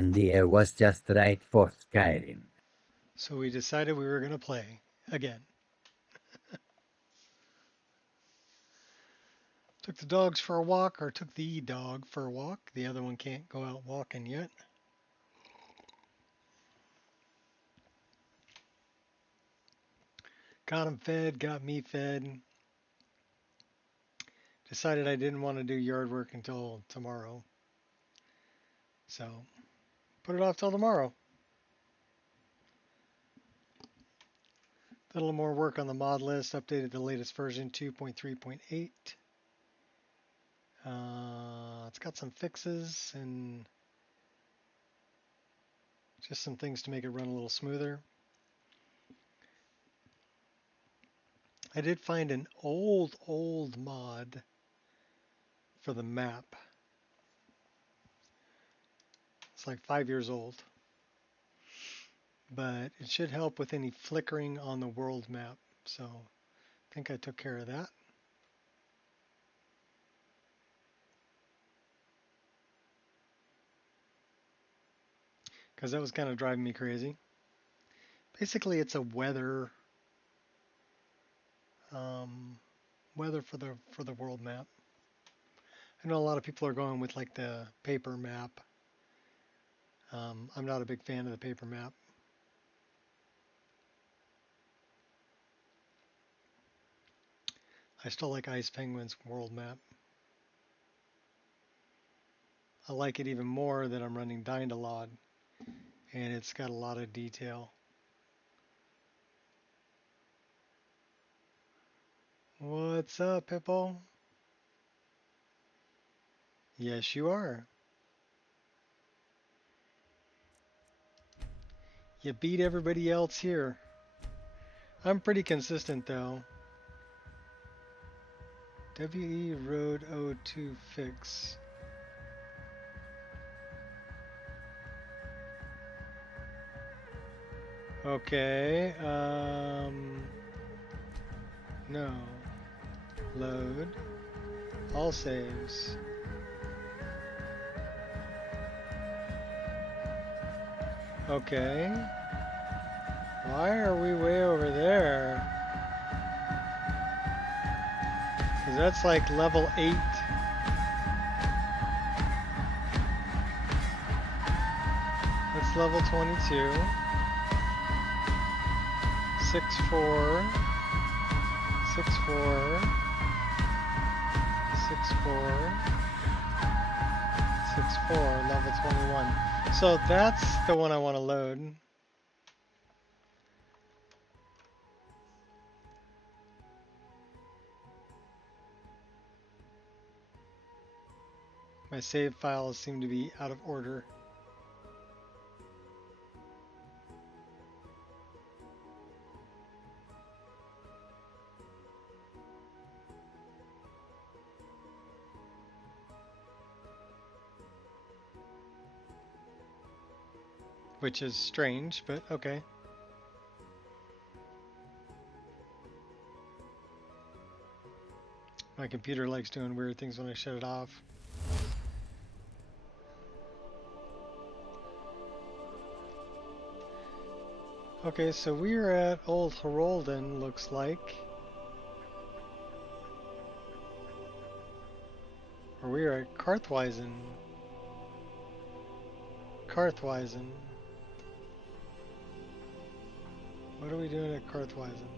and the air was just right for Skyrim. So we decided we were going to play again. Took the dogs for a walk, or took the dog for a walk. The other one can't go out walking yet. Got him fed, got me fed. Decided I didn't want to do yard work until tomorrow. So, put it off till tomorrow. Did a little more work on the mod list, updated the latest version 2.3.8. It's got some fixes and just some things to make it run a little smoother. I did find an old mod for the map. It's like 5 years old, but it should help with any flickering on the world map. So I think I took care of that. Because that was kind of driving me crazy. Basically, it's a weather for the world map. I know a lot of people are going with like the paper map. I'm not a big fan of the paper map. I still like Ice Penguin's world map. I like it even more that I'm running Dynalod, and it's got a lot of detail. What's up, Hippo? Yes, you are. You beat everybody else here. I'm pretty consistent though. WE Road 02 fix. Okay, no. Load. All saves. Okay. Why are we way over there? Because that's like level 8. That's level 22. 6-4. 6-4. 6-4. 6-4. Level 21. So that's the one I want to load. My save files seem to be out of order. Which is strange, but okay. My computer likes doing weird things when I shut it off. Okay, so we're at Old Herolden, looks like. Or we're at Karthweisen. Karthweisen. What are we doing at Karthweisen?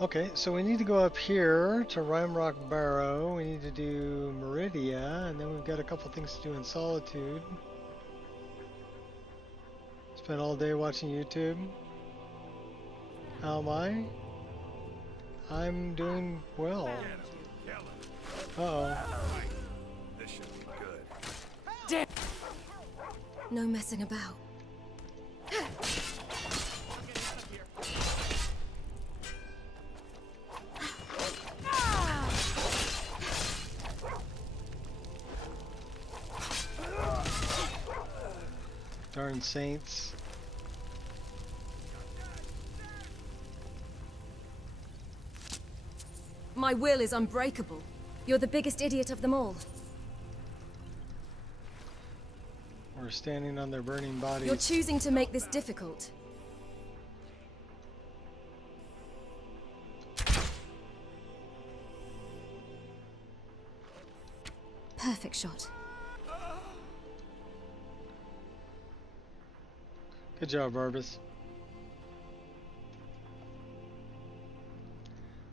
Okay, so we need to go up here to Rimerock Barrow. We need to do Meridia, and then we've got a couple things to do in Solitude. Spent all day watching YouTube. How am I? I'm doing well. Uh-oh. This should be good. Damn. No messing about. Darn saints. My will is unbreakable. You're the biggest idiot of them all. We're standing on their burning bodies. You're choosing to make this difficult. Perfect shot. Good job, Barbas.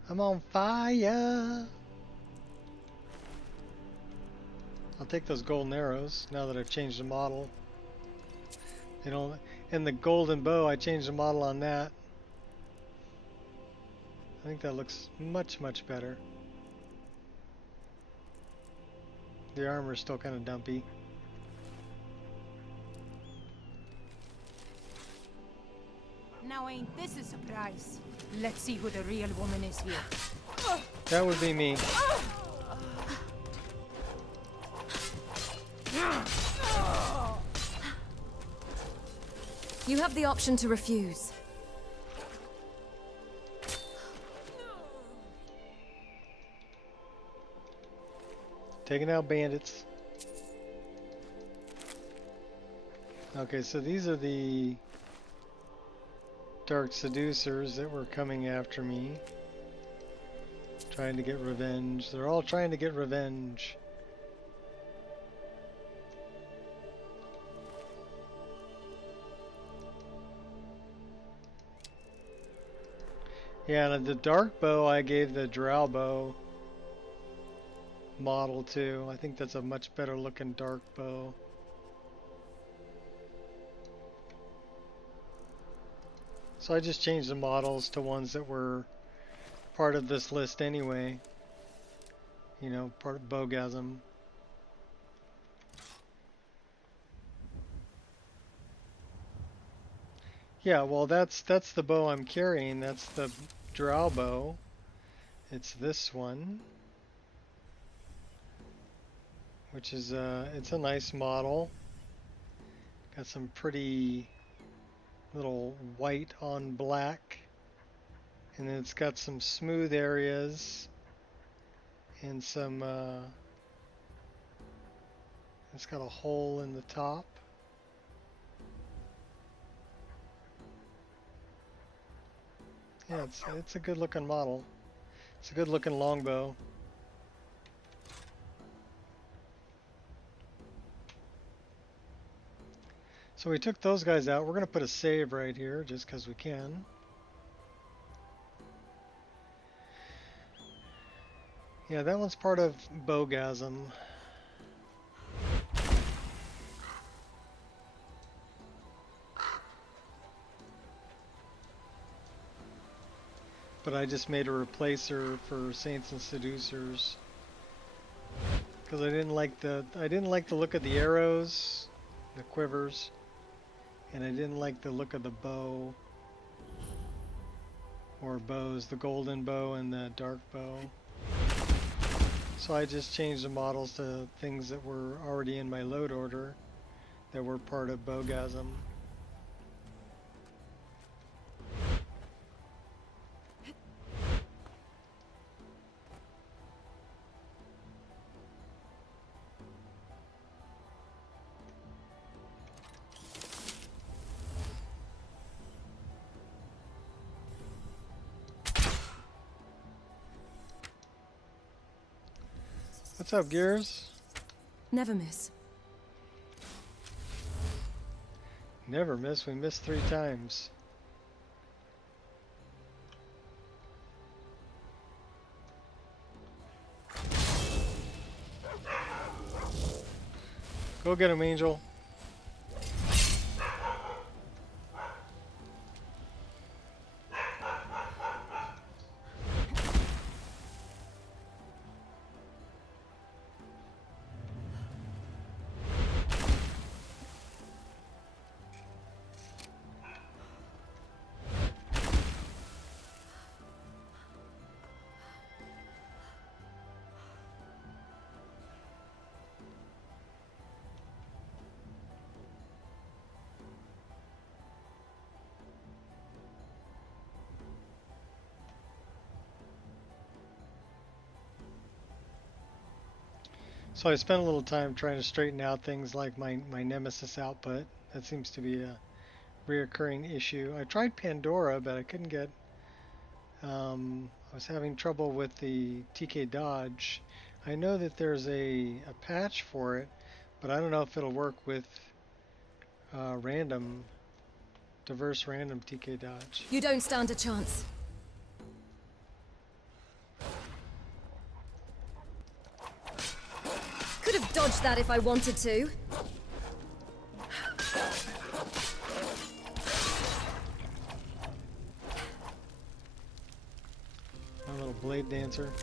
I'm on fire. I'll take those golden arrows now that I've changed the model. You know, and the golden bow, I changed the model on that. I think that looks much, much better. The armor's still kind of dumpy. Now ain't this a surprise? Let's see who the real woman is here. That would be me. You have the option to refuse. Taking out bandits. Okay, so these are the dark seducers that were coming after me. Trying to get revenge. They're all trying to get revenge. Yeah, and the dark bow I gave the drow bow model to. I think that's a much better looking dark bow. So I just changed the models to ones that were part of this list anyway. You know, part of Bowgasm. Yeah, well that's the bow I'm carrying. That's the drow bow. It's this one. Which is it's a nice model. Got some pretty little white on black, and then it's got some smooth areas and some it's got a hole in the top. Yeah, it's a good looking model. It's a good looking longbow. So we took those guys out. We're going to put a save right here just because we can. Yeah, that one's part of Bowgasm. But I just made a replacer for Saints and Seducers because I didn't like the look of the arrows, the quivers. And I didn't like the look of the bow, or bows, the golden bow and the dark bow. So I just changed the models to things that were already in my load order, that were part of Bowgasm. What's up, Gears? Never miss. Never miss. We missed 3 times. Go get him, Angel. So I spent a little time trying to straighten out things like my Nemesis output. That seems to be a reoccurring issue. I tried Pandora, but I couldn't get. I was having trouble with the TK dodge. I know that there's a patch for it, but I don't know if it'll work with diverse random TK dodge. You don't stand a chance. Could have dodged that if I wanted to. My little blade dancer.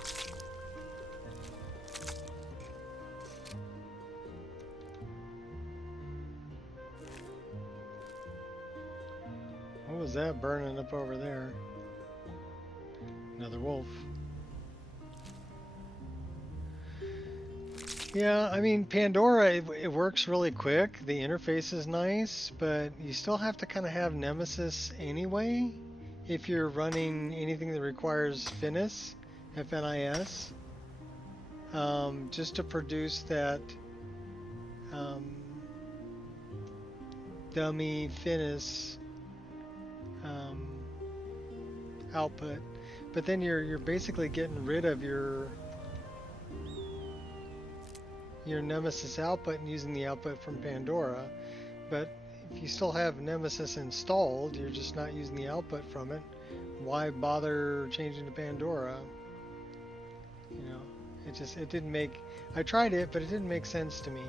What was that burning up over there? Another wolf. Yeah, I mean, Pandora, it works really quick. The interface is nice, but you still have to kind of have Nemesis anyway if you're running anything that requires Finis, F-N-I-S, just to produce that dummy Finis output. But then you're basically getting rid of your Nemesis output and using the output from Pandora. But if you still have Nemesis installed, you're just not using the output from it. Why bother changing to Pandora? You know, it didn't make. I tried it, but it didn't make sense to me.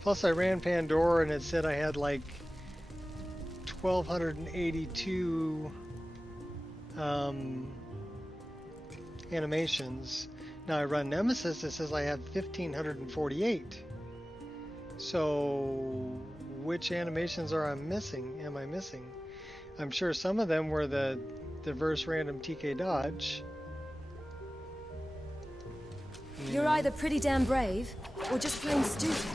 Plus I ran Pandora and it said I had like 1282 animations. Now I run Nemesis, it says I have 1548. So which animations am I missing? I'm sure some of them were the diverse random TK dodge. You're either pretty damn brave, or just plain stupid.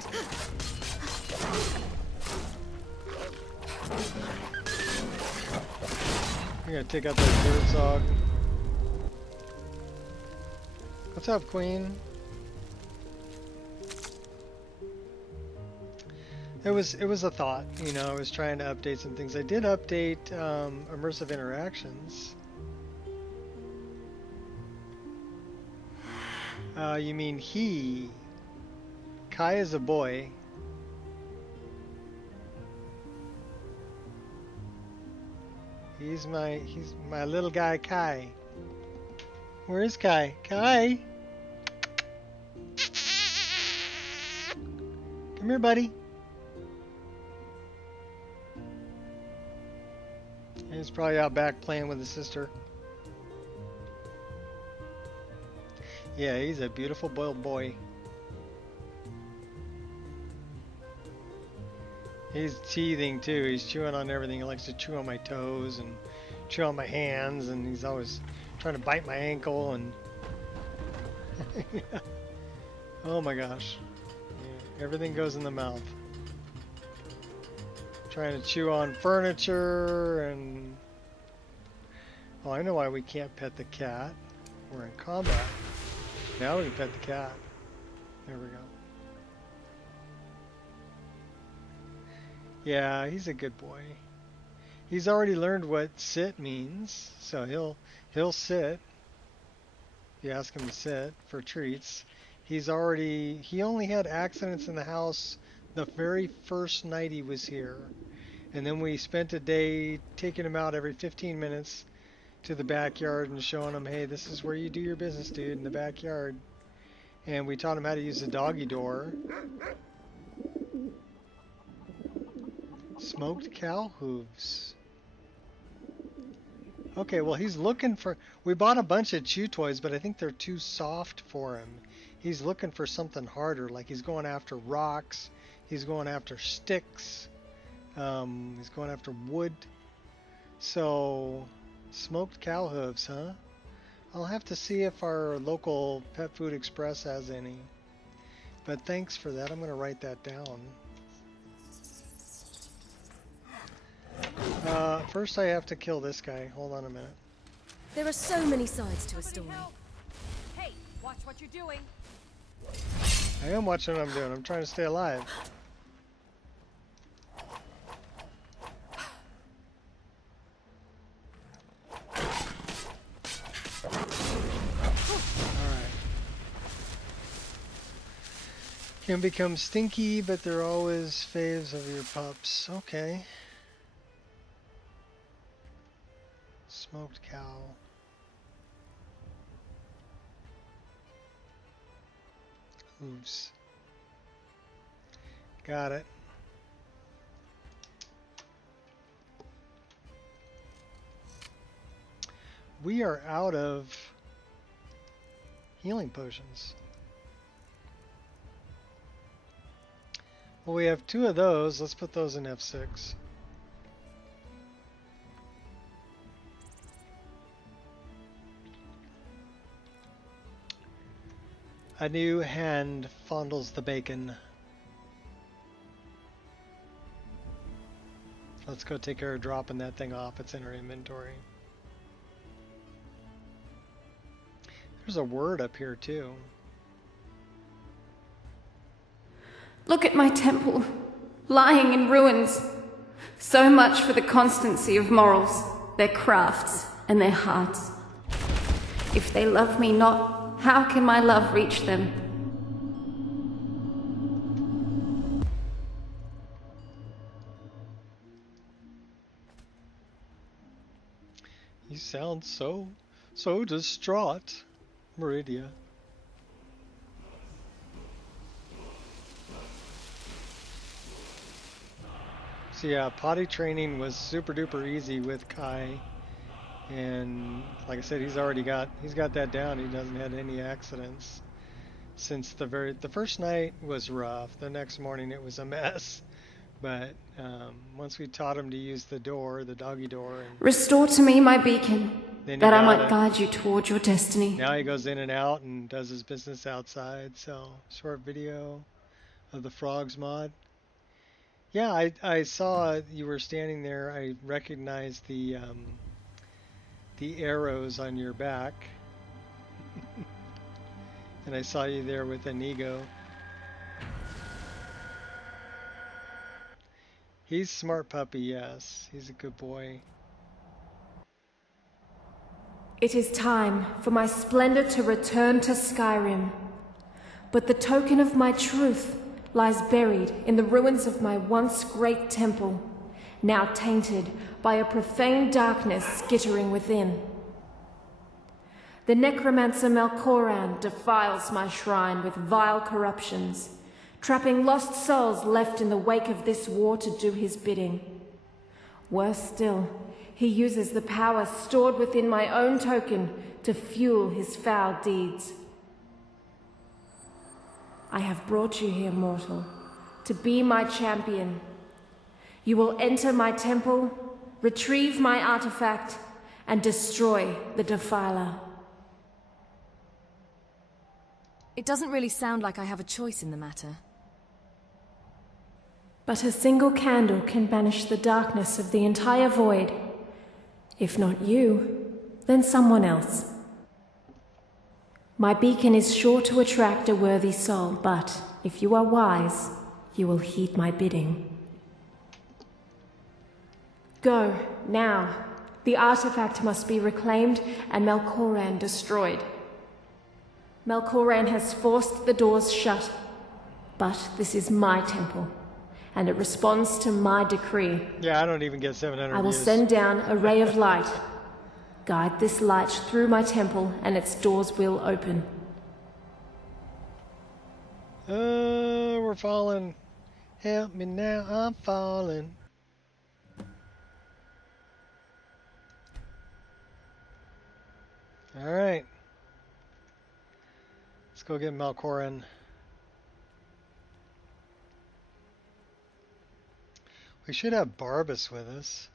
I'm gonna take out that bird dog. What's up, Queen? It was a thought, you know. I was trying to update some things. I did update immersive interactions. You mean he? Kai is a boy. He's my little guy Kai. Where is Kai? Kai! Come here, buddy. He's probably out back playing with his sister. Yeah, he's a beautiful boy. He's teething too. He's chewing on everything. He likes to chew on my toes and chew on my hands, and he's always trying to bite my ankle and oh my gosh. Yeah, everything goes in the mouth. Trying to chew on furniture and oh, I know why we can't pet the cat. We're in combat. Now we can pet the cat. There we go. Yeah, he's a good boy. He's already learned what sit means, so he'll sit. You ask him to sit for treats. He only had accidents in the house the very first night he was here. And then we spent a day taking him out every 15 minutes to the backyard and showing him, hey, this is where you do your business, dude, in the backyard. And we taught him how to use the doggy door. Smoked cow hooves. Okay, well, he's looking for... We bought a bunch of chew toys, but I think they're too soft for him. He's looking for something harder, like he's going after rocks. He's going after sticks. He's going after wood. So, smoked cow hooves, huh? I'll have to see if our local Pet Food Express has any. But thanks for that. I'm going to write that down. First I have to kill this guy. Hold on a minute. There are so many sides to a story. Hey, watch what you're doing. I am watching what I'm doing. I'm trying to stay alive. Alright. Can become stinky, but they're always faves of your pups. Okay. Smoked cow. Hooves. Got it. We are out of healing potions. Well, we have 2 of those. Let's put those in F6. A new hand fondles the bacon. Let's go take care of dropping that thing off. It's in our inventory. There's a word up here too. Look at my temple, lying in ruins. So much for the constancy of morals, their crafts, and their hearts. If they love me not, how can my love reach them? You sound so distraught, Meridia. So yeah, potty training was super duper easy with Kai, and like I said, he's got that down. He doesn't have any accidents since the first night was rough. The next morning it was a mess, but once we taught him to use the doggy door, and Restore to me my beacon, then that I might guide you toward your destiny. now he goes in and out and does his business outside. So short video of the frogs mod. Yeah, I saw you were standing there. I recognized the arrows on your back. And I saw you there with Inigo. He's smart puppy, yes. He's a good boy. It is time for my splendor to return to Skyrim. But the token of my truth lies buried in the ruins of my once great temple, now tainted by a profane darkness skittering within. The necromancer Melkoran defiles my shrine with vile corruptions, trapping lost souls left in the wake of this war to do his bidding. Worse still, he uses the power stored within my own token to fuel his foul deeds. I have brought you here, mortal, to be my champion. You will enter my temple, retrieve my artifact, and destroy the Defiler. It doesn't really sound like I have a choice in the matter. But a single candle can banish the darkness of the entire void. If not you, then someone else. My beacon is sure to attract a worthy soul, but if you are wise, you will heed my bidding. Go, now. The artifact must be reclaimed and Melkoran destroyed. Melkoran has forced the doors shut, but this is my temple, and it responds to my decree. Yeah, I don't even get 700 I will views. send down a ray of light. Guide this light through my temple, and its doors will open. We're falling. Help me now, I'm falling. All right. Let's go get Melkoran. We should have Barbas with us.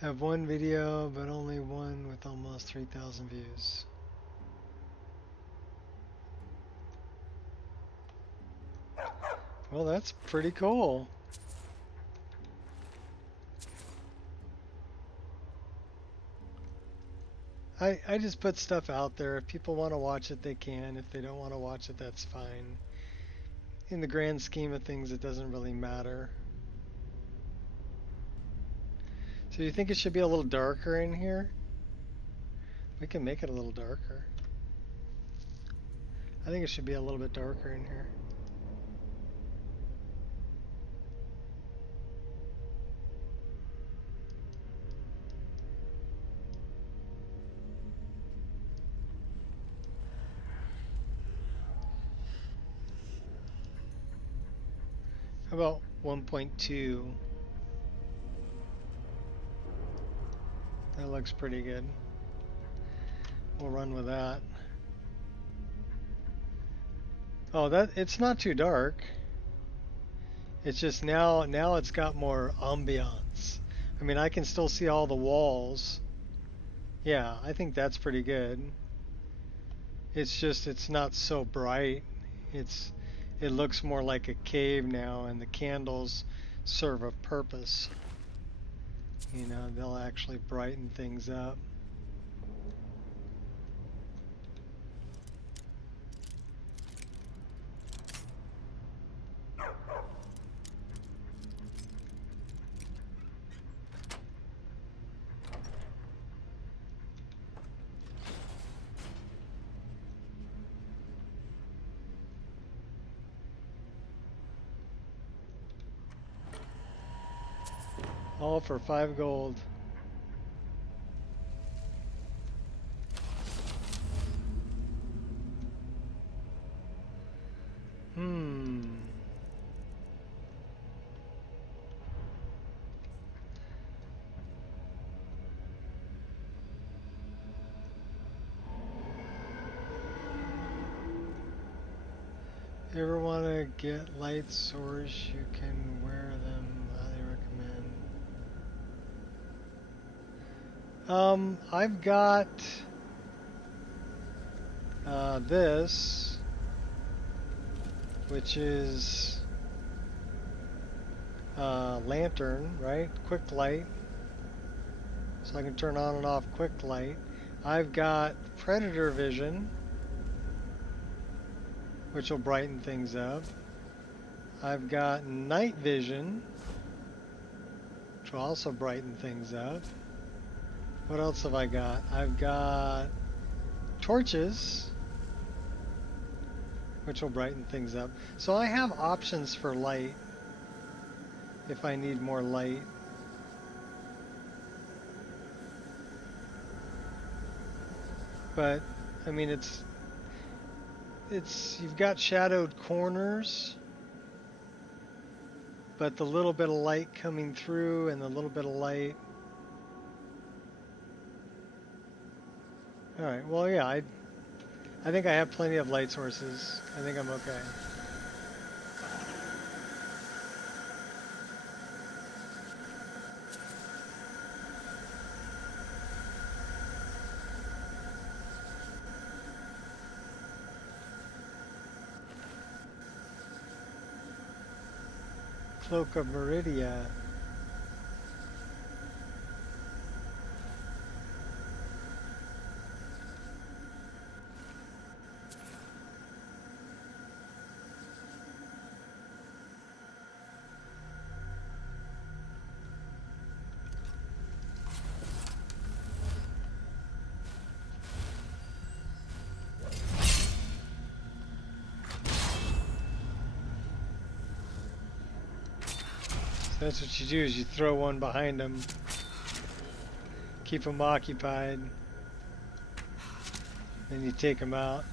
Have one video, but only one with almost 3,000 views. Well, that's pretty cool. I just put stuff out there. If people want to watch it, they can. If they don't want to watch it, that's fine. In the grand scheme of things, it doesn't really matter. So you think it should be a little darker in here? We can make it a little darker. I think it should be a little bit darker in here. How about 1.2? That looks pretty good. We'll run with that. Oh, it's not too dark. It's just now it's got more ambiance. I mean, I can still see all the walls. Yeah, I think that's pretty good. It's just it's not so bright. It looks more like a cave now, and the candles serve a purpose. You know, they'll actually brighten things up. All for 5 gold. You ever want to get light source, you can wear them. Highly recommend. I've got this, which is lantern, right? Quick light. So I can turn on and off quick light. I've got predator vision, which will brighten things up. I've got night vision, which will also brighten things up. What else have I got? I've got torches, which will brighten things up. So I have options for light if I need more light. But I mean, it's you've got shadowed corners, but the little bit of light coming through and the little bit of light. All right, well, yeah, I think I have plenty of light sources. I think I'm okay. Cloak of Meridia. That's what you do, is you throw one behind them. Keep them occupied. Then you take them out.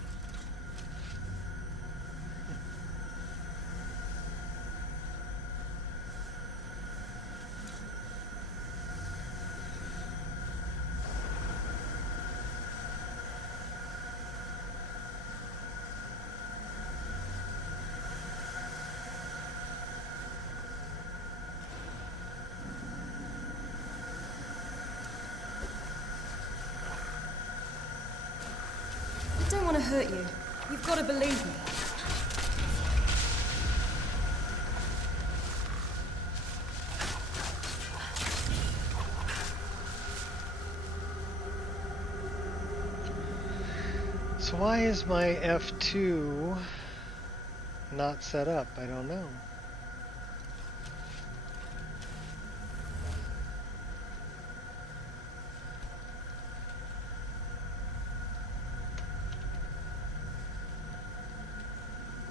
don't want to hurt you. You've got to believe me. So why is my F2 not set up? I don't know.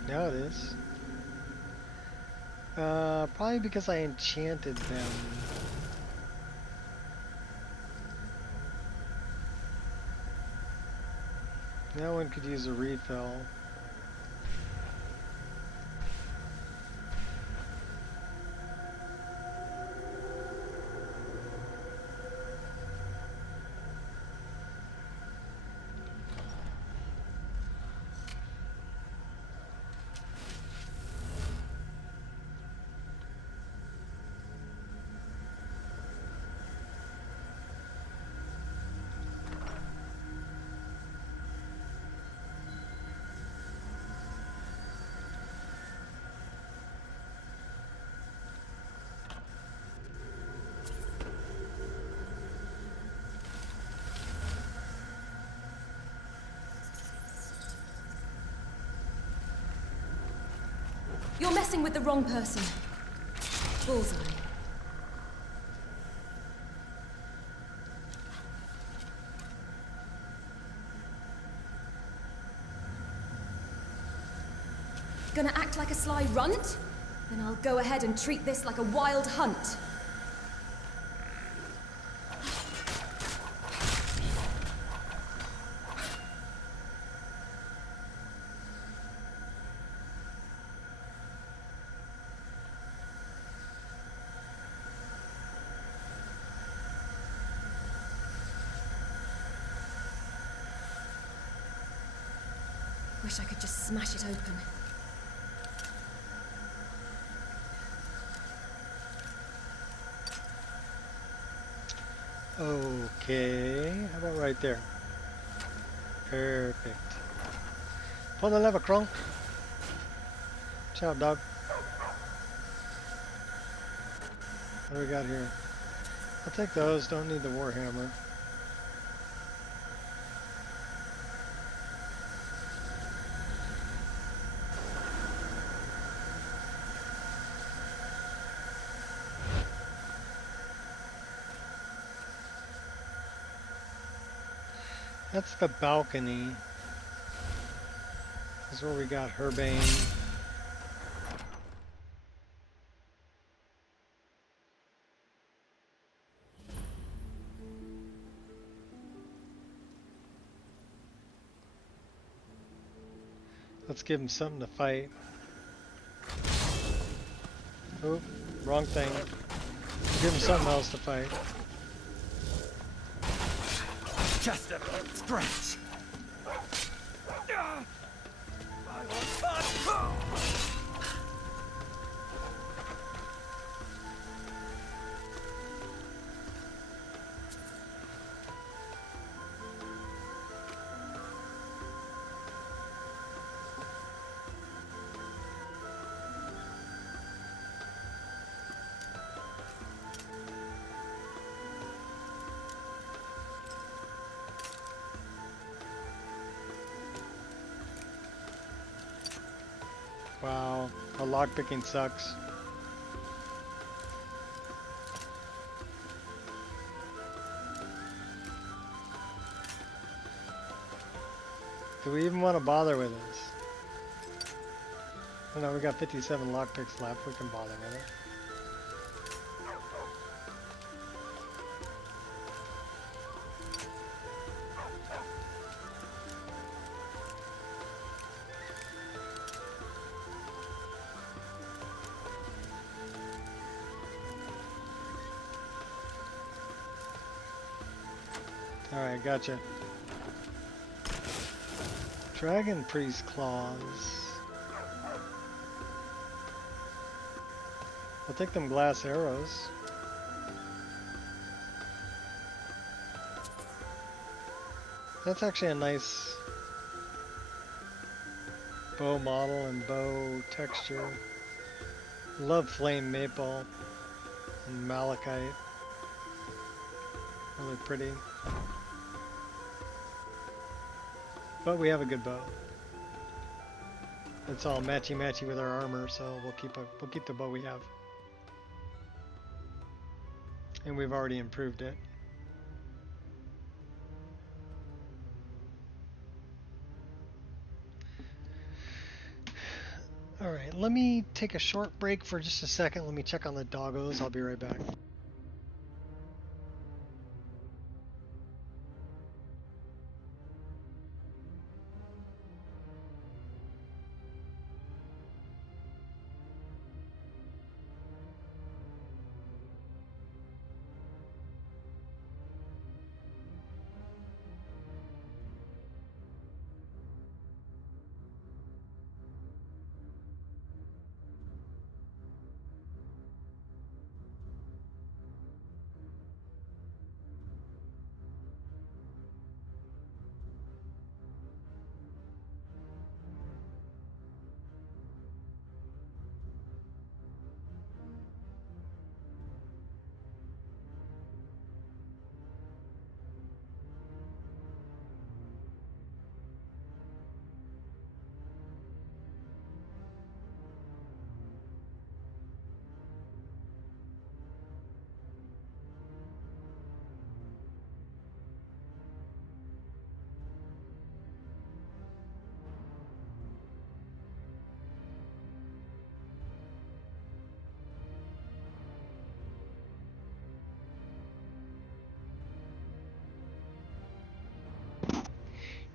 Now it is. Probably because I enchanted them. That one could use a refill. You're messing with the wrong person. Bullseye. Gonna act like a sly runt? Then I'll go ahead and treat this like a wild hunt. Wish I could just smash it open. Okay, how about right there? Perfect. Pull the lever, Kronk. Ciao, dog. What do we got here? I'll take those, don't need the Warhammer. That's the balcony. This is where we got Herbane. Let's give him something to fight. Oh, wrong thing. Give him something else to fight. Just a scratch. Wow, the lockpicking sucks. Do we even want to bother with this? Oh no, we got 57 lockpicks left. We can bother with it. Alright, gotcha. Dragon Priest Claws. I'll take them glass arrows. That's actually a nice bow model and bow texture. Love flame maple and malachite. Really pretty. But we have a good bow. It's all matchy-matchy with our armor, so we'll keep the bow we have. And we've already improved it. Alright, let me take a short break for just a second. Let me check on the doggos. I'll be right back.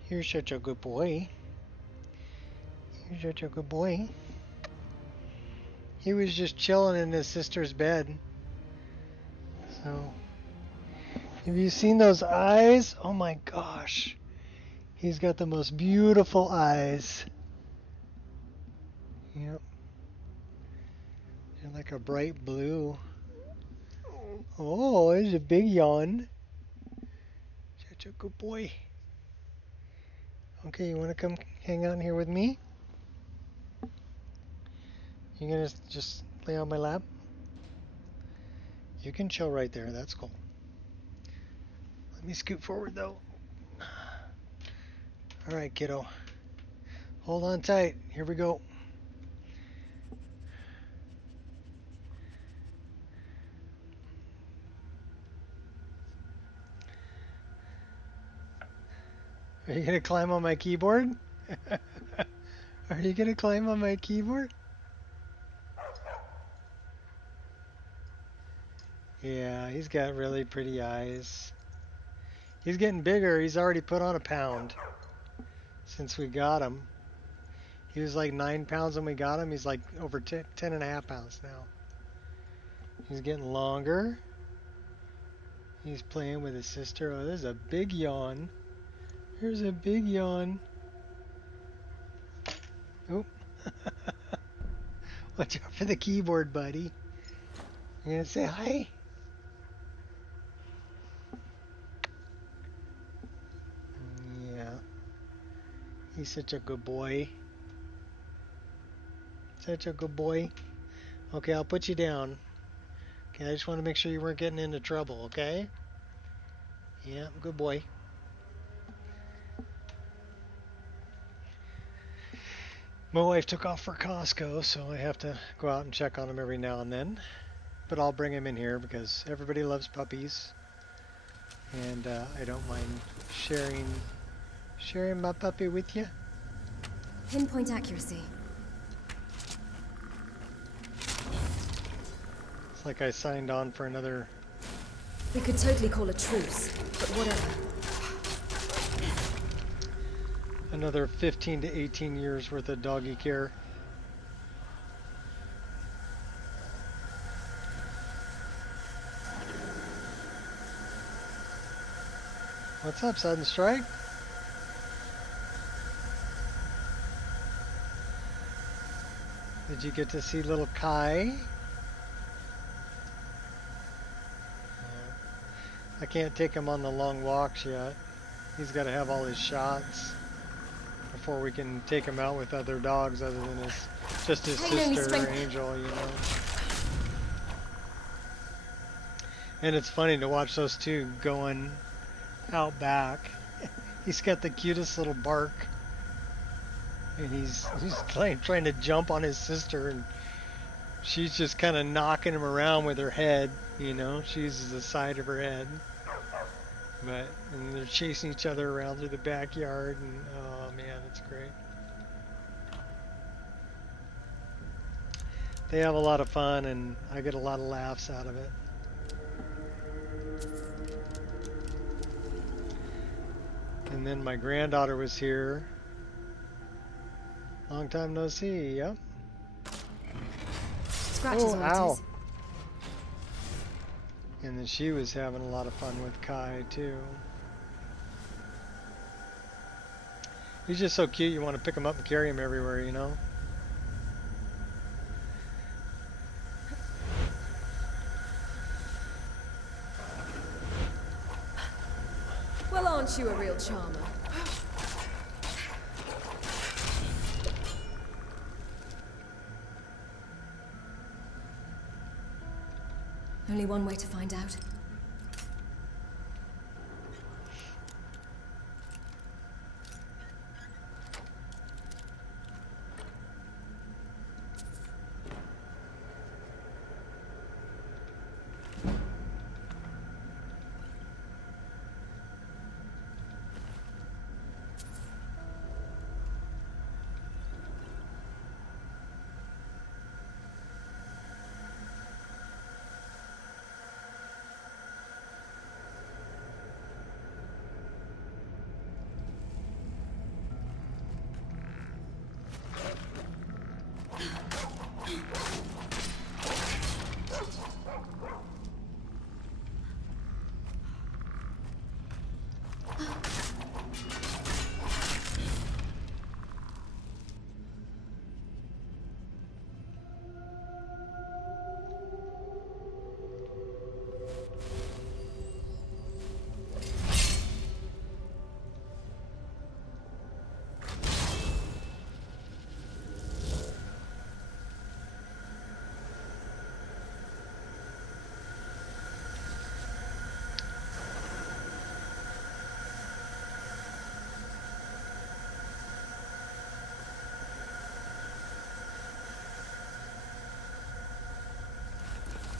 You're such a good boy. You're such a good boy. He was just chilling in his sister's bed. So, have you seen those eyes? Oh my gosh. He's got the most beautiful eyes. Yep. They're like a bright blue. Oh, there's a big yawn. Such a good boy. Okay, you want to come hang out in here with me? You gonna just lay on my lap? You can chill right there, that's cool. Let me scoot forward though. Alright, kiddo. Hold on tight. Here we go. Are you gonna climb on my keyboard? Are you gonna climb on my keyboard? Yeah, he's got really pretty eyes. He's getting bigger. He's already put on a pound since we got him. He was like 9 pounds when we got him. He's like over 10 and a half pounds now. He's getting longer. He's playing with his sister. Oh, there's a big yawn. There's a big yawn. Oh. Watch out for the keyboard, buddy. You gonna say hi? Yeah. He's such a good boy. Such a good boy. Okay, I'll put you down. Okay, I just want to make sure you weren't getting into trouble, okay? Yeah, good boy. My wife took off for Costco, so I have to go out and check on him every now and then. But I'll bring him in here because everybody loves puppies. And I don't mind sharing my puppy with you. Pinpoint accuracy. It's like I signed on for another... We could totally call a truce, but whatever. Another 15 to 18 years worth of doggy care. What's up, Sudden Strike? Did you get to see little Kai? I can't take him on the long walks yet. He's got to have all his shots before we can take him out with other dogs other than just his Pain only sister, strength- Angel, you know. And it's funny to watch those two going out back. He's got the cutest little bark. And he's trying to jump on his sister, and she's just kind of knocking him around with her head, you know. She uses the side of her head. And they're chasing each other around through the backyard, and oh man, it's great. They have a lot of fun, and I get a lot of laughs out of it. And then my granddaughter was here. Long time no see, yep. Scratches Oh, all it ow. is. And then she was having a lot of fun with Kai too. He's just so cute, you want to pick him up and carry him everywhere, you know? Well, aren't you a real charmer? Only one way to find out.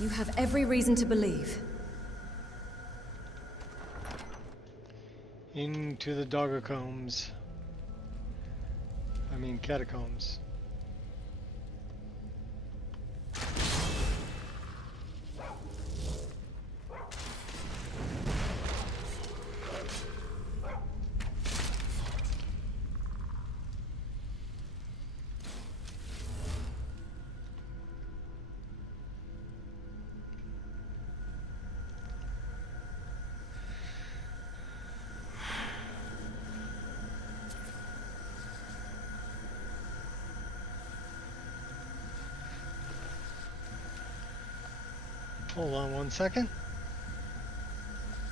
You have every reason to believe. Into the doggocombs. I mean catacombs. Hold on one second.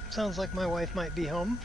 Sounds like my wife might be home.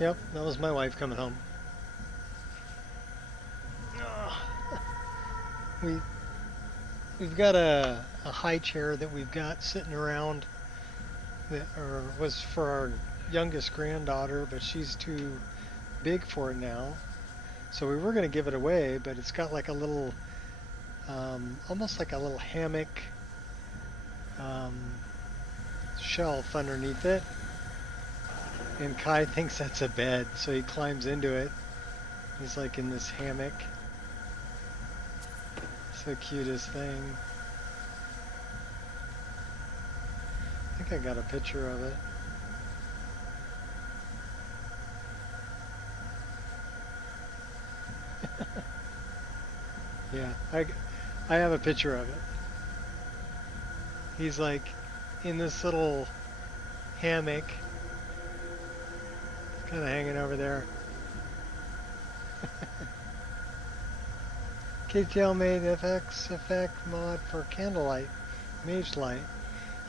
Yep, that was my wife coming home. We've got a high chair that we've got sitting around that was for our youngest granddaughter, but she's too big for it now. So we were going to give it away, but it's got like a little, almost like a little hammock shelf underneath it. And Kai thinks that's a bed, so he climbs into it. He's like in this hammock. It's the cutest thing. I think I got a picture of it. Yeah, I have a picture of it. He's like in this little hammock, kind of hanging over there. KTL made FX effect mod for candlelight, mage light.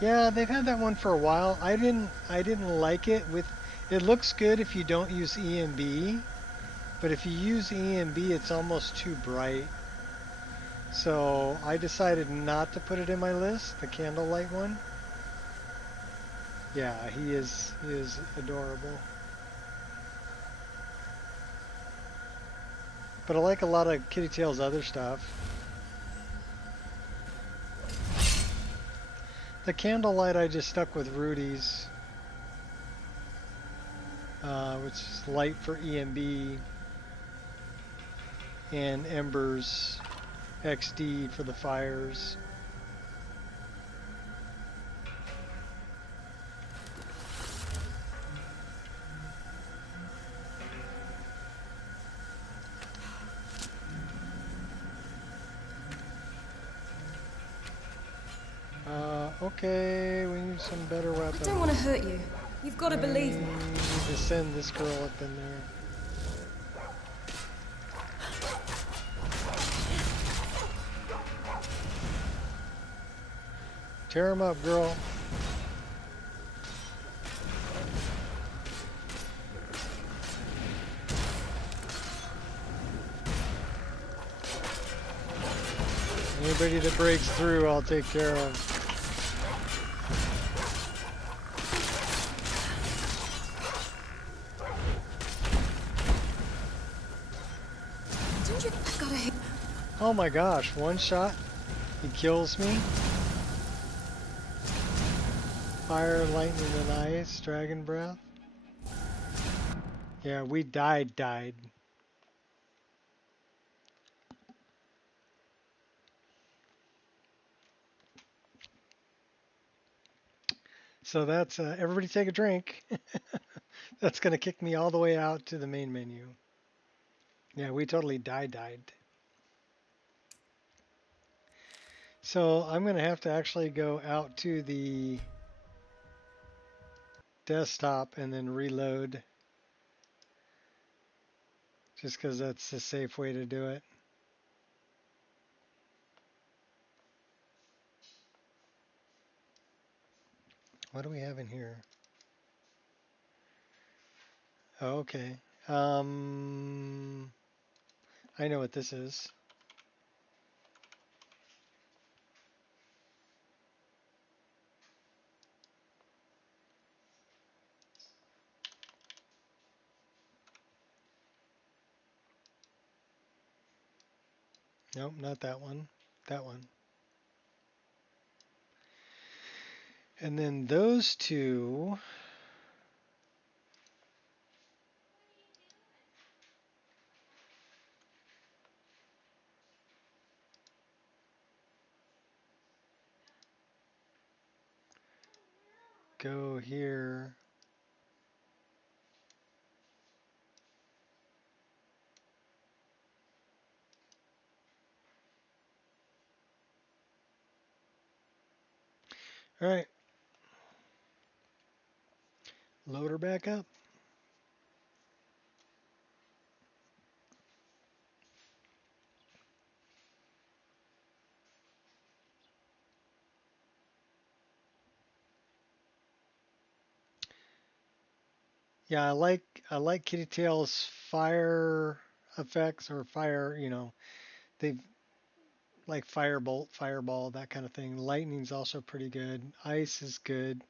Yeah, they've had that one for a while. I didn't like it. It looks good if you don't use EMB, but if you use EMB, it's almost too bright. So I decided not to put it in my list, the candlelight one. Yeah, he is adorable. But I like a lot of Kitty Tail's other stuff. The candlelight I just stuck with Rudy's, which is light for EMB, and Embers XD for the fires. Okay, we need some better weapons. I don't want to hurt you. You've got to believe me. We need to send this girl up in there. Tear him up, girl. Anybody that breaks through, I'll take care of. Oh my gosh, one shot, he kills me. Fire, lightning, and ice, dragon breath. Yeah, we died. So that's, everybody take a drink. That's gonna kick me all the way out to the main menu. Yeah, we totally died. So I'm gonna have to actually go out to the desktop and then reload. Just because that's the safe way to do it. What do we have in here? Oh, okay. I know what this is. Nope, not that one. That one. And then those two. Go here. All right. Load her back up. Yeah, I like Kitty Tail's fire effects or fire, they like firebolt, fireball, that kind of thing. Lightning's also pretty good. Ice is good.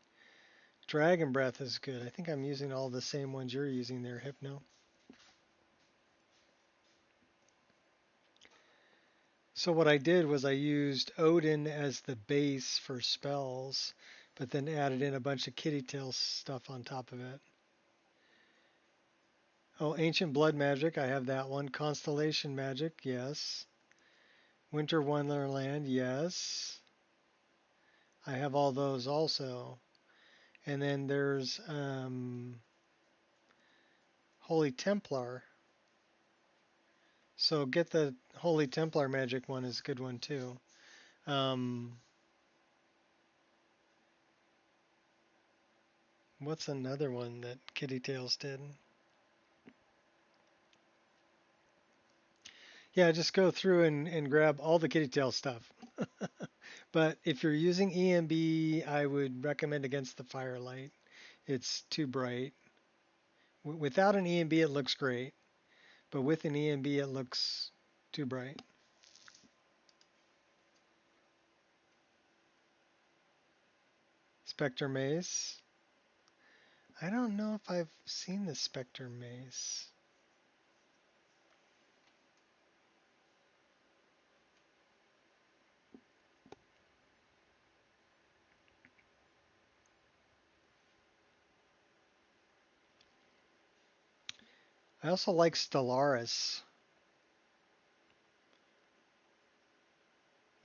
Dragon breath is good. I think I'm using all the same ones you're using there, Hypno. So what I did was I used Odin as the base for spells, but then added in a bunch of kitty tail stuff on top of it. Oh, Ancient Blood Magic, I have that one. Constellation Magic, yes. Winter Wonderland, yes. I have all those also. And then there's Holy Templar. So get the Holy Templar Magic one is a good one too. What's another one that Kitty Tails did? Yeah, just go through and grab all the Kitty Tail stuff. But if you're using EMB, I would recommend against the Firelight. It's too bright. Without an EMB, it looks great. But with an EMB, it looks too bright. Spectre Mace. I don't know if I've seen the Spectre Mace. I also like Stellaris.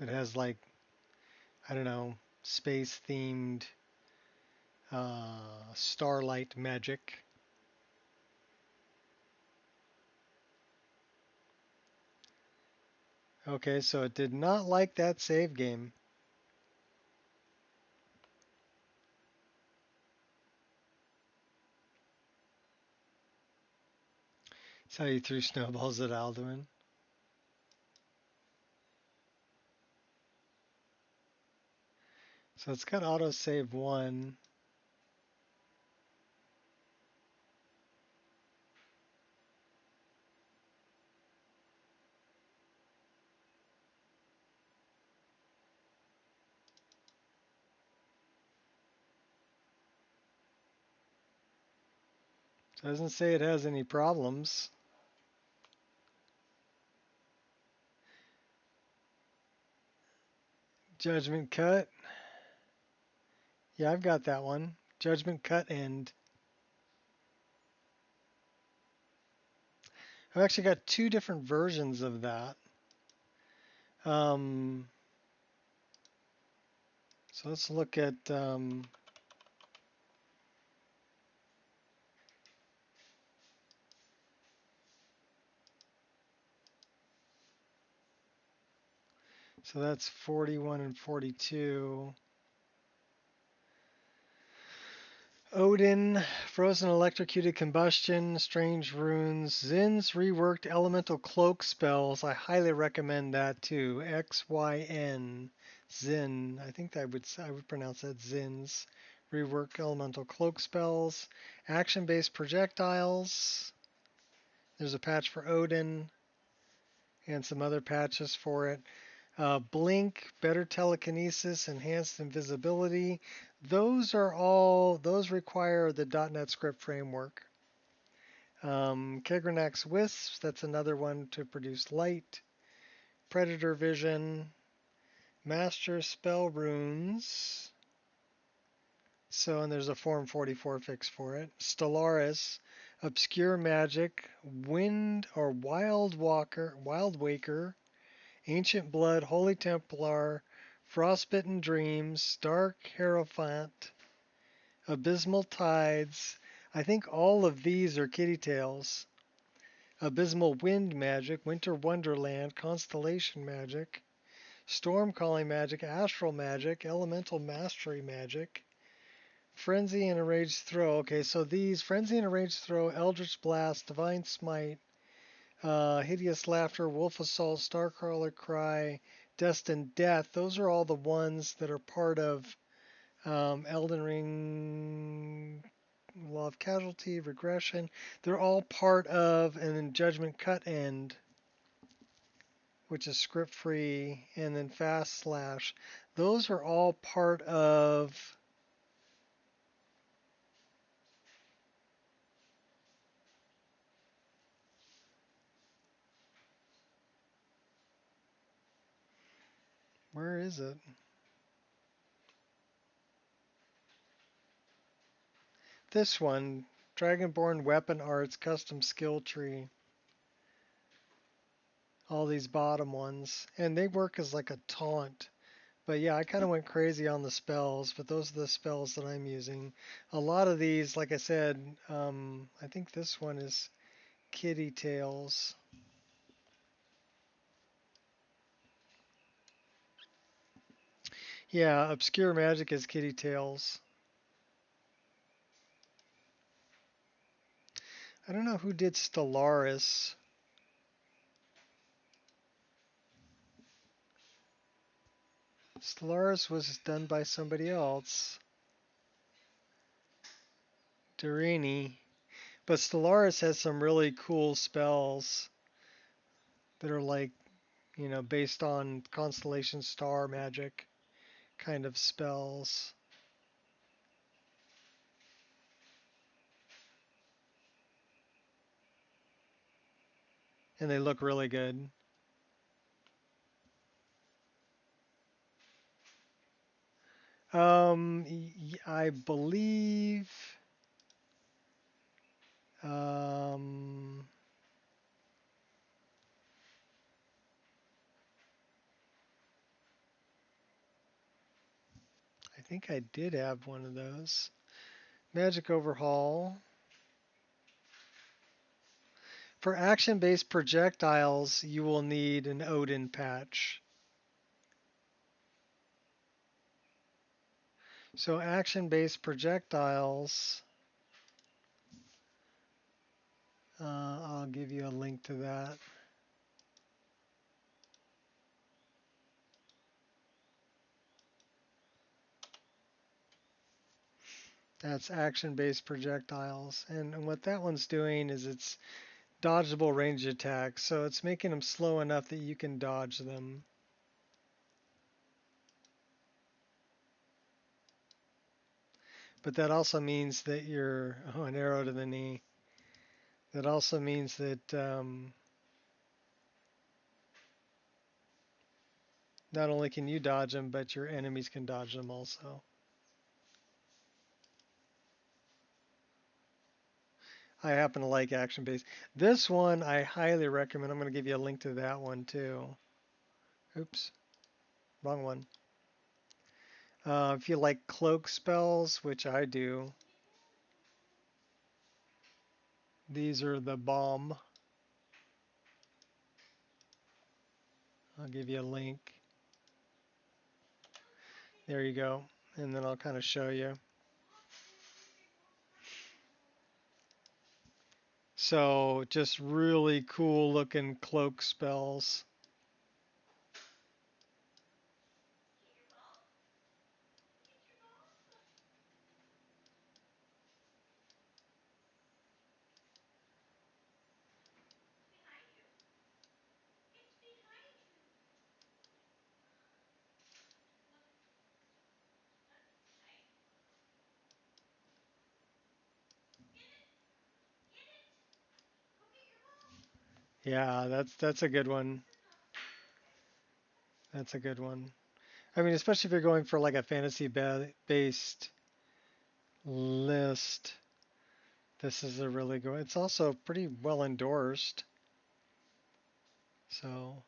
It has like, I don't know, space-themed starlight magic. Okay, so it did not like that save game. That's how you threw snowballs at Alduin. So it's got autosave 1. So it doesn't say it has any problems. Judgment Cut. Yeah, I've got that one. Judgment Cut End. I've actually got 2 different versions of that. So let's look at so that's 41 and 42. Odin, Frozen Electrocuted Combustion, Strange Runes, Zin's reworked Elemental Cloak spells. I highly recommend that too. XYN, Zin. I think I would pronounce that Zin's reworked Elemental Cloak spells. Action-based projectiles. There's a patch for Odin and some other patches for it. Blink, better telekinesis, enhanced invisibility. Those require the .NET Script framework. Kegranax Wisps, that's another one to produce light. Predator Vision, Master Spell Runes. So, and there's a Form 44 fix for it. Stellaris, Obscure Magic, Wind or Wild Waker, Ancient Blood, Holy Templar, Frostbitten Dreams, Dark Hierophant, Abysmal Tides. I think all of these are Kitty Tails. Abysmal Wind Magic, Winter Wonderland, Constellation Magic, Storm Calling Magic, Astral Magic, Elemental Mastery Magic, Frenzy and Enraged Throw. Okay, so these, Frenzy and Enraged Throw, Eldritch Blast, Divine Smite, Hideous Laughter, Wolf Assault, Starcrawler Cry, Destined Death. Those are all the ones that are part of Elden Ring, Law of Casualty, Regression. They're all part of, and then Judgment Cut End, which is script free, and then Fast Slash. Those are all part of Where is it? This one, Dragonborn Weapon Arts Custom Skill Tree. All these bottom ones. And they work as like a taunt. But yeah, I kind of went crazy on the spells, but those are the spells that I'm using. A lot of these, like I said, I think this one is Kitty Tails. Yeah, Obscure Magic is Kitty Tails. I don't know who did Stellaris. Stellaris was done by somebody else. Durini. But Stellaris has some really cool spells that are like, you know, based on constellation star magic kind of spells. And they look really good. I believe um, I think I did have one of those. Magic Overhaul. For action-based projectiles, you will need an Odin patch. So action-based projectiles, I'll give you a link to that. That's action-based projectiles. And what that one's doing is it's dodgeable range attacks. So it's making them slow enough that you can dodge them. But that also means that you're, oh, an arrow to the knee. That also means that not only can you dodge them, but your enemies can dodge them also. I happen to like action-based. This one I highly recommend. I'm going to give you a link to that one too. Oops, wrong one. If you like cloak spells, which I do, these are the bomb. I'll give you a link. There you go. And then I'll kind of show you. So just really cool looking cloak spells. Yeah, that's a good one. That's a good one. I mean, especially if you're going for like a fantasy based list, this is a really good. It's also pretty well endorsed. So,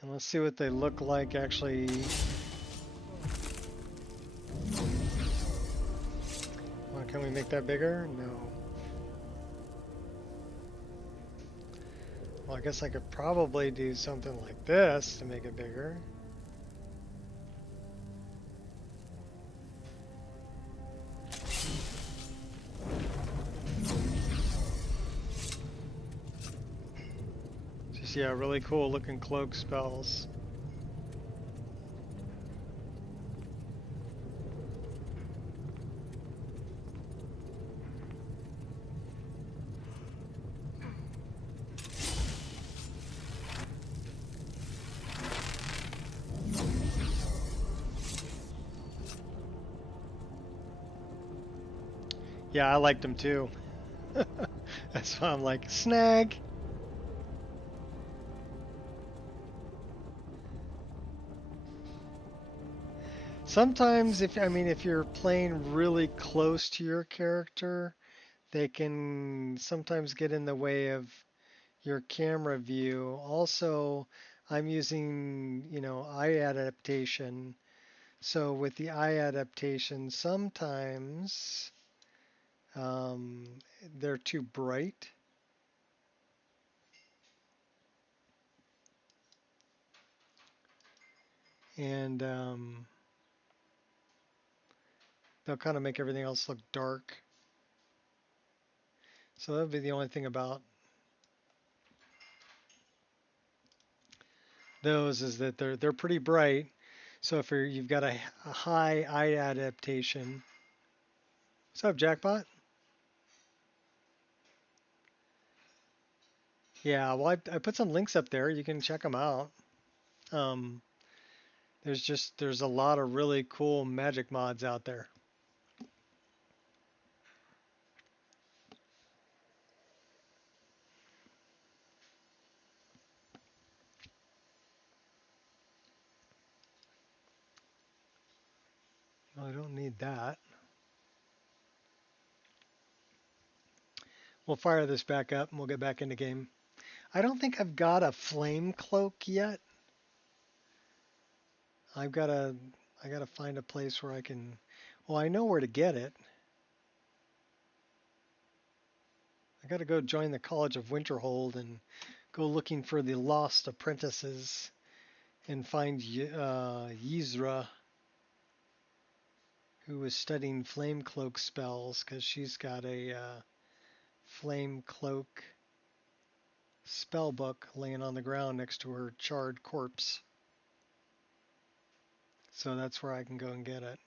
and let's see what they look like actually. Well, can we make that bigger? No. Well, I guess I could probably do something like this to make it bigger. Just, yeah, really cool looking cloak spells. Yeah, I liked them too. That's why I'm like, snag. Sometimes, if you're playing really close to your character, they can sometimes get in the way of your camera view. Also, I'm using, eye adaptation. So with the eye adaptation, sometimes they're too bright. And they'll kind of make everything else look dark. So that would be the only thing about those is that they're pretty bright. So if you've got a high eye adaptation. What's up, Jackpot? Yeah, well, I put some links up there. You can check them out. Um, there's a lot of really cool magic mods out there. Well, I don't need that. We'll fire this back up and we'll get back into game. I don't think I've got a flame cloak yet. I gotta find a place where I can. Well, I know where to get it. I gotta go join the College of Winterhold and go looking for the lost apprentices and find Yzra, who was studying flame cloak spells because she's got a flame cloak spell book laying on the ground next to her charred corpse. So that's where I can go and get it.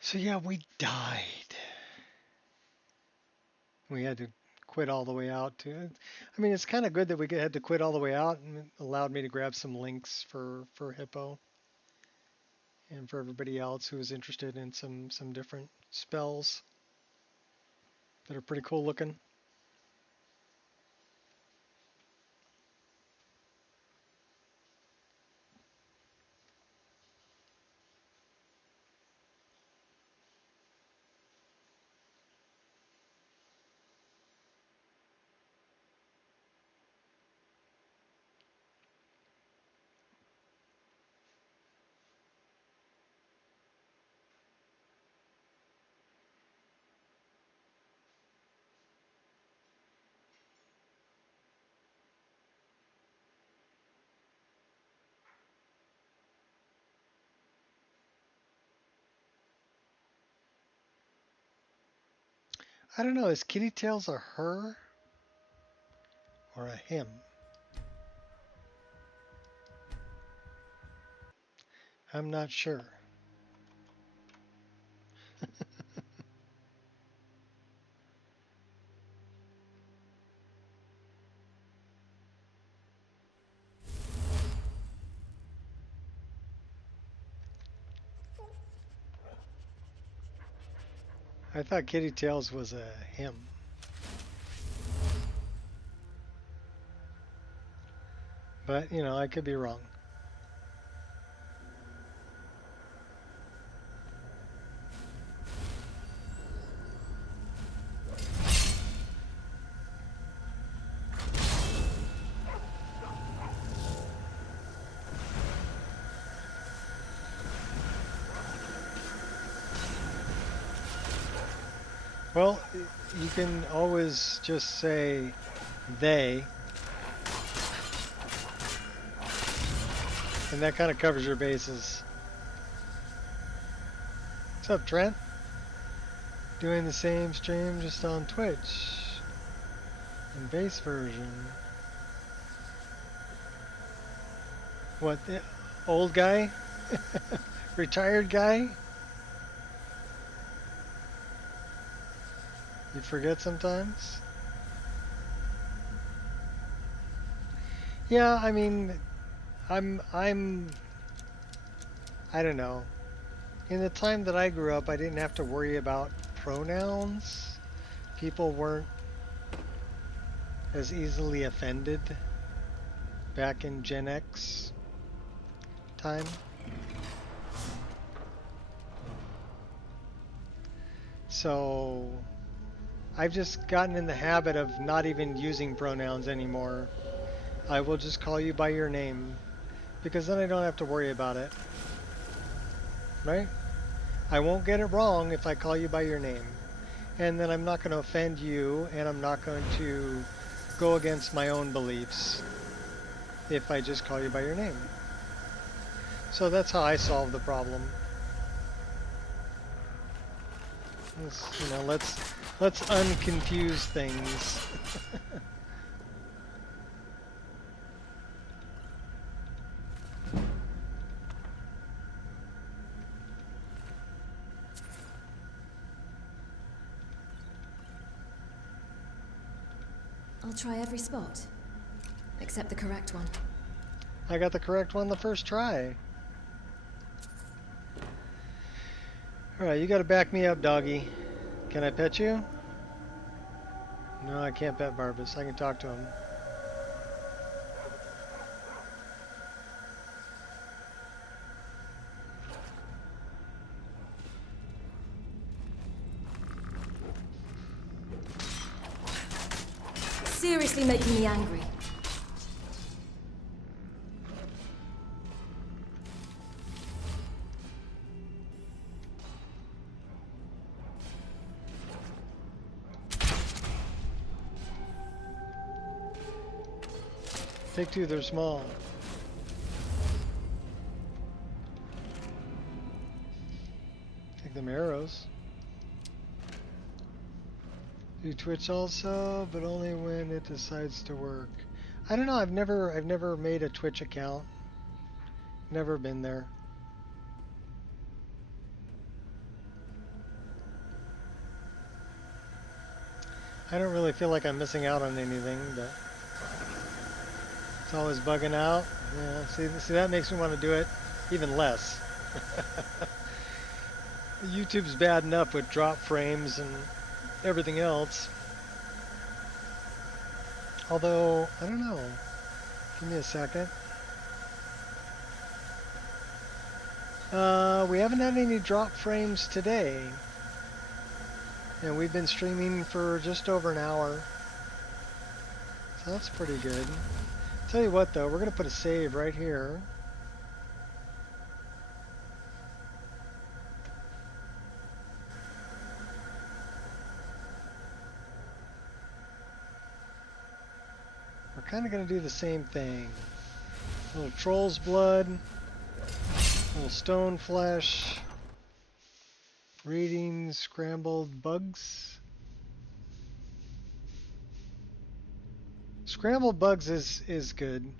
So yeah, we died. We had to quit all the way out to. I mean, it's kind of good that we had to quit all the way out and it allowed me to grab some links for Hippo and for everybody else who was interested in some different spells that are pretty cool looking. I don't know, is Kitty Tails a her or a him? I'm not sure. I thought Kitty Tails was a him. But, I could be wrong. Well, you can always just say they, and that kind of covers your bases. What's up, Trent? Doing the same stream just on Twitch in base version. What, the old guy? Retired guy? You forget sometimes? Yeah, I mean, I I don't know. In the time that I grew up, I didn't have to worry about pronouns. People weren't as easily offended back in Gen X time. So I've just gotten in the habit of not even using pronouns anymore. I will just call you by your name because then I don't have to worry about it. Right? I won't get it wrong if I call you by your name. And then I'm not going to offend you, and I'm not going to go against my own beliefs if I just call you by your name. So that's how I solve the problem. Let's unconfuse things. I'll try every spot, except the correct one. I got the correct one the first try. Alright, you gotta back me up, doggy. Can I pet you? No, I can't pet Barbas. I can talk to him. Seriously making me angry. Take two, they're small. Take them arrows. Do Twitch also, but only when it decides to work. I don't know, I've never made a Twitch account. Never been there. I don't really feel like I'm missing out on anything, but it's always bugging out. Yeah, see that makes me want to do it even less. YouTube's bad enough with drop frames and everything else. Although, I don't know. Give me a second. We haven't had any drop frames today. And we've been streaming for just over an hour. So that's pretty good. Tell you what though, we're going to put a save right here. We're kind of going to do the same thing. A little troll's blood, a little stone flesh, reading scrambled bugs. Scrambled bugs is good.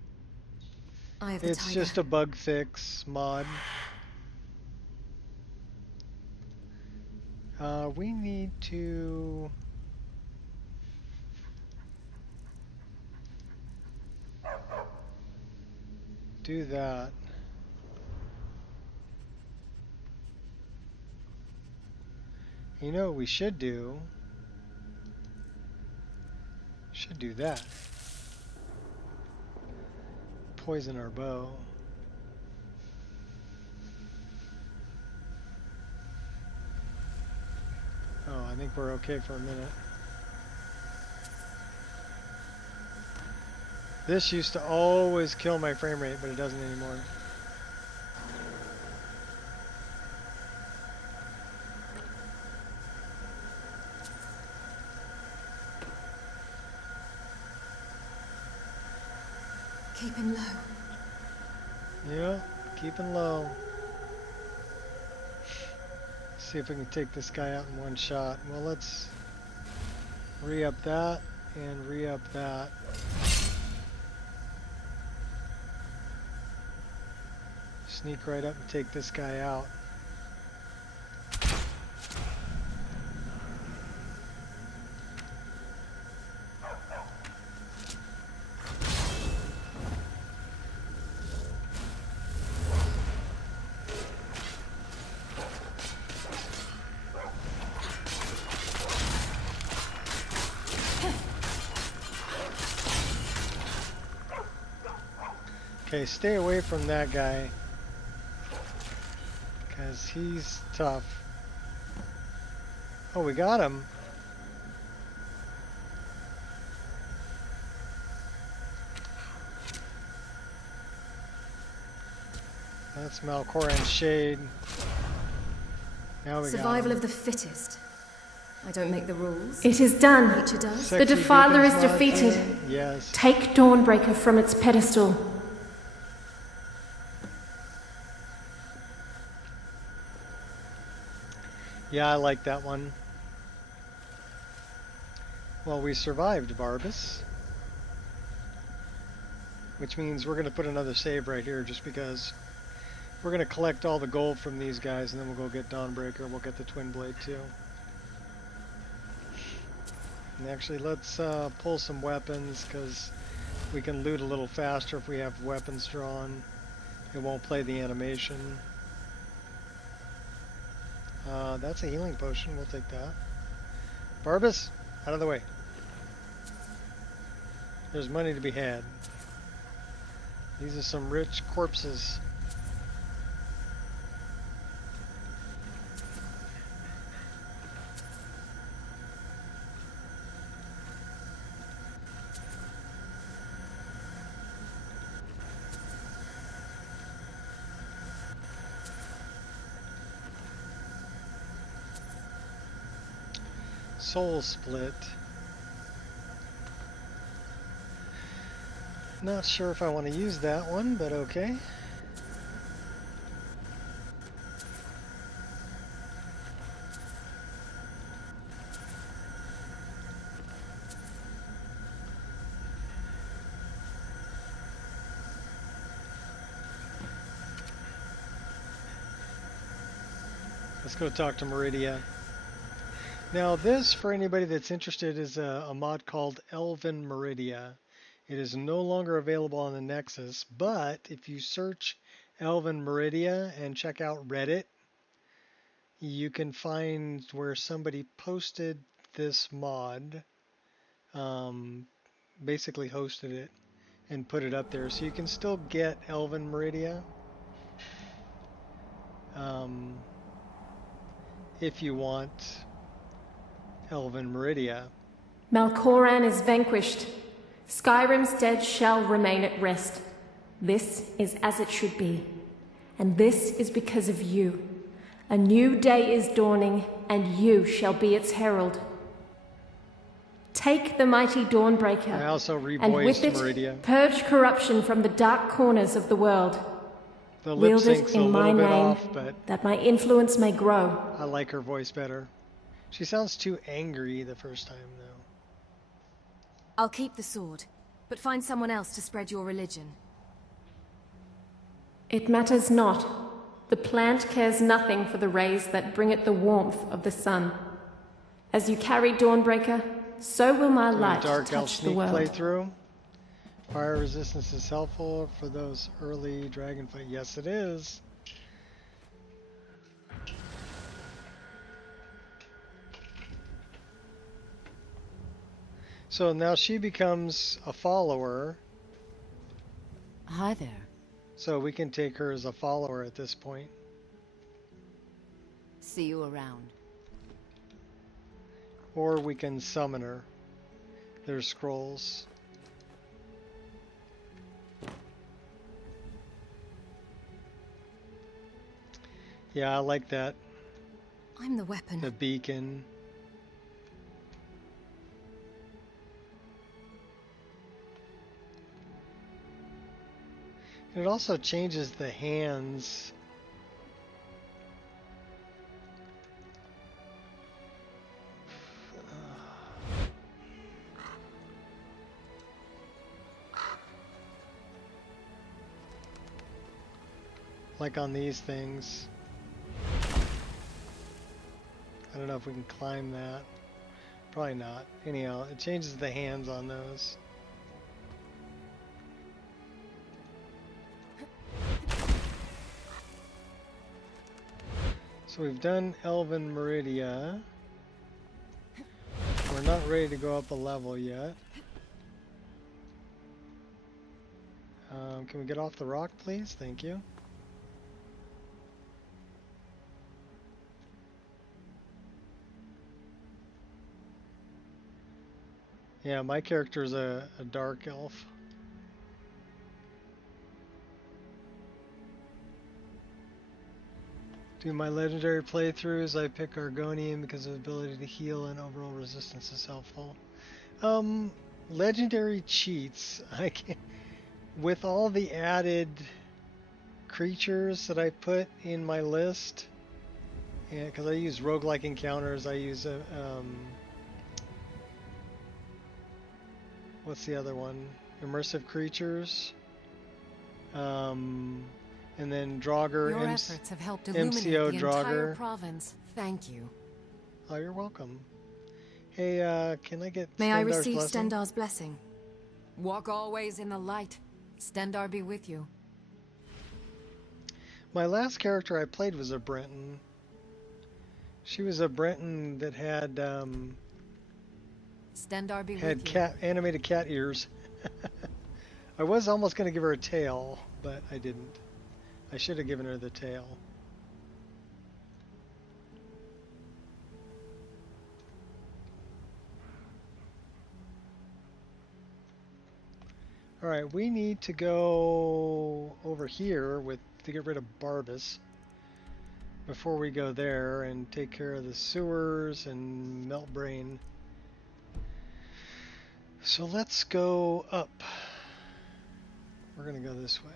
I have the It's tiger. just a bug fix mod. We need to do that. You know what we should do? Should do that. Poison our bow. Oh, I think we're okay for a minute. This used to always kill my frame rate, but it doesn't anymore. Keeping low. Yeah, keeping low. See if we can take this guy out in one shot. Well, let's re-up that and re-up that. Sneak right up and take this guy out. Okay, stay away from that guy. Because he's tough. Oh, we got him. That's Malkoran's shade. Now we Survival got of the fittest. I don't make the rules. It is done. Nature does. The Defiler is Beacons mod defeated. too. Yes. Take Dawnbreaker from its pedestal. Yeah, I like that one. Well, we survived Barbas. Which means we're going to put another save right here just because we're going to collect all the gold from these guys and then we'll go get Dawnbreaker. We'll get the Twin Blade too. And actually, let's pull some weapons because we can loot a little faster if we have weapons drawn. It won't play the animation. That's a healing potion. We'll take that. Barbas, out of the way. There's money to be had. These are some rich corpses. Soul Split. Not sure if I want to use that one, but okay. Let's go talk to Meridia. Now this, for anybody that's interested, is a mod called Elven Meridia. It is no longer available on the Nexus, but if you search Elven Meridia and check out Reddit, you can find where somebody posted this mod, basically hosted it and put it up there. So you can still get Elven Meridia if you want Elven Meridia. Malkoran is vanquished. Skyrim's dead shall remain at rest. This is as it should be. And this is because of you. A new day is dawning, and you shall be its herald. Take the mighty Dawnbreaker, I also and with revoiced it, Meridia. purge corruption from the dark corners of the world. The lip Wield sync's it a in my little bit name, off, but that my influence may grow. I like her voice better. She sounds too angry the first time, though. I'll keep the sword, but find someone else to spread your religion. It matters not. The plant cares nothing for the rays that bring it the warmth of the sun. As you carry Dawnbreaker, so will my light Dark Elf touch the Sneak world. playthrough. Fire resistance is helpful for those early dragon fight. Yes, it is. So now she becomes a follower. Hi there. So we can take her as a follower at this point. See you around. Or we can summon her. There's scrolls. Yeah, I like that. I'm the weapon. The beacon. It also changes the hands. Like on these things. I don't know if we can climb that. Probably not. Anyhow, it changes the hands on those. So we've done Elven Meridia. We're not ready to go up a level yet. Can we get off the rock, please? Thank you. Yeah, my character is a dark elf. Do my legendary playthroughs, I pick Argonian because of ability to heal and overall resistance is helpful. Legendary cheats, I can, with all the added creatures that I put in my list, and because I use roguelike encounters, I use what's the other one? Immersive creatures. And then Draugr, Your efforts have helped MCO illuminate the entire Draugr. province. Thank you. Oh, you're welcome. Hey, can I get May I Stendar's receive blessing? Stendar's blessing? Walk always in the light. Stendar be with you. My last character I played was a Breton. She was a Breton that had Stendar be had with you. animated cat ears. I was almost going to give her a tail, but I didn't. I should have given her the tail. All right, we need to go over here to get rid of Barbas before we go there and take care of the sewers and Meltbrain. So let's go up. We're gonna go this way.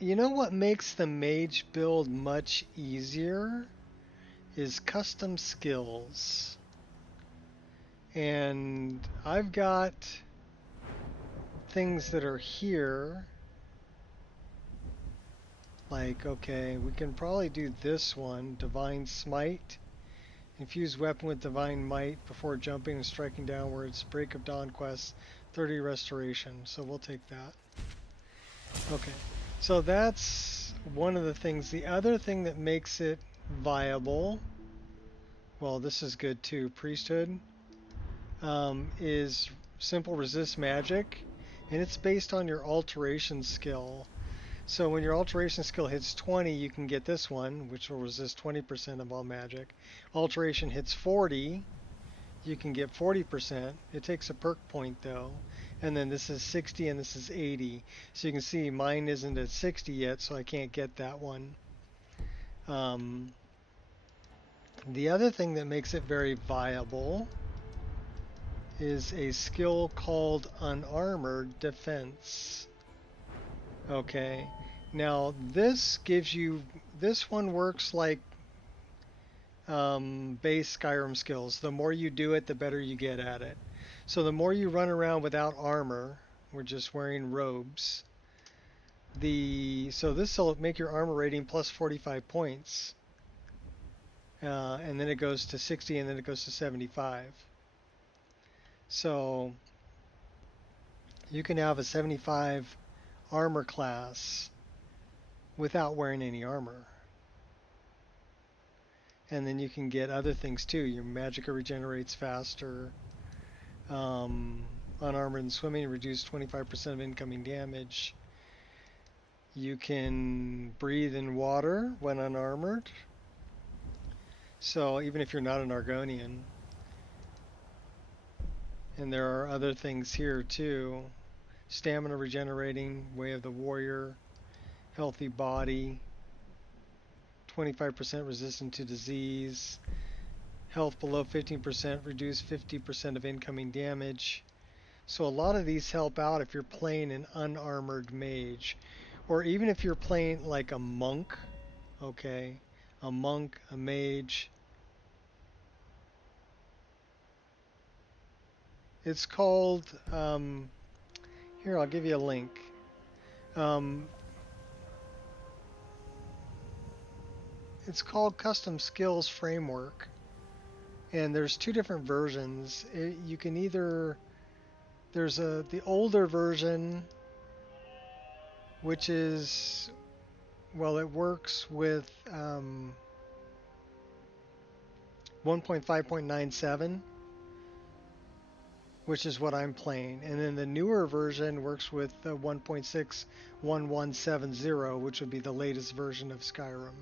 You know what makes the mage build much easier is custom skills. And I've got things that are here. Like, okay, we can probably do this one, Divine Smite. Infuse weapon with Divine Might before jumping and striking downwards. Break of Dawn Quest, 30 restoration. So we'll take that. Okay. So that's one of the things. The other thing that makes it viable, well, this is good too, Priesthood, is simple resist magic, and it's based on your alteration skill. So when your alteration skill hits 20, you can get this one, which will resist 20% of all magic. Alteration hits 40, you can get 40%. It takes a perk point though. And then this is 60 and this is 80. So you can see mine isn't at 60 yet, so I can't get that one. The other thing that makes it very viable is a skill called Unarmored Defense. Okay, now this gives you, this one works like base Skyrim skills. The more you do it, the better you get at it. So the more you run around without armor, we're just wearing robes. So this will make your armor rating plus 45 points. And then it goes to 60 and then it goes to 75. So you can have a 75 armor class without wearing any armor. And then you can get other things too. Your magicka regenerates faster. Unarmored and swimming reduce 25% of incoming damage. You can breathe in water when unarmored. So even if you're not an Argonian. And there are other things here too. Stamina regenerating, Way of the Warrior, healthy body, 25% resistant to disease, health below 15%, reduce 50% of incoming damage. So a lot of these help out if you're playing an unarmored mage, or even if you're playing like a monk. Okay, a monk, a mage. It's called, here I'll give you a link. It's called Custom Skills Framework, and there's two different versions. You can either, there's the older version, which is well, it works with 1.5.97, which is what I'm playing. And then the newer version works with 1.61170, which would be the latest version of Skyrim.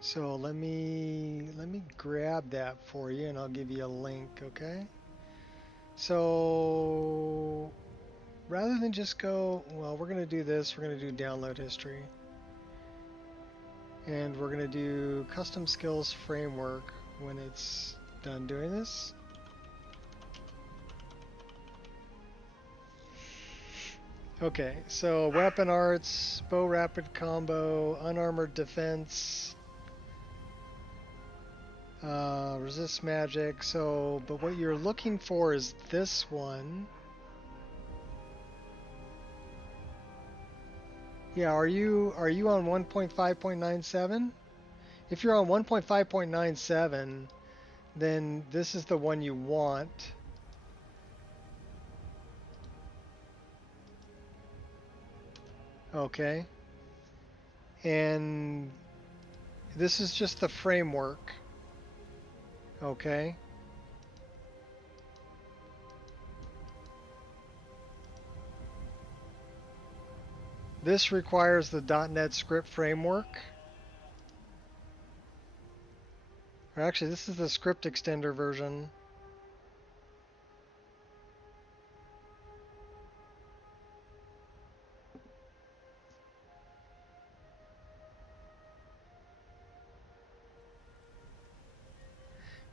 So let me grab that for you, and I'll give you a link, okay? So rather than just go, well, we're going to do this. We're going to do download history. And we're going to do custom skills framework when it's done doing this. Okay, so weapon arts, bow rapid combo, unarmored defense, resist magic. So, but what you're looking for is this one. Yeah, are you on 1.5.97? If you're on 1.5.97, then this is the one you want. Okay. And this is just the framework. Okay. This requires the .NET script framework. Or actually, this is the script extender version.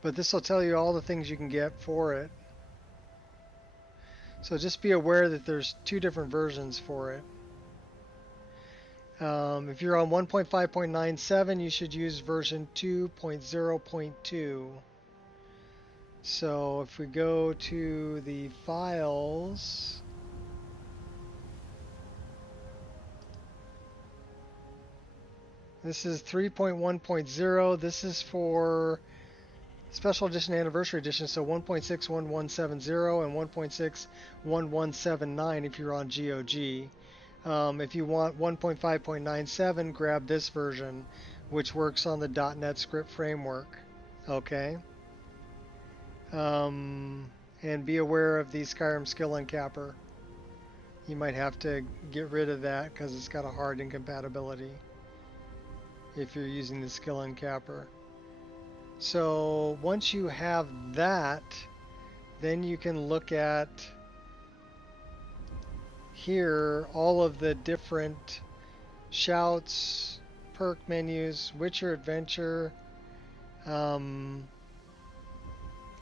But this will tell you all the things you can get for it. So just be aware that there's two different versions for it. If you're on 1.5.97, you should use version 2.0.2. So if we go to the files, this is 3.1.0. This is for Special Edition, Anniversary Edition, so 1.61170 and 1.61179 if you're on GOG. If you want 1.5.97, grab this version, which works on the .NET script framework. Okay. And be aware of the Skyrim skill uncapper. You might have to get rid of that because it's got a hard incompatibility if you're using the skill uncapper. So once you have that, then you can look at here all of the different shouts, perk menus, Witcher Adventure,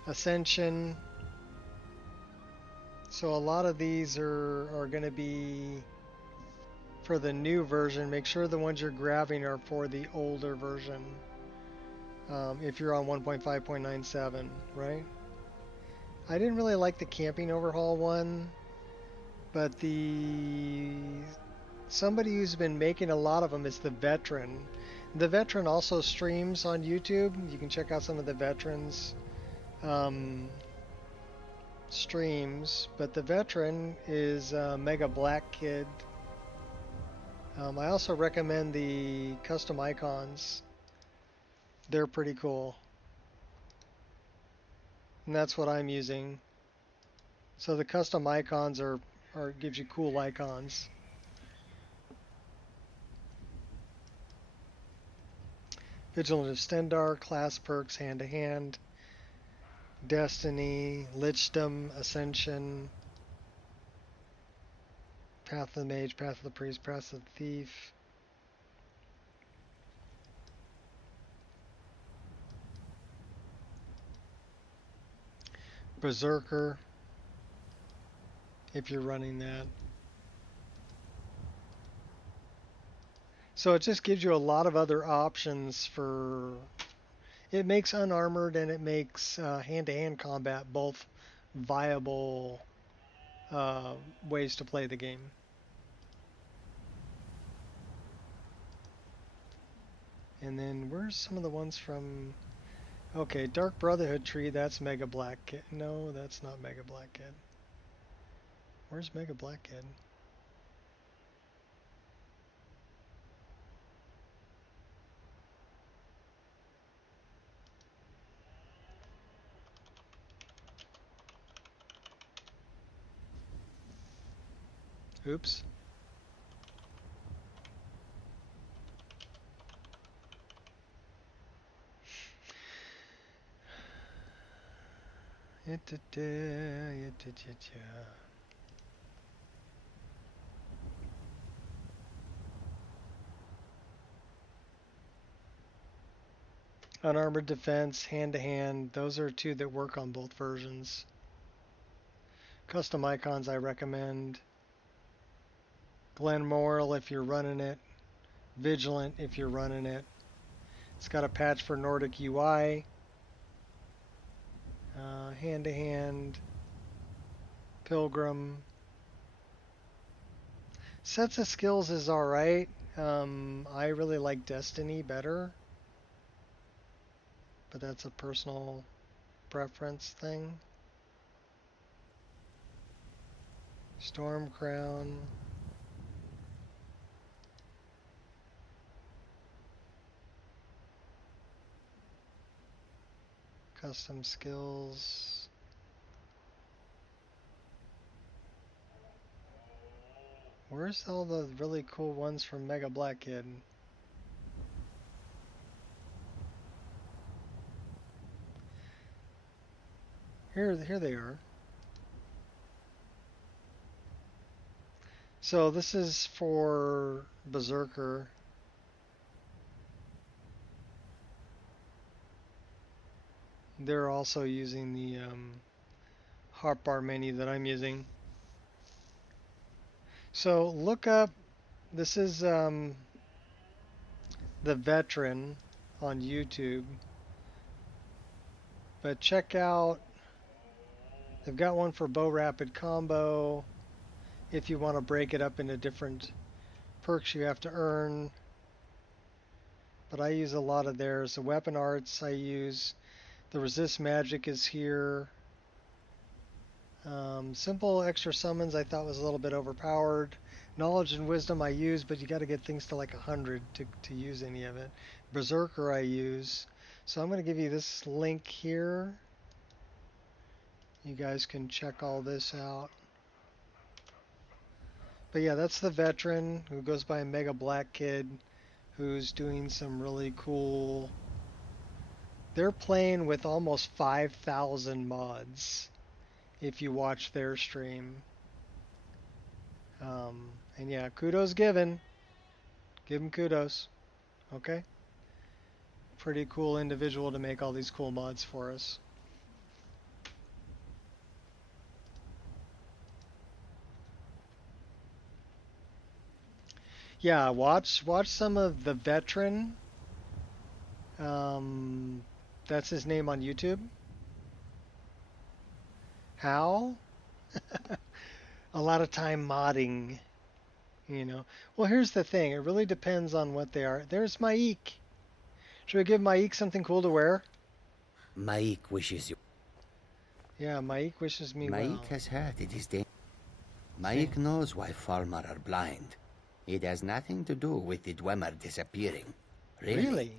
Ascension. So a lot of these are going to be for the new version. Make sure the ones you're grabbing are for the older version. If you're on 1.5.97, right? I didn't really like the camping overhaul one, but somebody who's been making a lot of them is the Veteran. The Veteran also streams on YouTube. You can check out some of the Veterans streams, but the Veteran is Mega Black Kid. I also recommend the custom icons. They're pretty cool. And that's what I'm using. So the custom icons gives you cool icons. Vigilant of Stendar, class perks, hand to hand, Destiny, Lichdom, Ascension, Path of the Mage, Path of the Priest, Path of the Thief. Berserker, if you're running that. So it just gives you a lot of other options for... It makes unarmored and it makes hand-to-hand combat both viable ways to play the game. And then where's some of the ones from... Okay, Dark Brotherhood tree, that's Mega Black Kid. No, that's not Mega Black Kid. Where's Mega Black Kid? Oops. Unarmored defense, hand-to-hand, those are two that work on both versions. Custom icons I recommend. Glenmoral if you're running it. Vigilant if you're running it. It's got a patch for Nordic UI. Hand-to-hand. Pilgrim. Sets of skills is alright. I really like Destiny better. But that's a personal preference thing. Storm Crown. Custom skills. Where's all the really cool ones from Mega Black Kid? Here they are. So this is for Berserker. They're also using the hotbar menu that I'm using. So look up, this is the Veteran on YouTube. But check out, they've got one for bow rapid combo. If you want to break it up into different perks you have to earn. But I use a lot of theirs. The weapon arts I use. The resist magic is here. Simple extra summons I thought was a little bit overpowered. Knowledge and wisdom I use, but you got to get things to like 100 to use any of it. Berserker I use. So I'm going to give you this link here. You guys can check all this out. But yeah, that's the Veteran who goes by Mega Black Kid, who's doing some really cool. They're playing with almost 5,000 mods if you watch their stream. And yeah, kudos given. Give him kudos. Okay? Pretty cool individual to make all these cool mods for us. Yeah, watch some of the Veteran. That's his name on YouTube. How? A lot of time modding, you know. Well, here's the thing. It really depends on what they are. There's Maik. Should we give Maik something cool to wear? Maik wishes you. Yeah, Maik wishes me Maik well. has heard it is dangerous. Maik knows why Falmar are blind. It has nothing to do with the Dwemer disappearing. Really?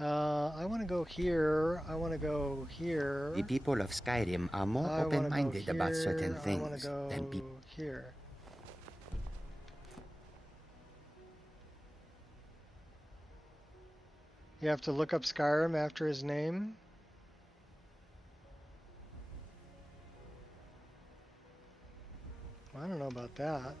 I want to go here. I want to go here. The people of Skyrim are more open-minded about certain I want things to go than people. here. You have to look up Skyrim after his name. I don't know about that.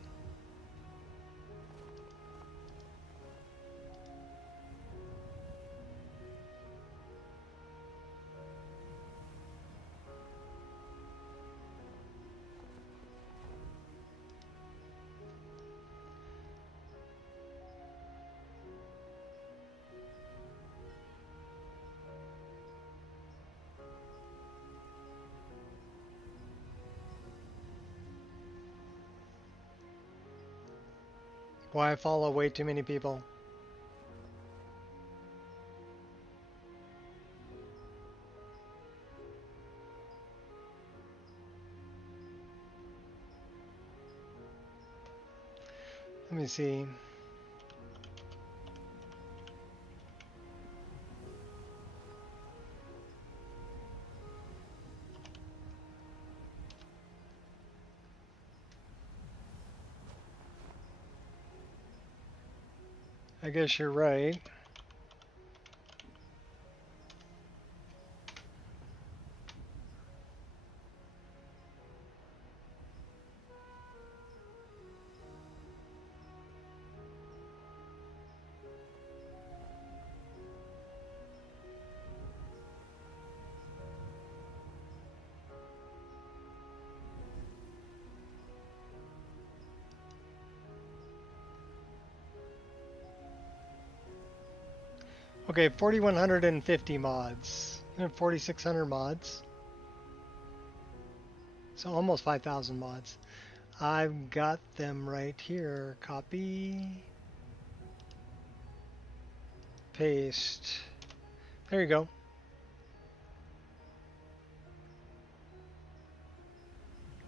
Why I follow way too many people. Let me see. I guess you're right. Okay, 4,150 mods. And 4,600 mods. So almost 5,000 mods. I've got them right here. Copy. Paste. There you go.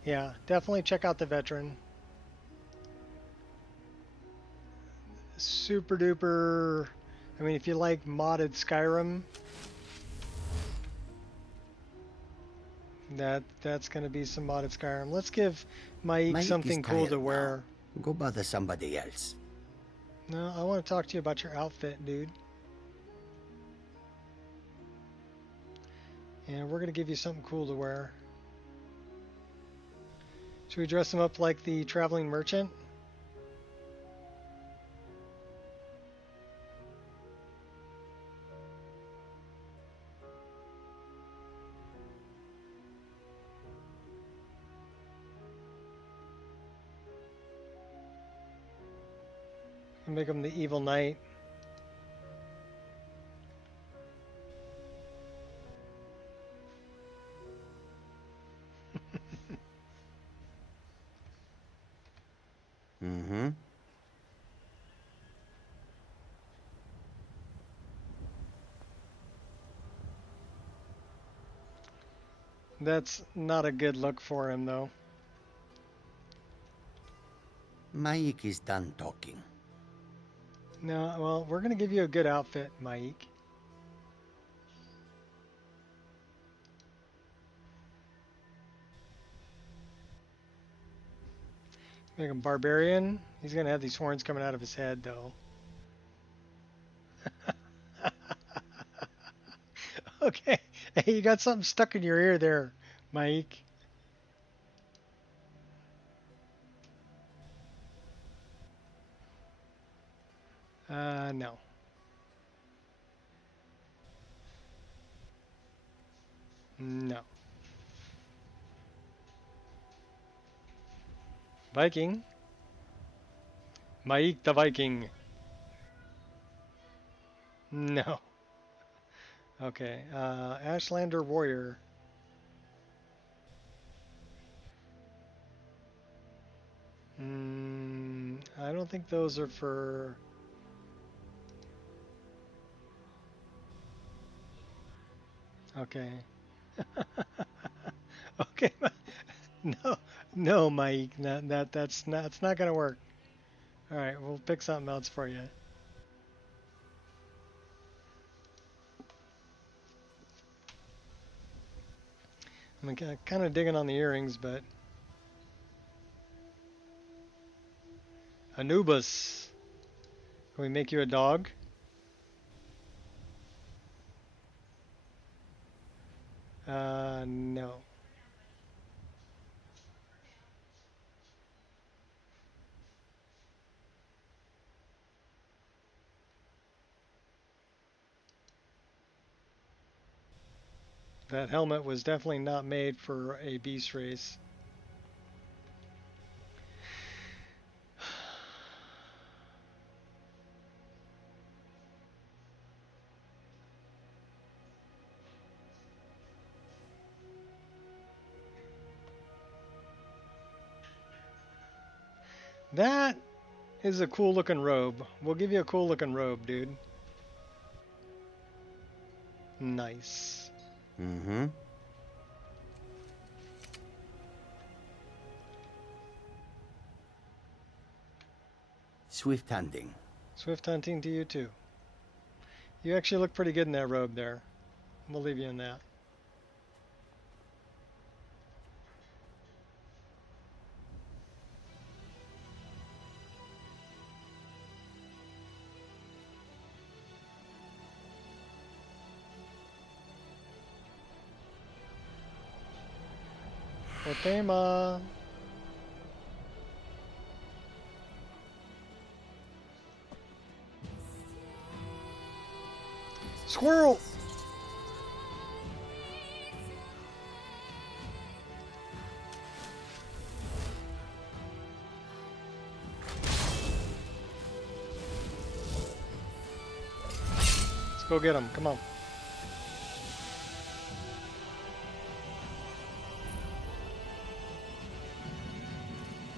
Yeah, definitely check out the veteran. Super duper. I mean, if you like modded Skyrim, that's going to be some modded Skyrim. Let's give Mike Mike something is cool to tired wear. now. Go bother somebody else. No, I want to talk to you about your outfit, dude. And we're going to give you something cool to wear. Should we dress him up like the traveling merchant? And make him the evil knight. Mm-hmm. That's not a good look for him, though. Mike is done talking. No, well, we're going to give you a good outfit, Mike. Make him barbarian. He's going to have these horns coming out of his head, though. Okay. Hey, you got something stuck in your ear there, Mike. No. No. Viking. Mike the Viking. No. Okay. Ashlander Warrior. I don't think those are for... Okay. Okay. No, no, Mike. That's not gonna work. All right, we'll pick something else for you. I'm kind of digging on the earrings, but Anubis. Can we make you a dog? No. That helmet was definitely not made for a beast race. That is a cool looking robe. We'll give you a cool looking robe, dude. Nice. Mm-hmm. Swift hunting. Swift hunting to you too. You actually look pretty good in that robe there. We'll leave you in that. Otema. Squirrel! Let's go get him. Come on.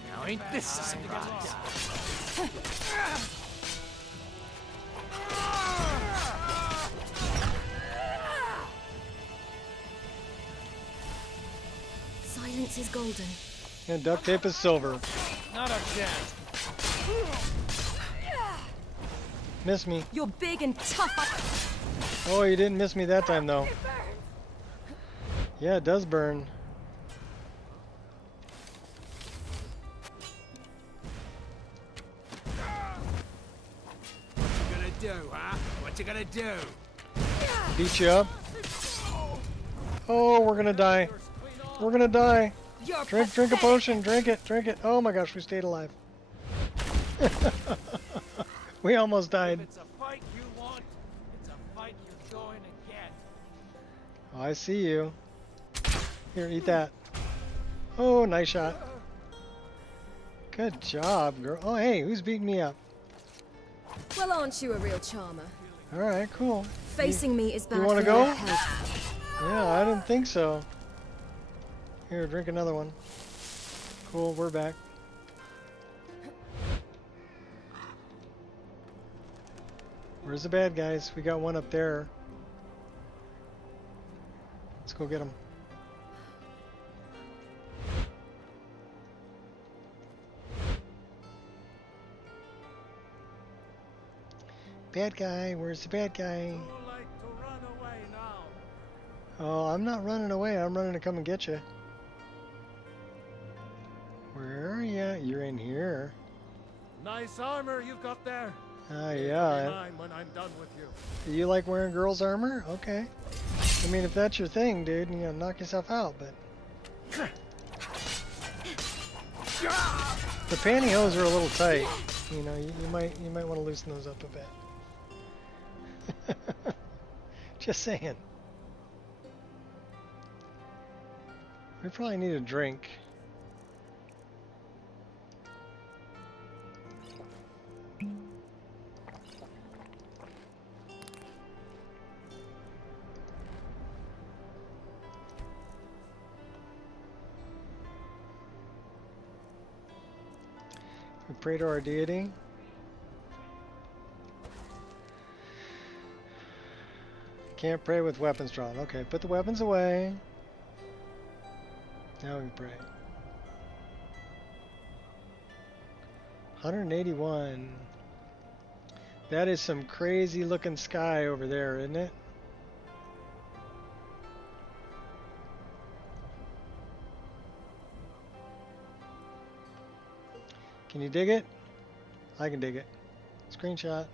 Now ain't this a surprise? Silence is golden. And duct tape is silver. Not a chance. Miss me. You're big and tough. Oh, you didn't miss me that time, though. Yeah, it does burn. What you gonna do, huh? What you gonna do? Beat you up. Oh, we're gonna die. We're gonna die. You're Drink a potion. Drink it. Drink it. Oh my gosh, we stayed alive. We almost died. If it's a fight you want, it's a fight you're going to get. Oh, I see you. Here, eat that. Oh, nice shot. Good job, girl. Oh, hey, who's beating me up? Well, aren't you a real charmer? All right, cool. Facing me is bad wanna for go? your health. Yeah, I didn't think so. Here, drink another one. Cool, we're back. Where's the bad guys? We got one up there. Let's go get him. Bad guy, where's the bad guy? You like to run away now. Oh, I'm not running away. I'm running to come and get you. Where are you? You're in here. Nice armor you've got there. Ah, It'll be yeah. mine when I'm done with you. Do you like wearing girls' armor? Okay. I mean, if that's your thing, dude, you know, knock yourself out, but... The pantyhose are a little tight. You know, you might want to loosen those up a bit. Just saying. We probably need a drink. We pray to our deity. Can't pray with weapons drawn. Okay, put the weapons away. Now we pray. 181. That is some crazy looking sky over there, isn't it? Can you dig it? I can dig it. Screenshot.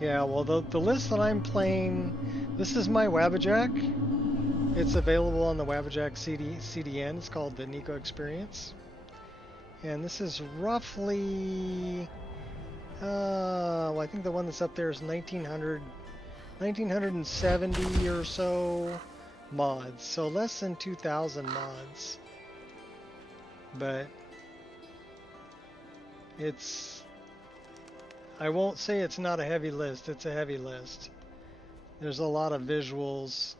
Yeah, well, the list that I'm playing, this is my Wabbajack. It's available on the Wabbajack CDN. It's called the Nico Experience. And this is roughly, well, I think the one that's up there is 1970 or so mods. So less than 2,000 mods. But it's... I won't say it's not a heavy list, it's a heavy list. There's a lot of visuals.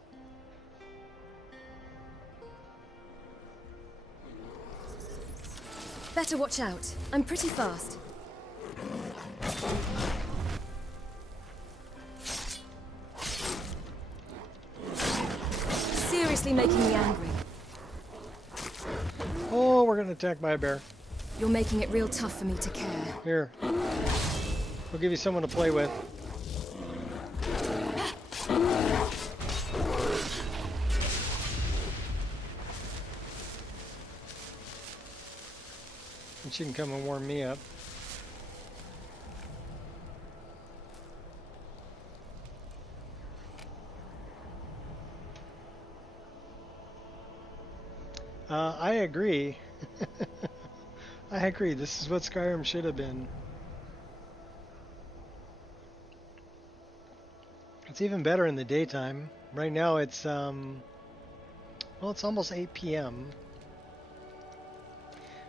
Better watch out. I'm pretty fast. Seriously making me angry. Oh, we're gonna attack by a bear. You're making it real tough for me to care. Here. We'll give you someone to play with. And she can come and warm me up. I agree. I agree. This is what Skyrim should have been. It's even better in the daytime. Right now it's well, it's almost 8 p.m.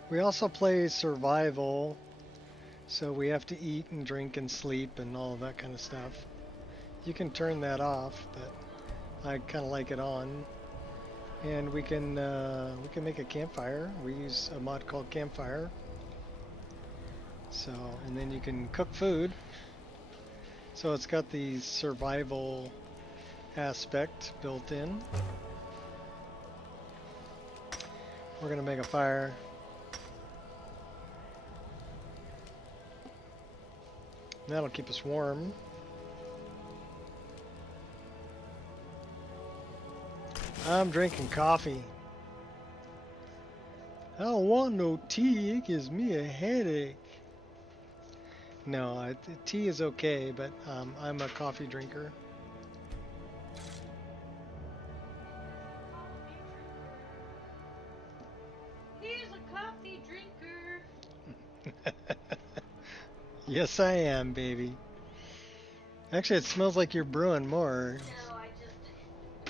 We also play survival, so we have to eat and drink and sleep and all of that kind of stuff. You can turn that off, but I kind of like it on. And we can make a campfire. We use a mod called Campfire. So, and then you can cook food. So it's got the survival aspect built in. We're gonna make a fire. That'll keep us warm. I'm drinking coffee. I don't want no tea. It gives me a headache. No, tea is okay, but I'm a coffee drinker. He's a coffee drinker. Yes, I am, baby. Actually, it smells like you're brewing more. No, I just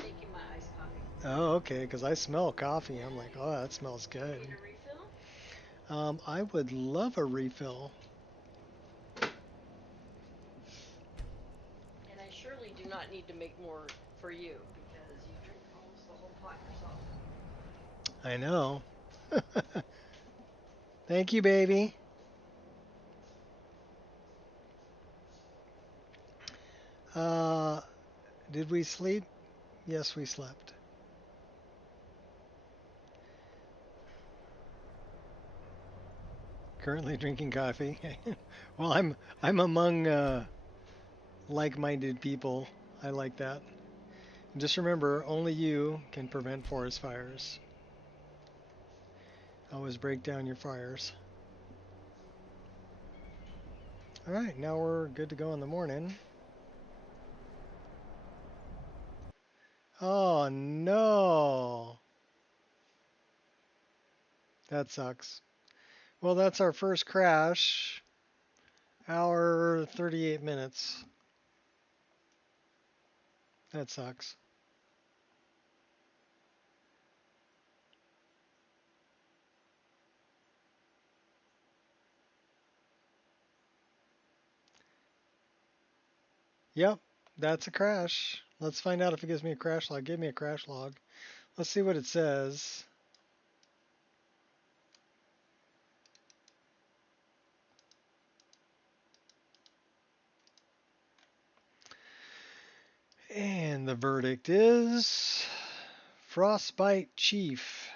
making my iced coffee. Oh, okay, because I smell coffee. I'm like, oh, that smells good. Need a refill? I would love a refill. And I surely do not need to make more for you because you drink almost the whole pot yourself. I know. Thank you, baby. Did we sleep? Yes, we slept. Currently drinking coffee. Well, I'm among like-minded people. I like that. And just remember, only you can prevent forest fires. Always break down your fires. All right, now we're good to go in the morning. Oh no. That sucks. Well, that's our first crash. Hour 38 minutes. That sucks. Yep, that's a crash. Let's find out if it gives me a crash log. Give me a crash log. Let's see what it says. And the verdict is Frostbite Chief.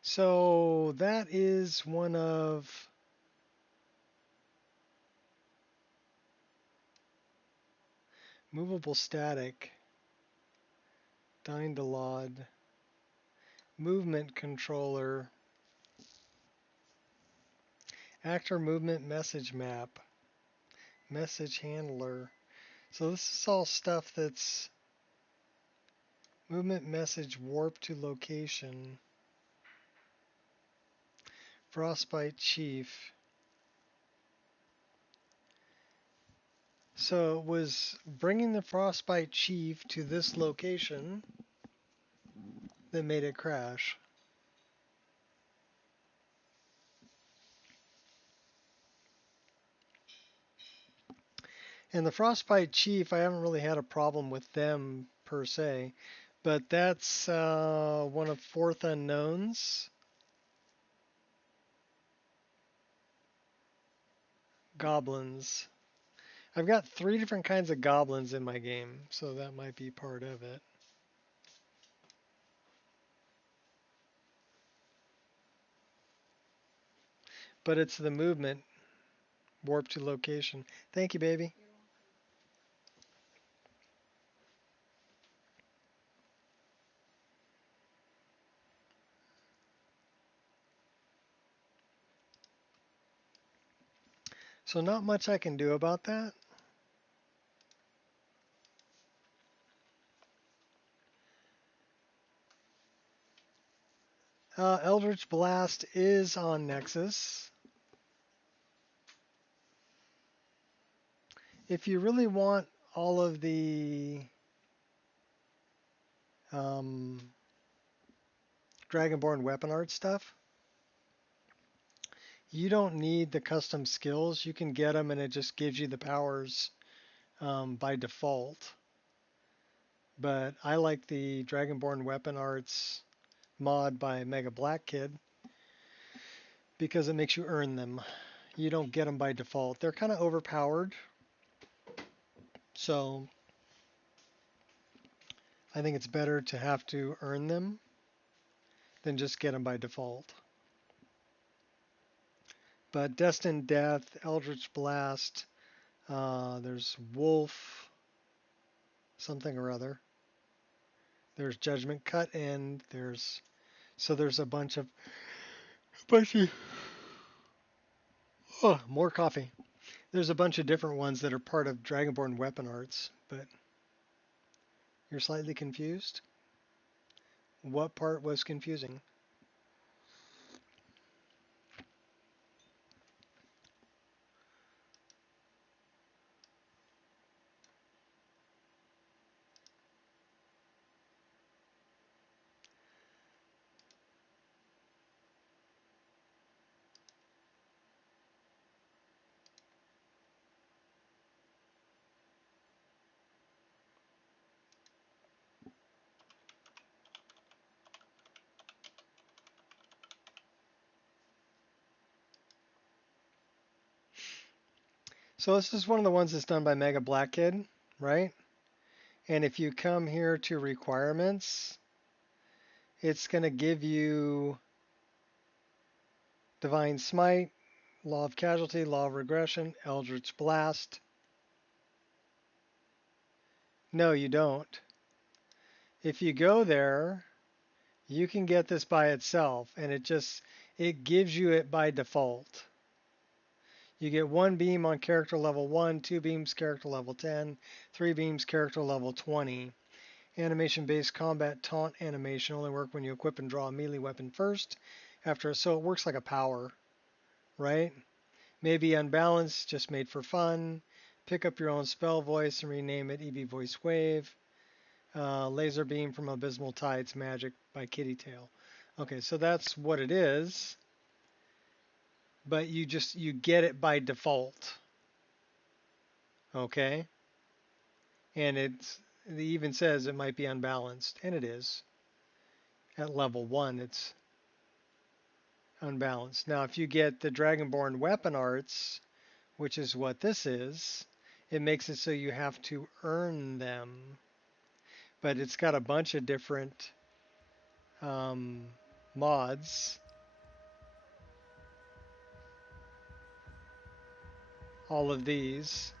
So that is one of movable static, Dyndelod, movement controller, actor movement message map, message handler. So this is all stuff that's movement message warp to location, Frostbite Chief. So it was bringing the Frostbite Chief to this location that made it crash. And the Frostbite Chief, I haven't really had a problem with them per se, but that's one of Fourth Unknown's goblins. I've got 3 different kinds of goblins in my game, so that might be part of it. But it's the movement warp to location. Thank you, baby. So not much I can do about that. Eldritch Blast is on Nexus. If you really want all of the Dragonborn weapon art stuff, you don't need the custom skills. You can get them and it just gives you the powers by default. But I like the Dragonborn weapon arts mod by Mega Black Kid because it makes you earn them. You don't get them by default. They're kind of overpowered. So I think it's better to have to earn them than just get them by default. But Destined Death, Eldritch Blast, there's Wolf, something or other. There's Judgment Cut End. There's a bunch of more coffee. There's a bunch of different ones that are part of Dragonborn weapon arts, but you're slightly confused? What part was confusing? So this is one of the ones that's done by Mega Black Kid, right? And if you come here to requirements, it's going to give you Divine Smite, Law of Casualty, Law of Regression, Eldritch Blast. No, you don't. If you go there, you can get this by itself, and it gives you it by default. You get 1 beam on character level 1, 2 beams character level 10, 3 beams character level 20. Animation-based combat taunt animation only work when you equip and draw a melee weapon first. So it works like a power, right? Maybe unbalanced, just made for fun. Pick up your own spell voice and rename it EV Voice Wave. Laser beam from Abysmal Tides Magic by Kitty Tail. Okay, so that's what it is. But you get it by default. Okay? And it even says it might be unbalanced, and it is. At level 1, it's unbalanced. Now, if you get the Dragonborn weapon arts, which is what this is, it makes it so you have to earn them. But it's got a bunch of different mods. All of these.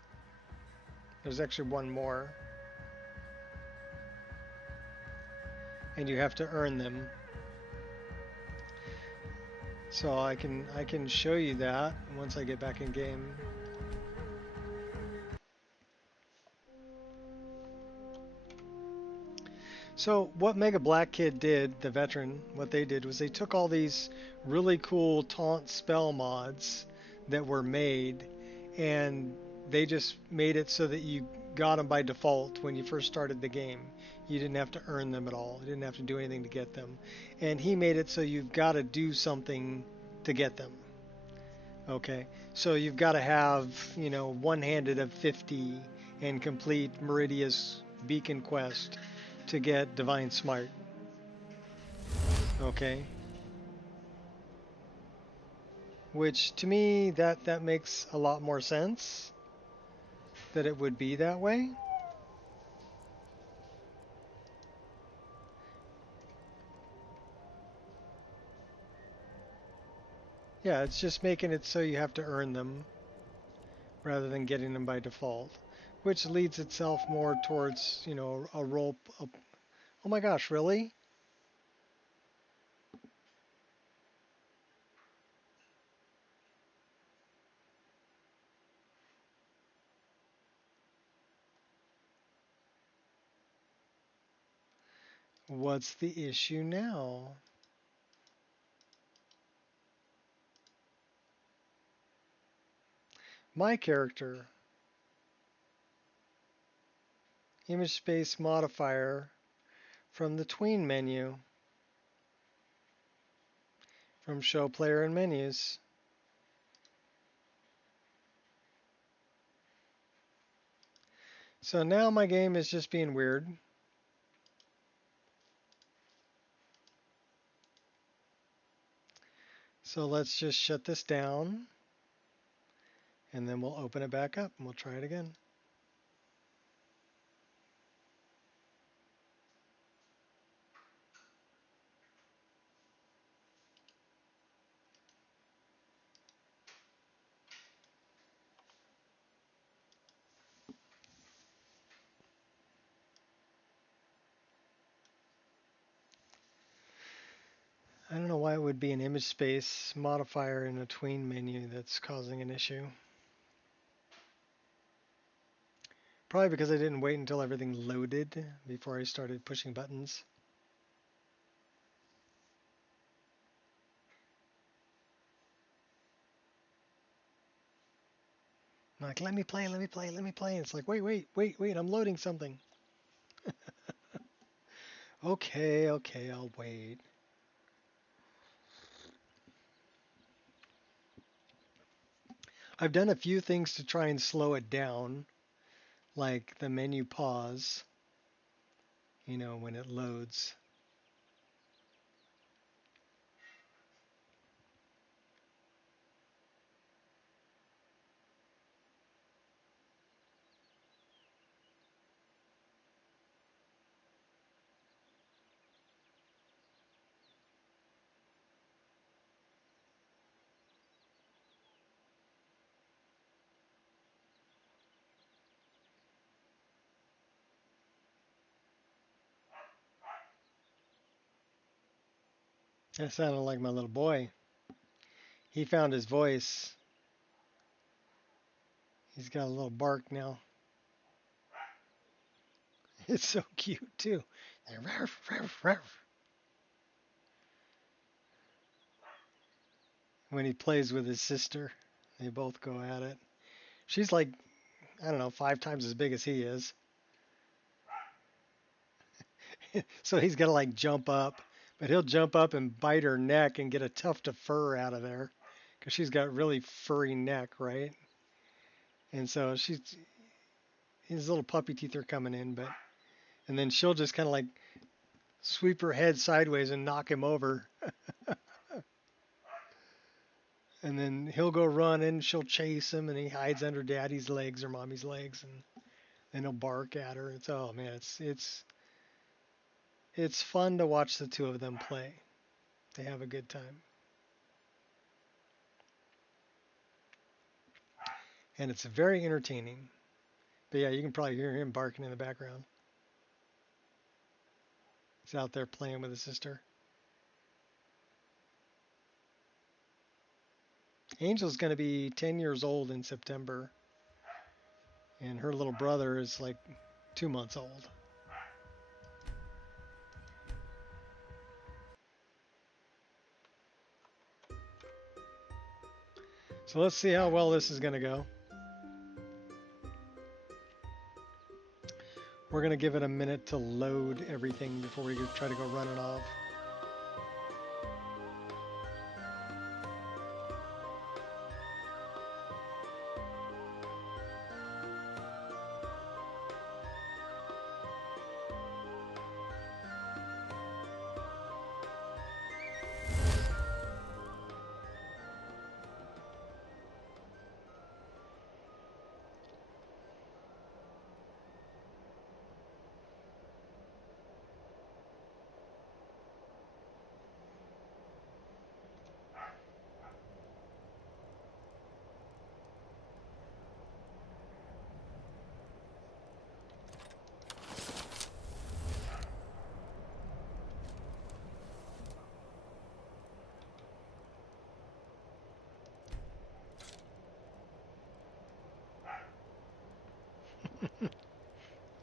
There's actually one more. And you have to earn them. So I can show you that once I get back in game. So what Mega Black Kid did, the veteran, what they did was they took all these really cool taunt spell mods that were made, and they just made it so that you got them by default when you first started the game. You didn't have to earn them at all. You didn't have to do anything to get them. And he made it so you've got to do something to get them. Okay, so you've got to have, one-handed of 50 and complete Meridia's Beacon Quest to get Divine Smite. Okay. Which to me that makes a lot more sense that it would be that way. Yeah, it's just making it so you have to earn them rather than getting them by default, which leads itself more towards, a role. Oh my gosh, really? What's the issue now? My character. Image space modifier from the tween menu. From show player and menus. So now my game is just being weird. So let's just shut this down and then we'll open it back up and we'll try it again. I don't know why it would be an image space modifier in a tween menu that's causing an issue. Probably because I didn't wait until everything loaded before I started pushing buttons. I'm like, let me play, let me play, let me play. And it's like, wait, I'm loading something. Okay, I'll wait. I've done a few things to try and slow it down, like the menu pause, you know, when it loads. That sounded like my little boy. He found his voice. He's got a little bark now. It's so cute too. When he plays with his sister, they both go at it. She's like, I don't know, 5 times as big as he is. So he's got to like jump up, but he'll jump up and bite her neck and get a tuft of fur out of there because she's got really furry neck, right? And so his little puppy teeth are coming in, and then she'll just kind of like sweep her head sideways and knock him over. And then he'll go run and she'll chase him and he hides under daddy's legs or mommy's legs and then he'll bark at her. It's, oh man, it's fun to watch the two of them play. They have a good time. And it's very entertaining. But yeah, you can probably hear him barking in the background. He's out there playing with his sister. Angel's going to be 10 years old in September. And her little brother is like 2 months old. So let's see how well this is going to go. We're going to give it a minute to load everything before we try to go running off.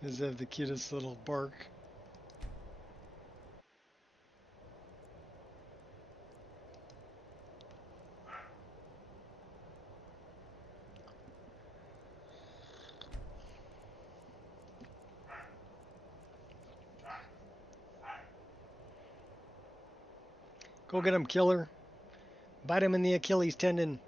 Does have the cutest little bark. Go get him, killer. Bite him in the Achilles tendon.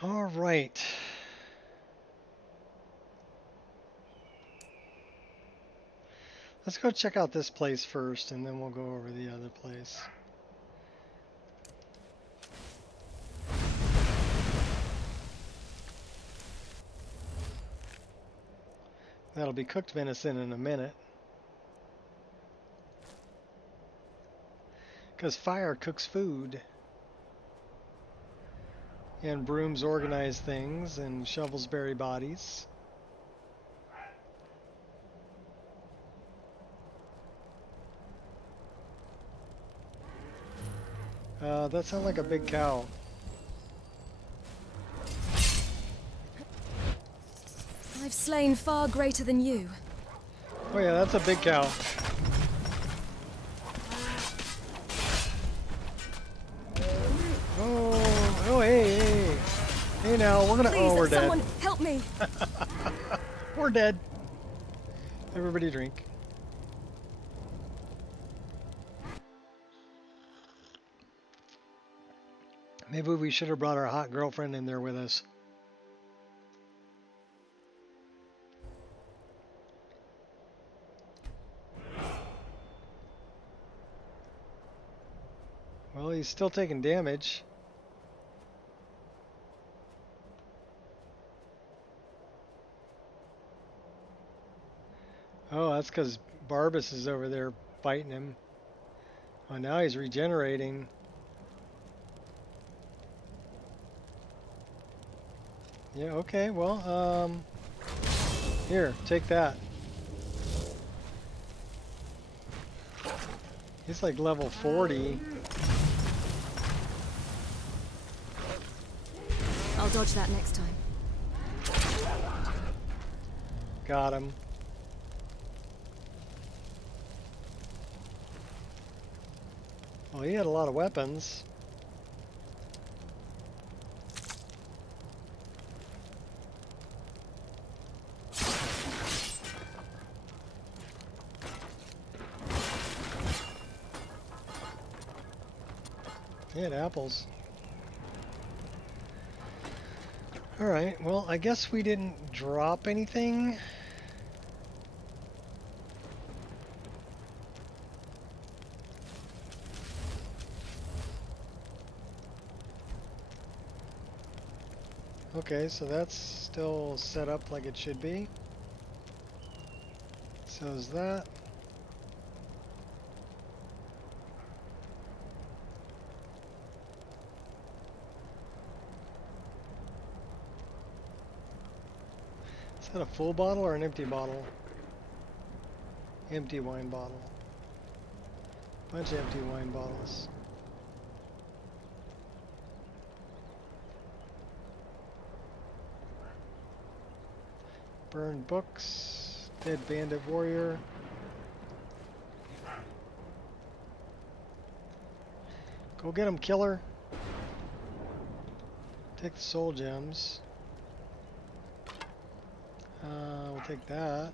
All right. Let's go check out this place first, and then we'll go over the other place. That'll be cooked venison in a minute. Because fire cooks food. And brooms organize things, and shovels bury bodies. That sounds like a big cow. I've slain far greater than you. Oh yeah, that's a big cow. Oh, hey. Hey now, we're gonna, Please, we're dead. someone help me. We're dead. Everybody drink. Maybe we should have brought our hot girlfriend in there with us. Well, he's still taking damage. Oh, that's because Barbas is over there biting him. Oh, now he's regenerating. Yeah, okay, well, here, take that. He's like level 40. I'll dodge that next time. Got him. Well, he had a lot of weapons. He had apples. Alright, well, I guess we didn't drop anything. Okay, so that's still set up like it should be. So is that. Is that a full bottle or an empty bottle? Empty wine bottle. Bunch of empty wine bottles. Burned books. Dead bandit warrior. Go get him, killer. Take the soul gems. We'll take that.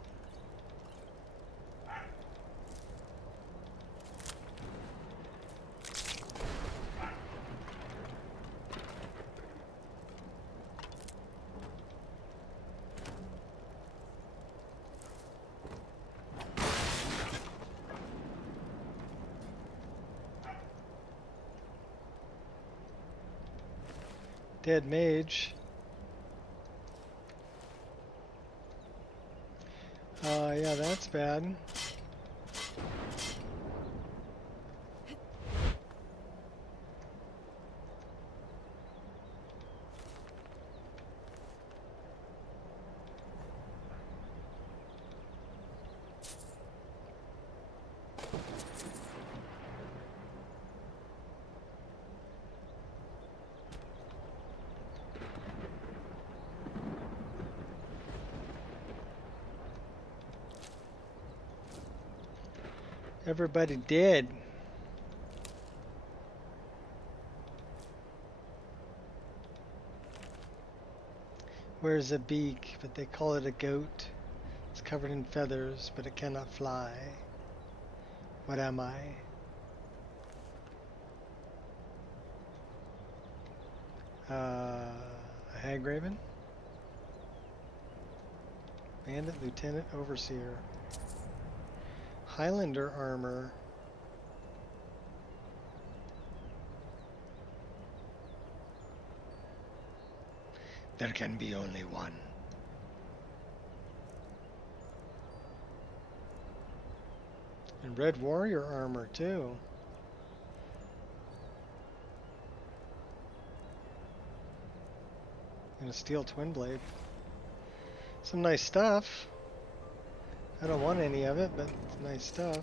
Dead mage. Yeah, that's bad. Everybody dead. Wears a beak, but they call it a goat. It's covered in feathers, but it cannot fly. What am I? A hag raven? Bandit, lieutenant, overseer. Highlander armor. There can be only one. And red warrior armor too. And a steel twin blade. Some nice stuff. I don't want any of it, but it's nice stuff.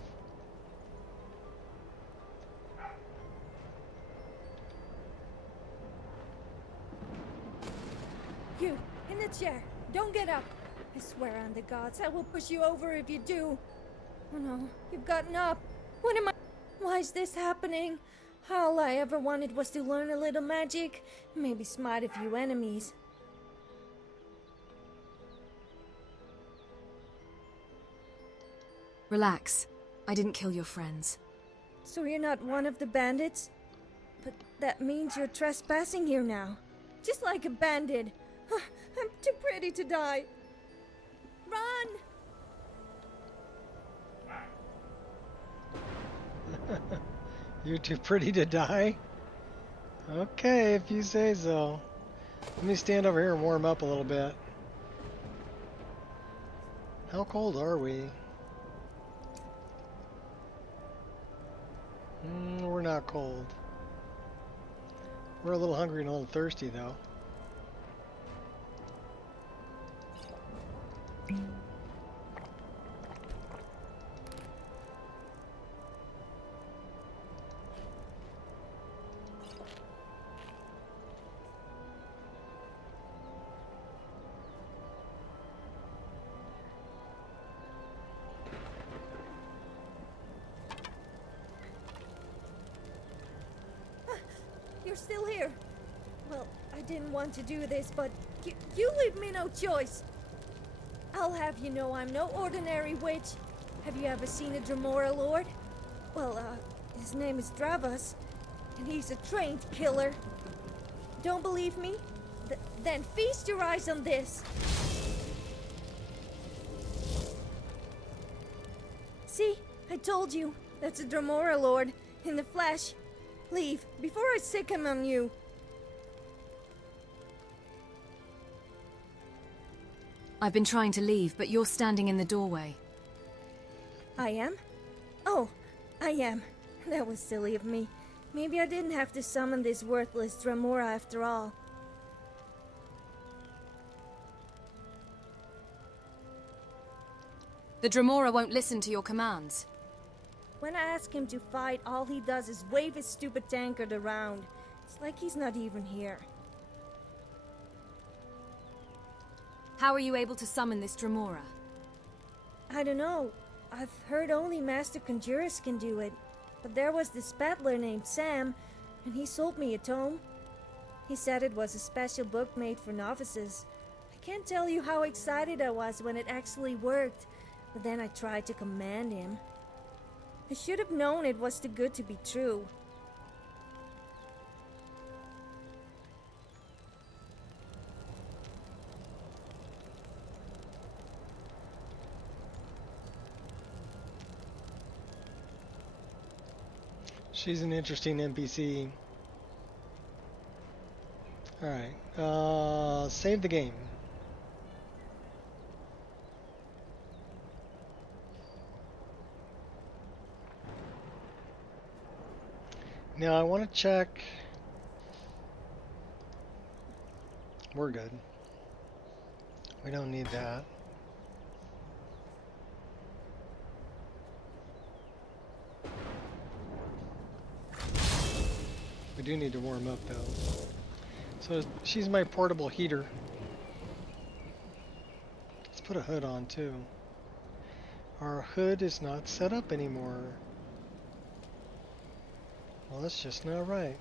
You, in the chair. Don't get up. I swear on the gods, I will push you over if you do. Oh no, you've gotten up. What am I... Why is this happening? All I ever wanted was to learn a little magic. Maybe smite a few enemies. Relax. I didn't kill your friends. So you're not one of the bandits? But that means you're trespassing here now. Just like a bandit. I'm too pretty to die. Run! You're too pretty to die? Okay, if you say so. Let me stand over here and warm up a little bit. How cold are we? We're not cold. We're a little hungry and a little thirsty though. You're still here. Well, I didn't want to do this, but you leave me no choice. I'll have you know I'm no ordinary witch. Have you ever seen a Dremora Lord? Well, his name is Dravas, and he's a trained killer. Don't believe me? Then feast your eyes on this. See? I told you. That's a Dremora Lord, in the flesh. Leave, before I sick him on you. I've been trying to leave, but you're standing in the doorway. I am? Oh, I am. That was silly of me. Maybe I didn't have to summon this worthless Dremora after all. The Dremora won't listen to your commands. When I ask him to fight, all he does is wave his stupid tankard around. It's like he's not even here. How are you able to summon this Dremora? I don't know. I've heard only Master Conjurers can do it. But there was this peddler named Sam, and he sold me a tome. He said it was a special book made for novices. I can't tell you how excited I was when it actually worked, but then I tried to command him. I should have known it was too good to be true. She's an interesting NPC. Alright, save the game. Now I want to check. We're good. We don't need that. We do need to warm up though. So she's my portable heater. Let's put a hood on too. Our hood is not set up anymore. Well, that's just not right.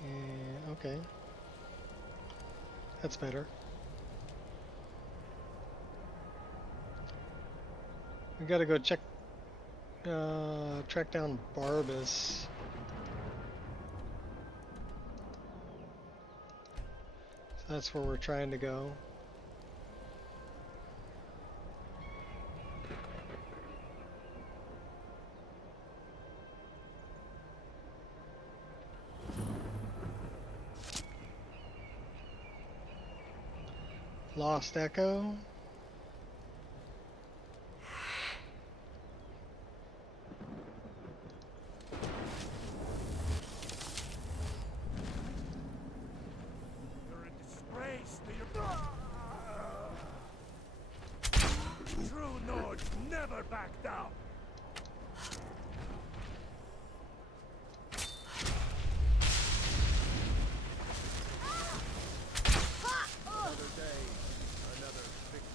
Yeah, okay. That's better. We gotta go check, track down Barbas. So that's where we're trying to go. Lost Echo. You're a disgrace to your... True Nords never back down. Another day, another victory.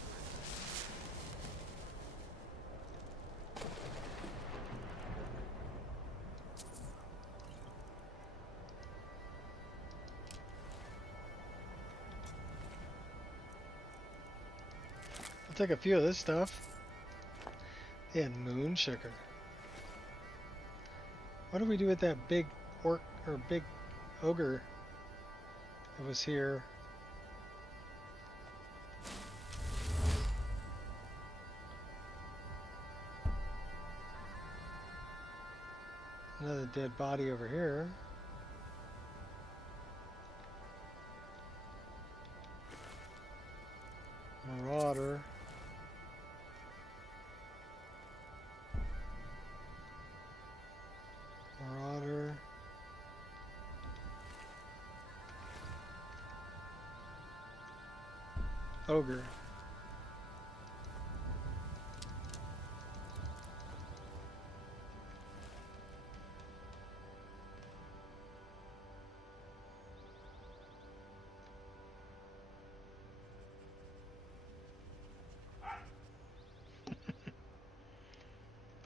I'll take a few of this stuff. And moon sugar. What do we do with that big orc or big ogre that was here? Another dead body over here. Marauder. Marauder. Ogre.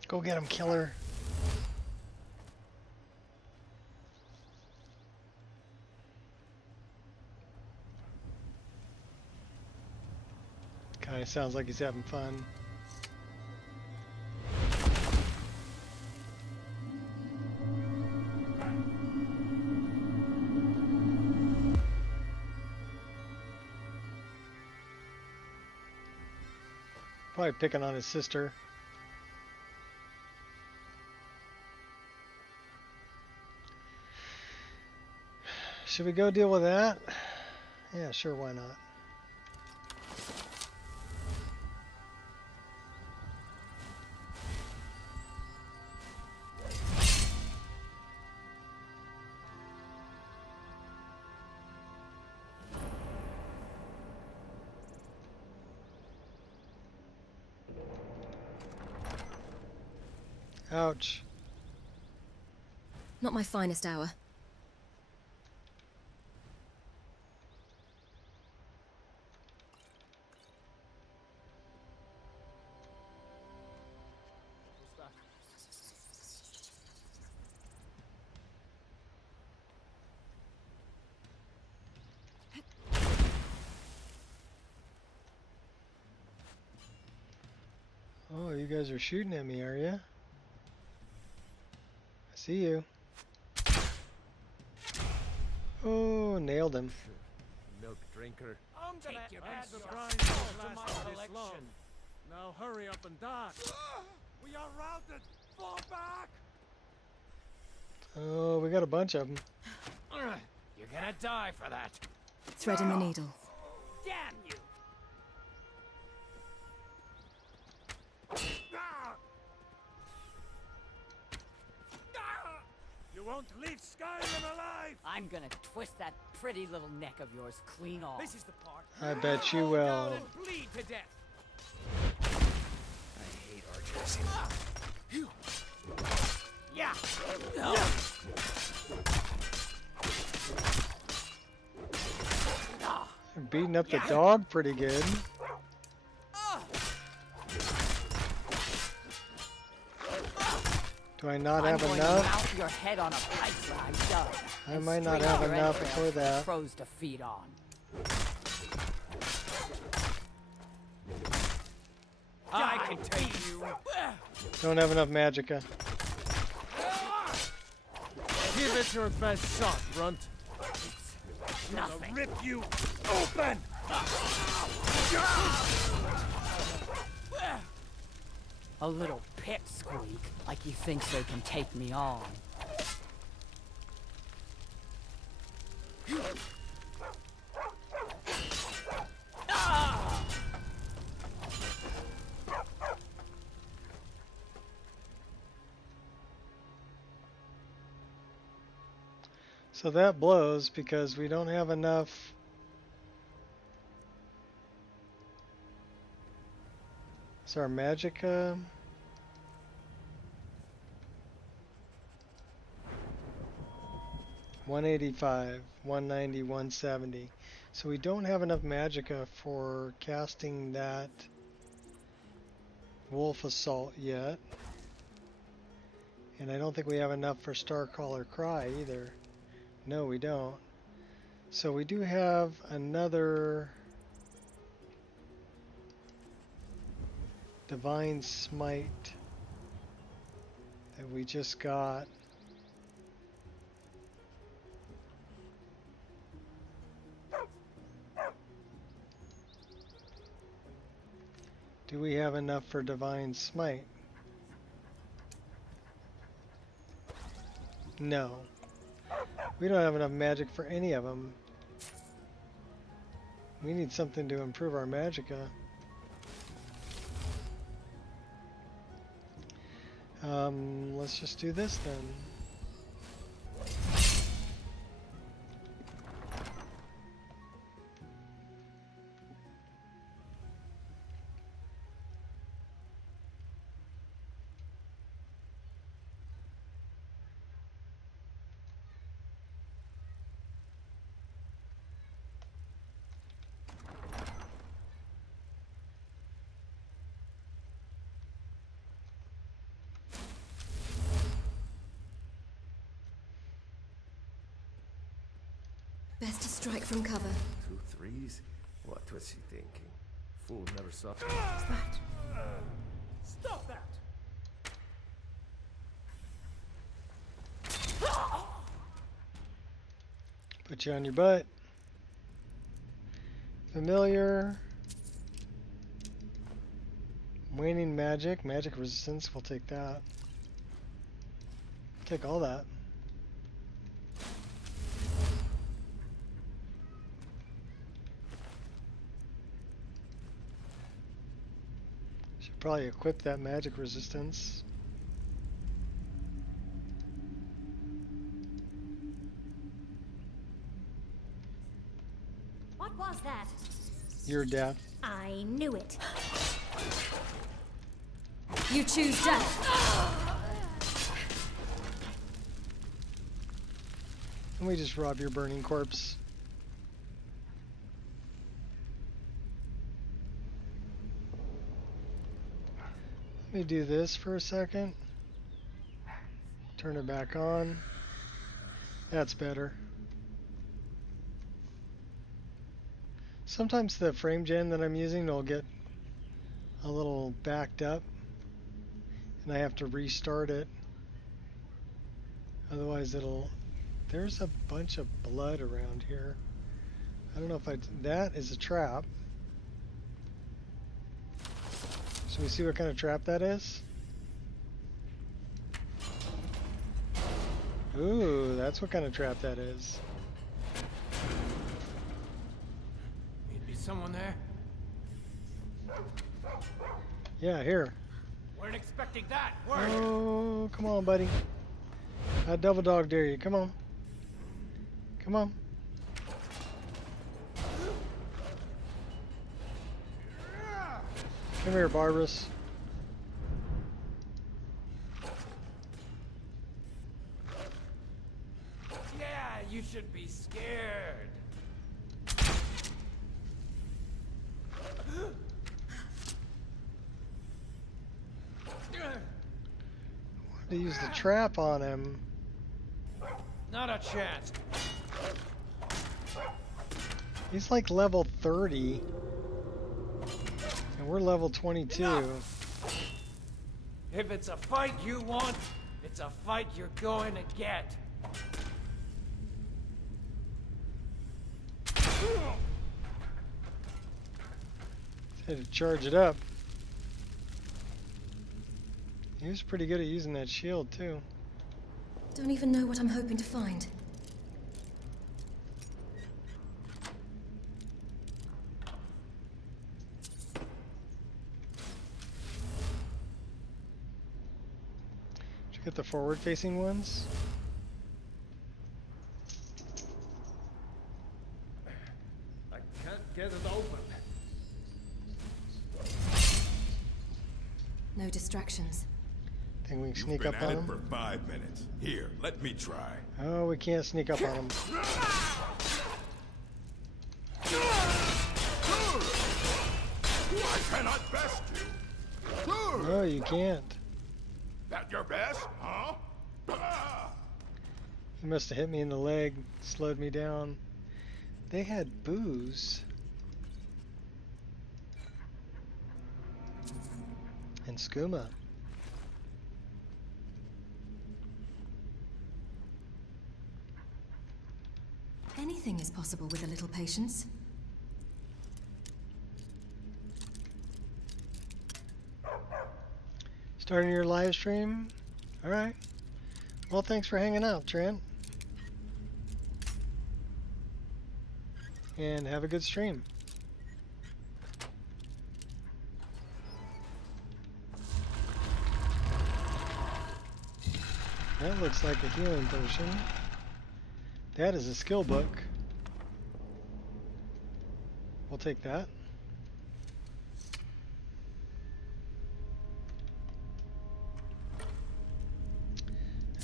Go get him, killer. Guy sounds like he's having fun. Probably picking on his sister. Should we go deal with that? Yeah, sure, why not? Ouch. Not my finest hour. Oh, you guys are shooting at me, are you? I see you. Oh, nailed him. Milk drinker. I'm gonna I'm add surprised your this soul to my lasted this long. collection. Now hurry up and dance. We are routed. Fall back. Oh, we got a bunch of them. You're gonna die for that. Threading the needle. Damn you! You won't leave Skyrim alive. I'm gonna twist that pretty little neck of yours clean off. This is the part. I bet you Fall will. down and bleed to death. I hate archers. Yeah. You're beating up the dog pretty good. Do I not I'm have going to enough? mount your head on a pike rag, done. I and might not string have your enough entrails for that. Crows to feed on. I can take you. Don't have enough magicka. Give it your best shot, Runt. Nothing. Rip you open! A little pit squeak, like he thinks they can take me on. So that blows because we don't have enough. Is our magicka? $185, $190, $170. So we don't have enough magicka for casting that wolf assault yet. And I don't think we have enough for Starcaller Cry either. No, we don't. So we do have another Divine Smite that we just got. Do we have enough for Divine Smite? No. We don't have enough magic for any of them. We need something to improve our magicka. Let's just do this then. Best to strike from cover. 2 3s? What was she thinking? Fool never saw. What's that? Stop that! Put you on your butt. Familiar. Waning magic. Magic resistance. We'll take that. Take all that. Should probably equip that magic resistance. What was that? Your death. I knew it. You choose death. Let me just rob your burning corpse. Let me do this for a second. Turn it back on. That's better. Sometimes the frame gen that I'm using will get a little backed up and I have to restart it. Otherwise it'll... There's a bunch of blood around here. I don't know if that is a trap. So we see what kind of trap that is? Ooh, that's what kind of trap that is. Maybe someone there? Yeah, here. Weren't expecting that, were you? Oh, come on, buddy. I double dog dare you. Come on. Come on. Come here, Barbarous. Yeah, you should be scared. To use the trap on him. Not a chance. He's like level 30. And we're level 22. If it's a fight you want, it's a fight you're going to get. Had to charge it up. He was pretty good at using that shield too. Don't even know what I'm hoping to find. Did you get the forward-facing ones? I can't get it open. No distractions. Think we can You've sneak been up at on it him? for 5 minutes. Here, let me try. Oh, we can't sneak up on him. I cannot best you. No, you can't. That your best, huh? He must have hit me in the leg, slowed me down. They had booze. And skooma. Anything is possible with a little patience. Starting your live stream? Alright. Well, thanks for hanging out, Trent. And have a good stream. That looks like a healing potion. That is a skill book. We'll take that.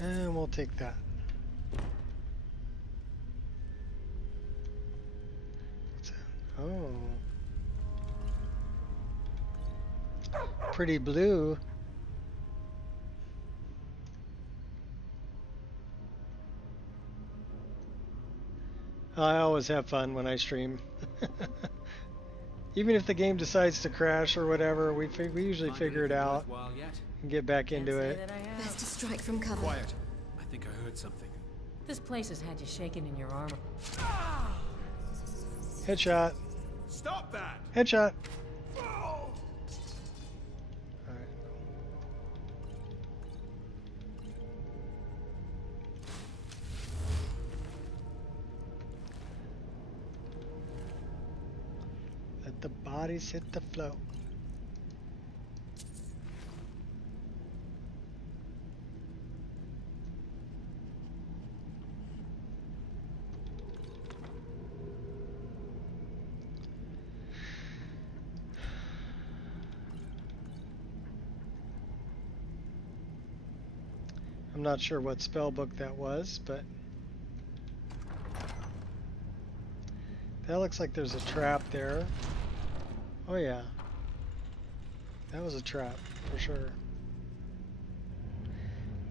And we'll take that. What's that? Oh. Pretty blue. I always have fun when I stream. Even if the game decides to crash or whatever, we usually figure it out and get back into it. Best to strike from cover. Quiet. I think I heard something. This place has had you shaking in your armor. Headshot. Stop that! Headshot. Oh! Alright. Let the bodies hit the floor. I'm not sure what spell book that was, but that looks like there's a trap there. Oh yeah, that was a trap for sure.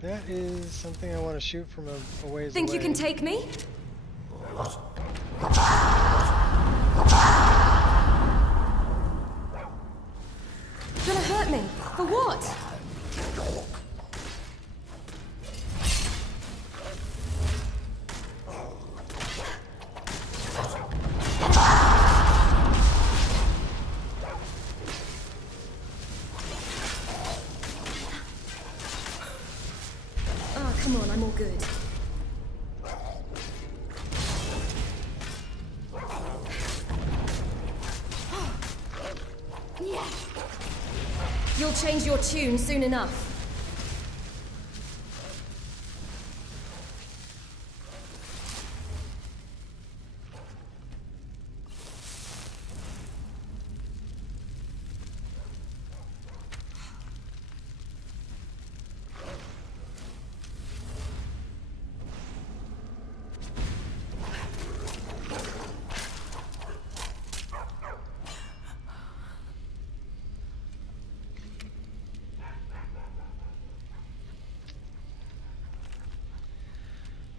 That is something I want to shoot from a ways Think away. you can take me? Gonna hurt me? For what? Oh, come on, I'm all good. You'll change your tune soon enough.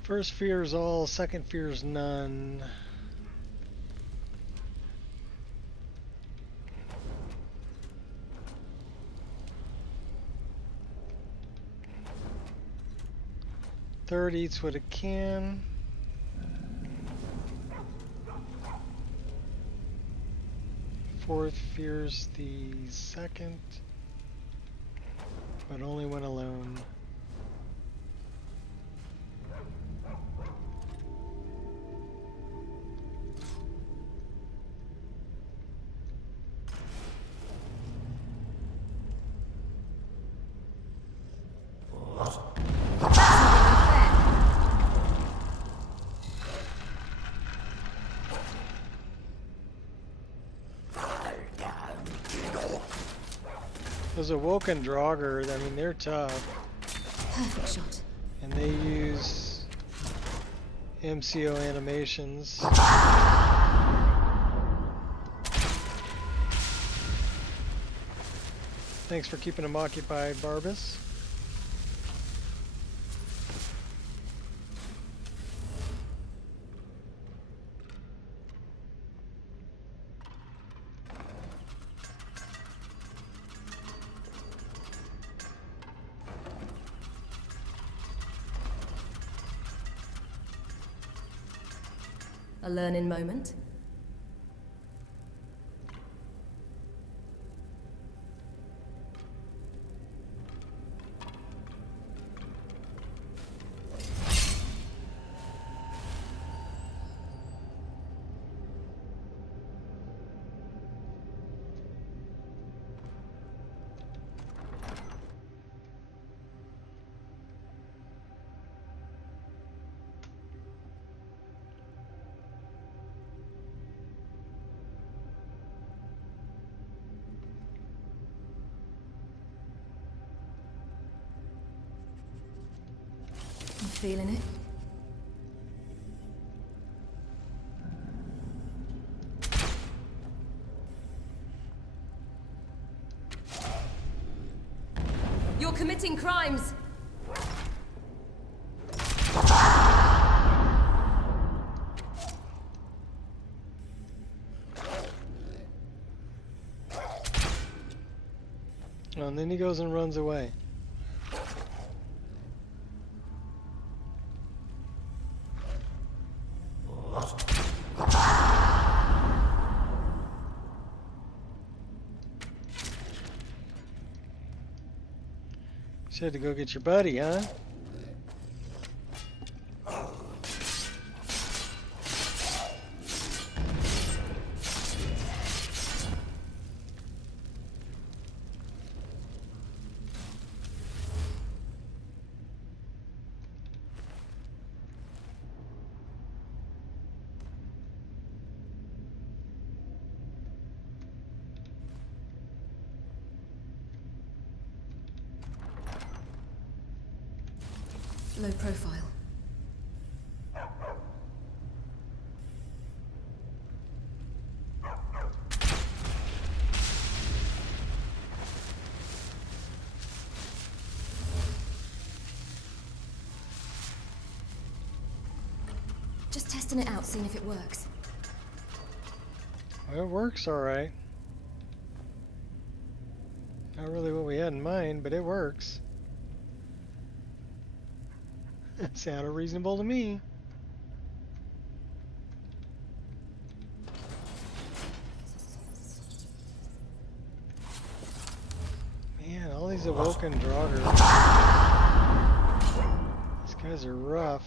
First fear is all, second fear is none. Third eats what it can. Fourth fears the second, but only when alone. Those Awoken Draugr, I mean, they're tough. Perfect shot. And they use MCO animations. Thanks for keeping them occupied, Barbas. A learning moment. I'm feeling it. You're committing crimes. Oh, and then he goes and runs away. You had to go get your buddy, huh? Low profile. Just testing it out, seeing if it works. Well, it works all right. Not really what we had in mind, but it works. It sounded reasonable to me. Man, all these Awoken Draugr. These guys are rough.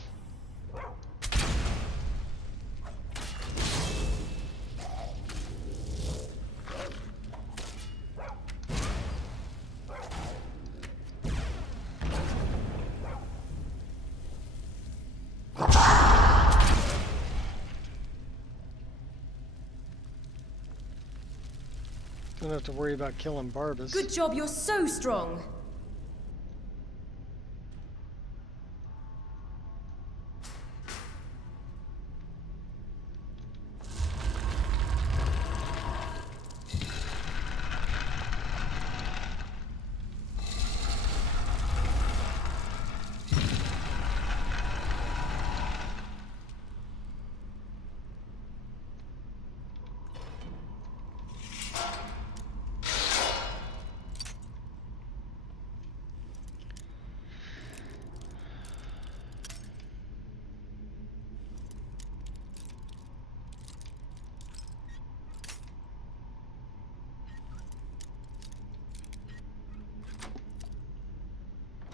Don't have to worry about killing Barbas. Good job, you're so strong.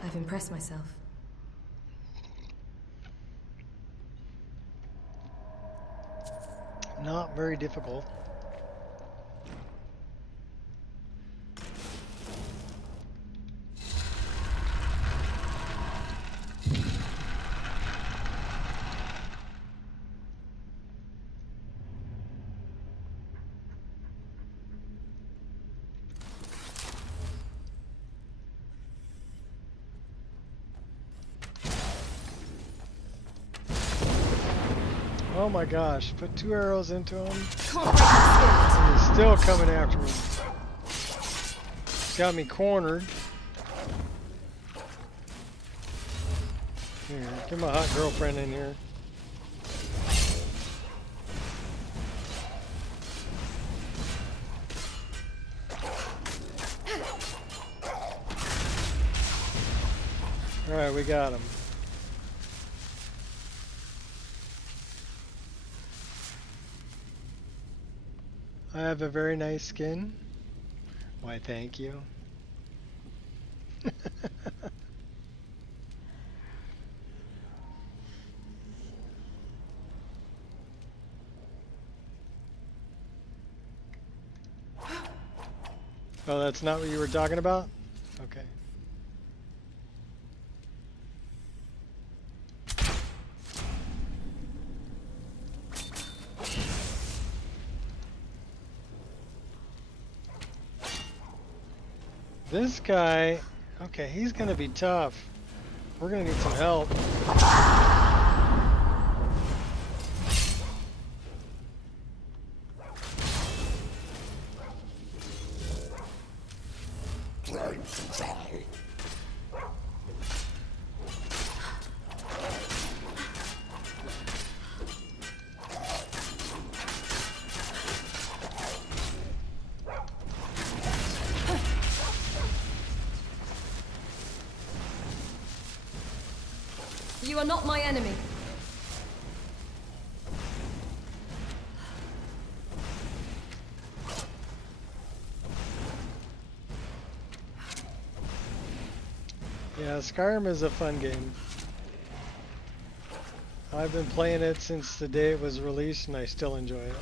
I've impressed myself. Not very difficult. Oh my gosh, put 2 arrows into him. And he's still coming after me. Got me cornered. Here, get my hot girlfriend in here. Alright, we got him. I have a very nice skin. Why, thank you. Oh, that's not what you were talking about? Okay. This guy, okay, he's gonna be tough. We're gonna need some help. You are not my enemy. Yeah, Skyrim is a fun game. I've been playing it since the day it was released and I still enjoy it.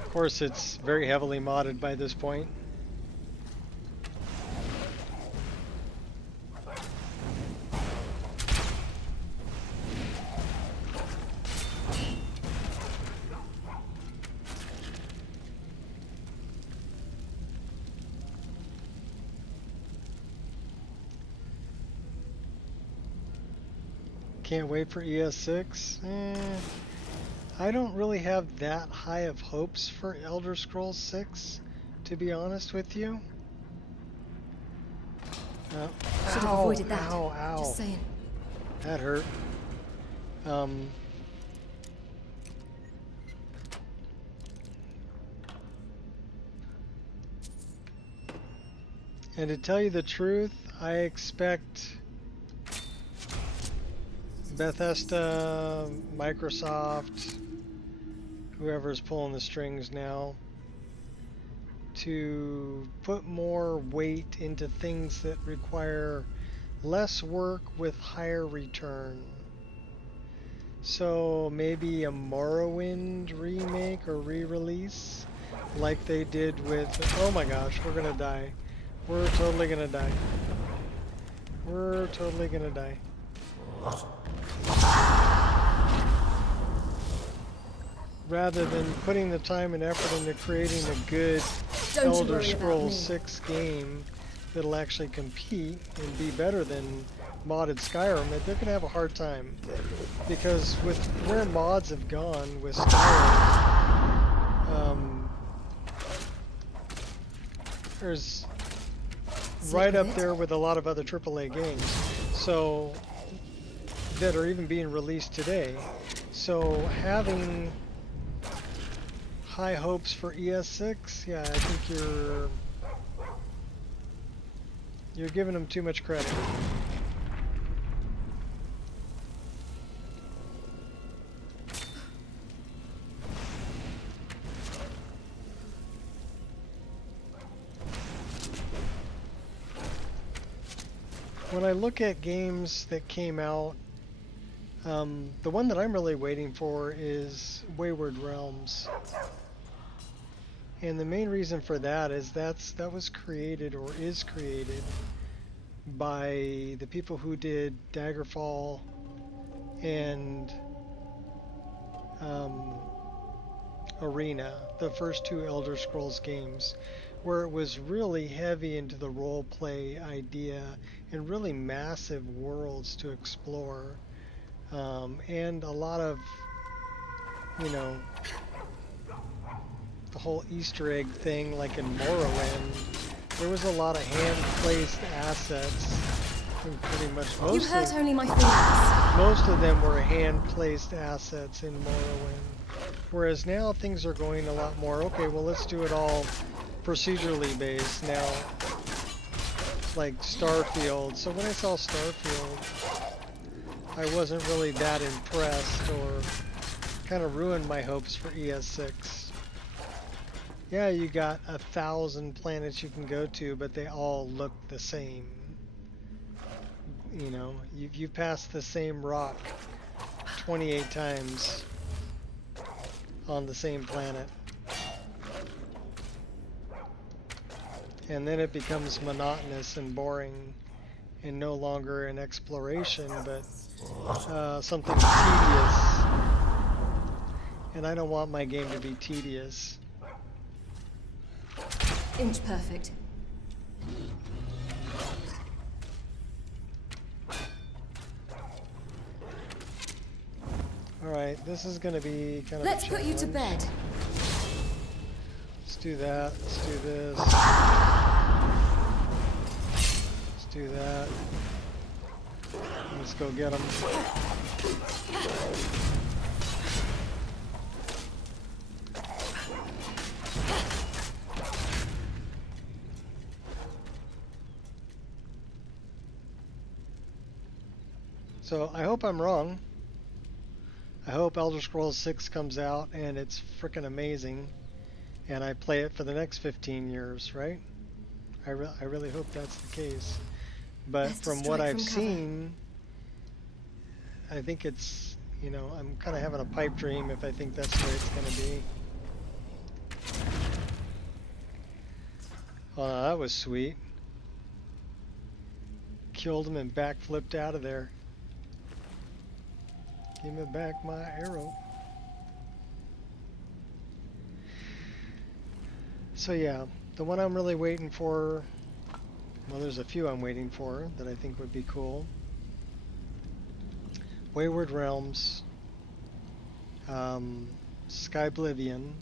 Of course, it's very heavily modded by this point. Can't wait for ES6. I don't really have that high of hopes for Elder Scrolls 6, to be honest with you. Should have avoided that. Ow, ow. Just saying. That hurt. And to tell you the truth, I expect Bethesda, Microsoft, whoever's pulling the strings now, to put more weight into things that require less work with higher return. So maybe a Morrowind remake or re-release like they did with, oh my gosh, we're gonna die. We're totally gonna die. We're totally gonna die. Rather than putting the time and effort into creating a good Elder Scrolls 6 game that'll actually compete and be better than modded Skyrim, they're going to have a hard time. Because with where mods have gone with Skyrim, there's right up there with a lot of other AAA games. So that are even being released today. So having high hopes for ES6, yeah, I think you're giving them too much credit. when I look at games that came out, the one that I'm really waiting for is Wayward Realms. And the main reason for that is that was created, or is created, by the people who did Daggerfall and Arena, the first two Elder Scrolls games, where it was really heavy into the role play idea and really massive worlds to explore, and a lot of, you know, the whole Easter egg thing, like in Morrowind. There was a lot of hand-placed assets, and pretty much You hurt only my feelings. most of them were hand-placed assets in Morrowind. Whereas now things are going a lot more, okay, well, let's do it all procedurally based now, like Starfield. So when I saw Starfield, I wasn't really that impressed, or kind of ruined my hopes for ES6. Yeah, you got 1,000 planets you can go to, but they all look the same. You know, you passed the same rock 28 times on the same planet. And then it becomes monotonous and boring, and no longer an exploration, but something tedious. And I don't want my game to be tedious. Inch perfect. Alright, this is going to be kind of Let's put you to bed. Let's do that. Let's do this. Let's do that. Let's go get them. So I hope I'm wrong. I hope Elder Scrolls 6 comes out and it's freaking amazing, and I play it for the next 15 years, right? I really hope that's the case. But from what I've seen, I think it's, you know, I'm kind of having a pipe dream if I think that's the way it's going to be. Oh, that was sweet. Killed him and backflipped out of there. Give me back my arrow. So yeah, the one I'm really waiting for, well, there's a few I'm waiting for that I think would be cool. Wayward Realms, Skyblivion,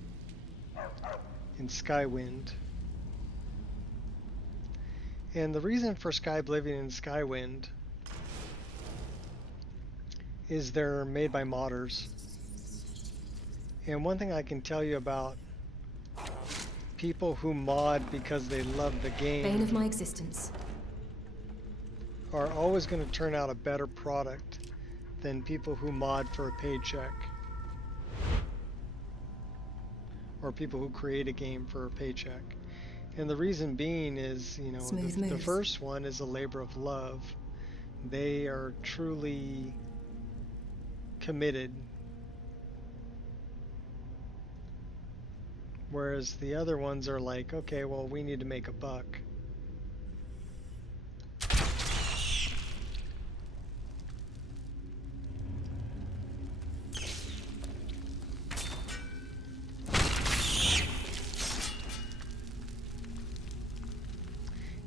and Skywind. And the reason for Skyblivion and Skywind is they're made by modders. And one thing I can tell you about people who mod because they love the game, Bane of my existence, are always going to turn out a better product than people who mod for a paycheck, or people who create a game for a paycheck. And the reason being is, you know, the first one is a labor of love. They are truly committed, whereas the other ones are like, okay, well, we need to make a buck.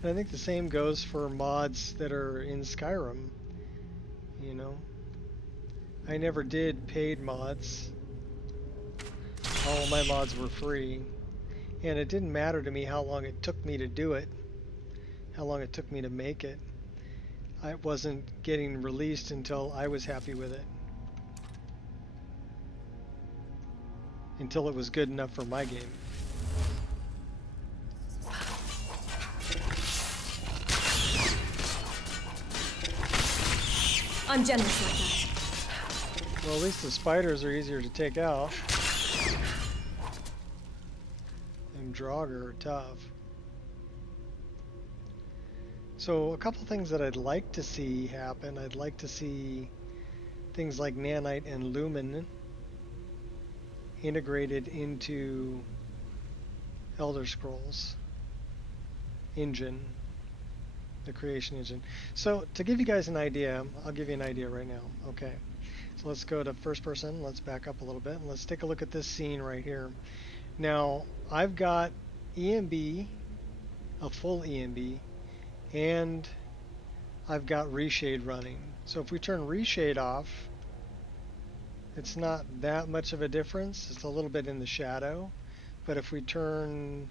And I think the same goes for mods that are in Skyrim, you know. I never did paid mods. All of my mods were free. And it didn't matter to me how long it took me to do it, how long it took me to make it. It wasn't getting released until I was happy with it. Until it was good enough for my game. I'm generous like that. Well, at least the spiders are easier to take out. And Draugr are tough. So a couple things that I'd like to see happen. I'd like to see things like nanite and lumen integrated into Elder Scrolls engine, the creation engine. So to give you guys an idea, I'll give you an idea right now. Okay, so let's go to first person. Let's back up a little bit and let's take a look at this scene right here. Now I've got EMB, a full EMB, and I've got reshade running. So if we turn reshade off, it's not that much of a difference. It's a little bit in the shadow. But if we turn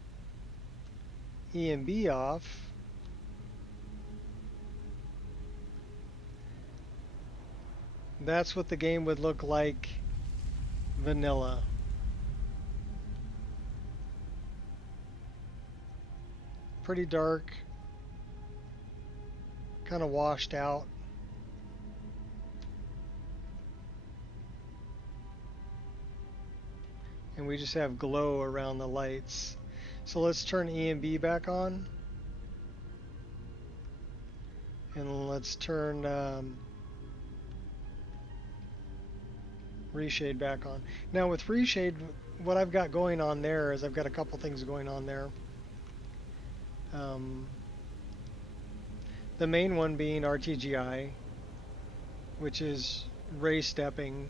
EMB off, that's what the game would look like vanilla. Pretty dark, kind of washed out. And we just have glow around the lights. So let's turn EMB back on. And let's turn reshade back on. Now with reshade, what I've got going on there is I've got a couple things going on there. The main one being RTGI, which is ray stepping.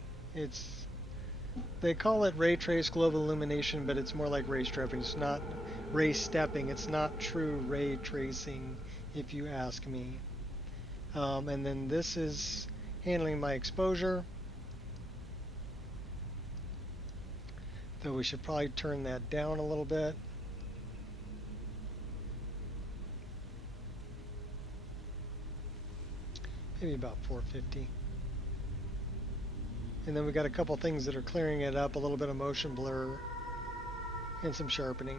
They call it ray trace global illumination, but it's more like ray stepping. It's not ray stepping. It's not true ray tracing, if you ask me. And then this is handling my exposure. Though we should probably turn that down a little bit. Maybe about 450. And then we got a couple things that are clearing it up, a little bit of motion blur and some sharpening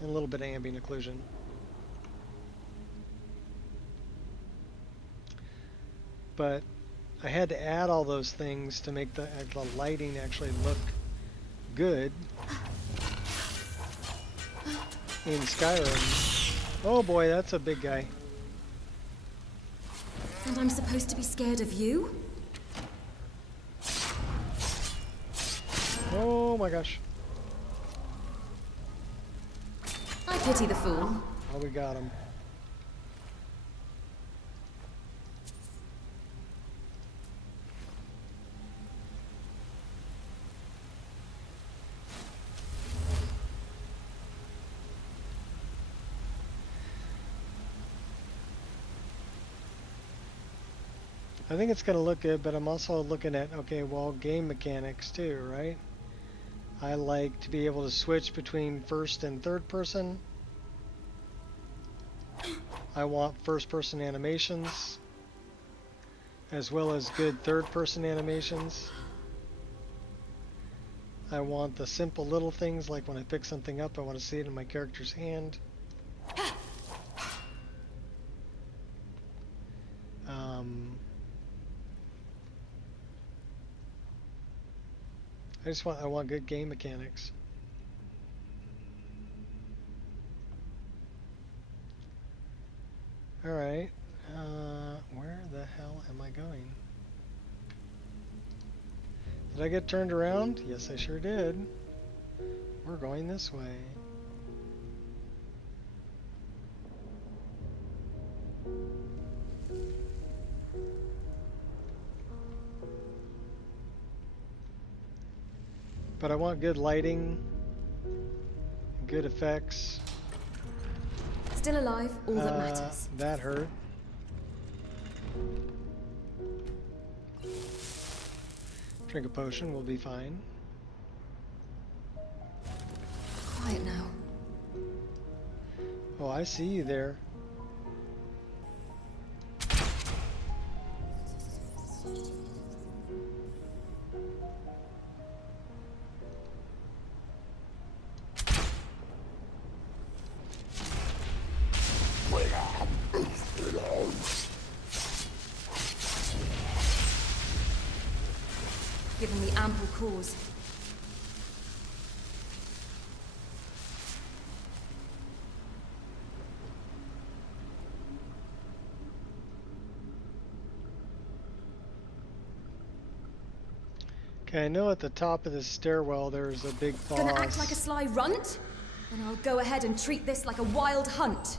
and a little bit of ambient occlusion. But I had to add all those things to make the lighting actually look good in Skyrim. Oh boy, that's a big guy. And I'm supposed to be scared of you? Oh my gosh. I pity the fool. Oh, we got him. I think it's going to look good, but I'm also looking at, okay, well, game mechanics too, right? I like to be able to switch between first and third person. I want first person animations, as well as good third person animations. I want the simple little things, like when I pick something up, I want to see it in my character's hand. I want good game mechanics. Alright, where the hell am I going? Did I get turned around? Yes, I sure did. We're going this way. But I want good lighting, good effects. Still alive, all that matters. That hurt. Drink a potion, we'll be fine. Quiet now. Oh, I see you there. Given me ample cause. Okay, I know at the top of this stairwell there's a big boss. Gonna act like a sly runt? Then I'll go ahead and treat this like a wild hunt.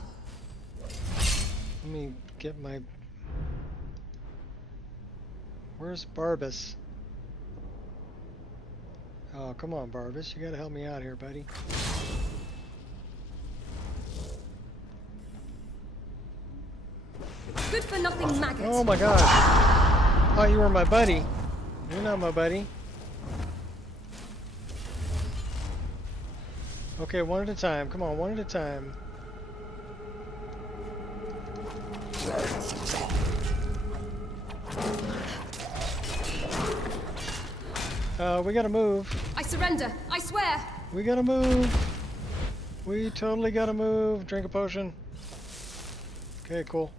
Let me get my... Where's Barbas? Oh, come on, Barbas. You gotta help me out here, buddy. Good for nothing maggot. Oh my gosh. Thought you were my buddy. You're not my buddy. Okay, one at a time. Come on, one at a time. We gotta move. I surrender. I swear. We gotta move. We totally gotta move. Drink a potion. Okay, cool.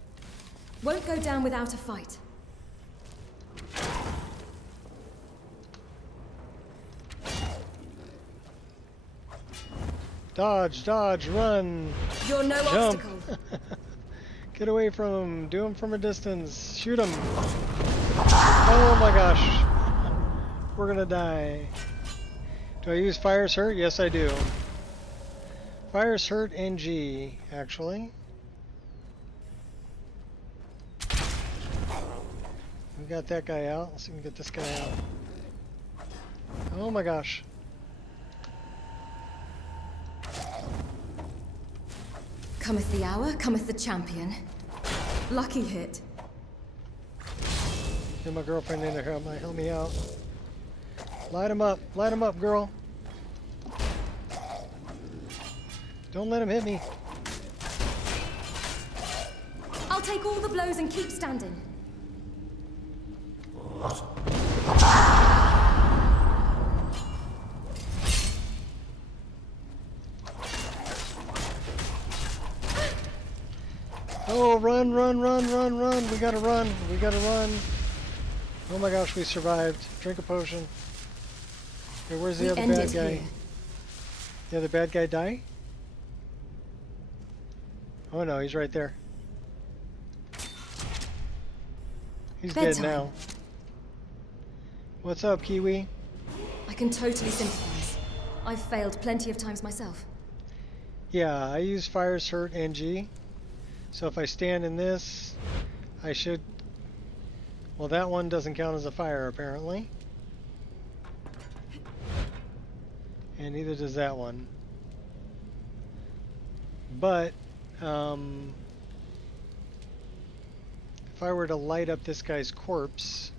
Won't go down without a fight. Dodge, dodge, run. You're no Jump. obstacle. Get away from him. Do him from a distance. Shoot him. Oh my gosh. We're gonna die. Do I use Fire's Hurt? Yes, I do. Fire's Hurt NG, actually. We got that guy out. Let's see if we can get this guy out. Oh my gosh. Cometh the hour, cometh the champion. Lucky hit. Get my girlfriend in there. Help me out. Light him up, girl. Don't let him hit me. I'll take all the blows and keep standing. Oh, run, run, run, run, run. We gotta run. We gotta run. Oh my gosh, we survived. Drink a potion. Okay, where's the other bad guy? Here. The other bad guy die? Oh no, he's right there. He's dead now. What's up, Kiwi? I can totally sympathize. I've failed plenty of times myself. Yeah, I use Fire's Hurt NG. So if I stand in this, I should... Well, that one doesn't count as a fire, apparently. And neither does that one. But, if I were to light up this guy's corpse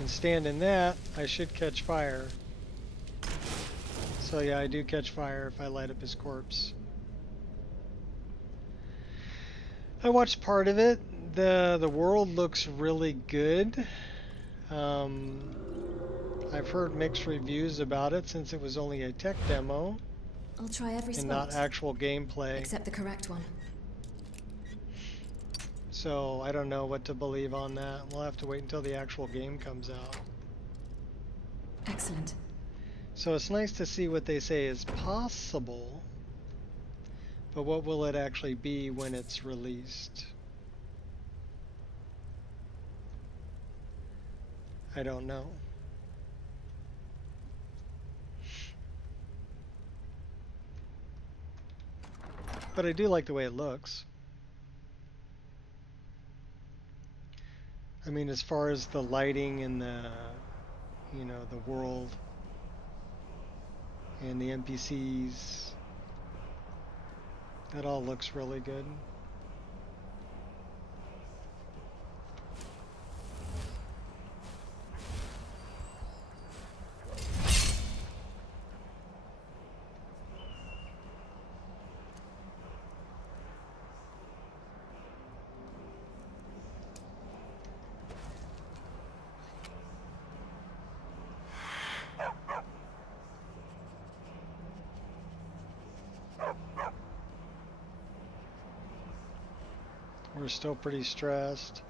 and stand in that, I should catch fire. So yeah, I do catch fire if I light up his corpse. I watched part of it. The world looks really good. I've heard mixed reviews about it since it was only a tech demo. I'll try every and spot. not actual gameplay. Except the correct one. So I don't know what to believe on that. We'll have to wait until the actual game comes out. Excellent. So it's nice to see what they say is possible. But what will it actually be when it's released? I don't know. But I do like the way it looks. I mean, as far as the lighting and the, you know, the world and the NPCs, that all looks really good. We're still pretty stressed.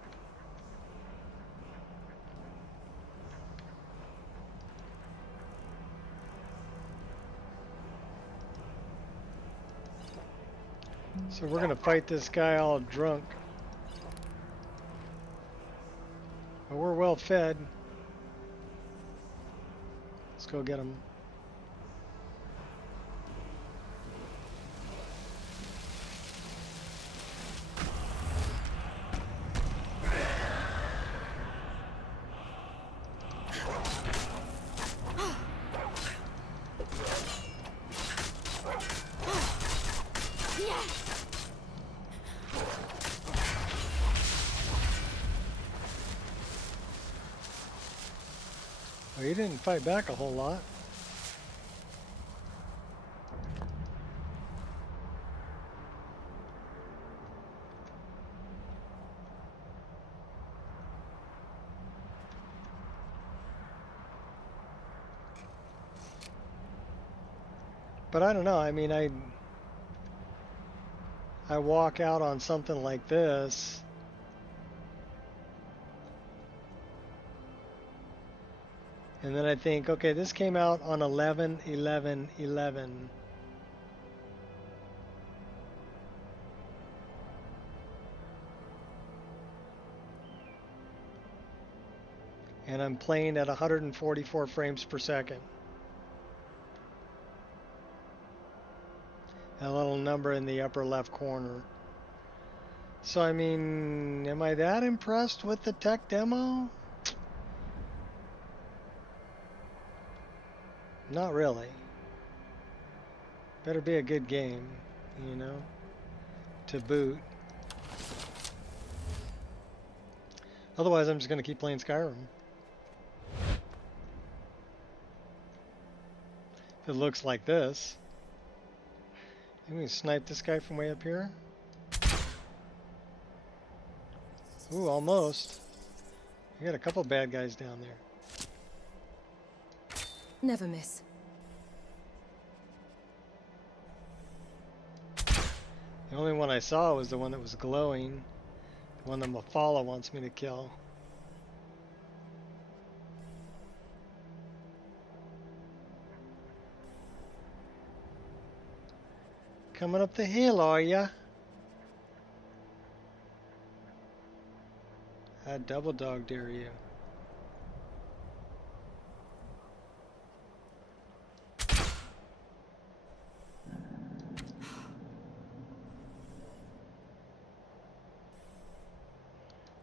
So we're gonna fight this guy all drunk. But we're well well fed. Let's go get them. Well, he didn't fight back a whole lot. But I don't know. I mean, I walk out on something like this. And then I think, okay, this came out on 11/11/11. And I'm playing at 144 frames per second. A little number in the upper left corner. So, I mean, am I that impressed with the tech demo? Not really. Better be a good game, you know, to boot. Otherwise, I'm just going to keep playing Skyrim. If it looks like this. I'm going to snipe this guy from way up here. Ooh, almost. I got a couple bad guys down there. Never miss. The only one I saw was the one that was glowing. The one that Mafala wants me to kill. Coming up the hill, are ya? I double dog dare you.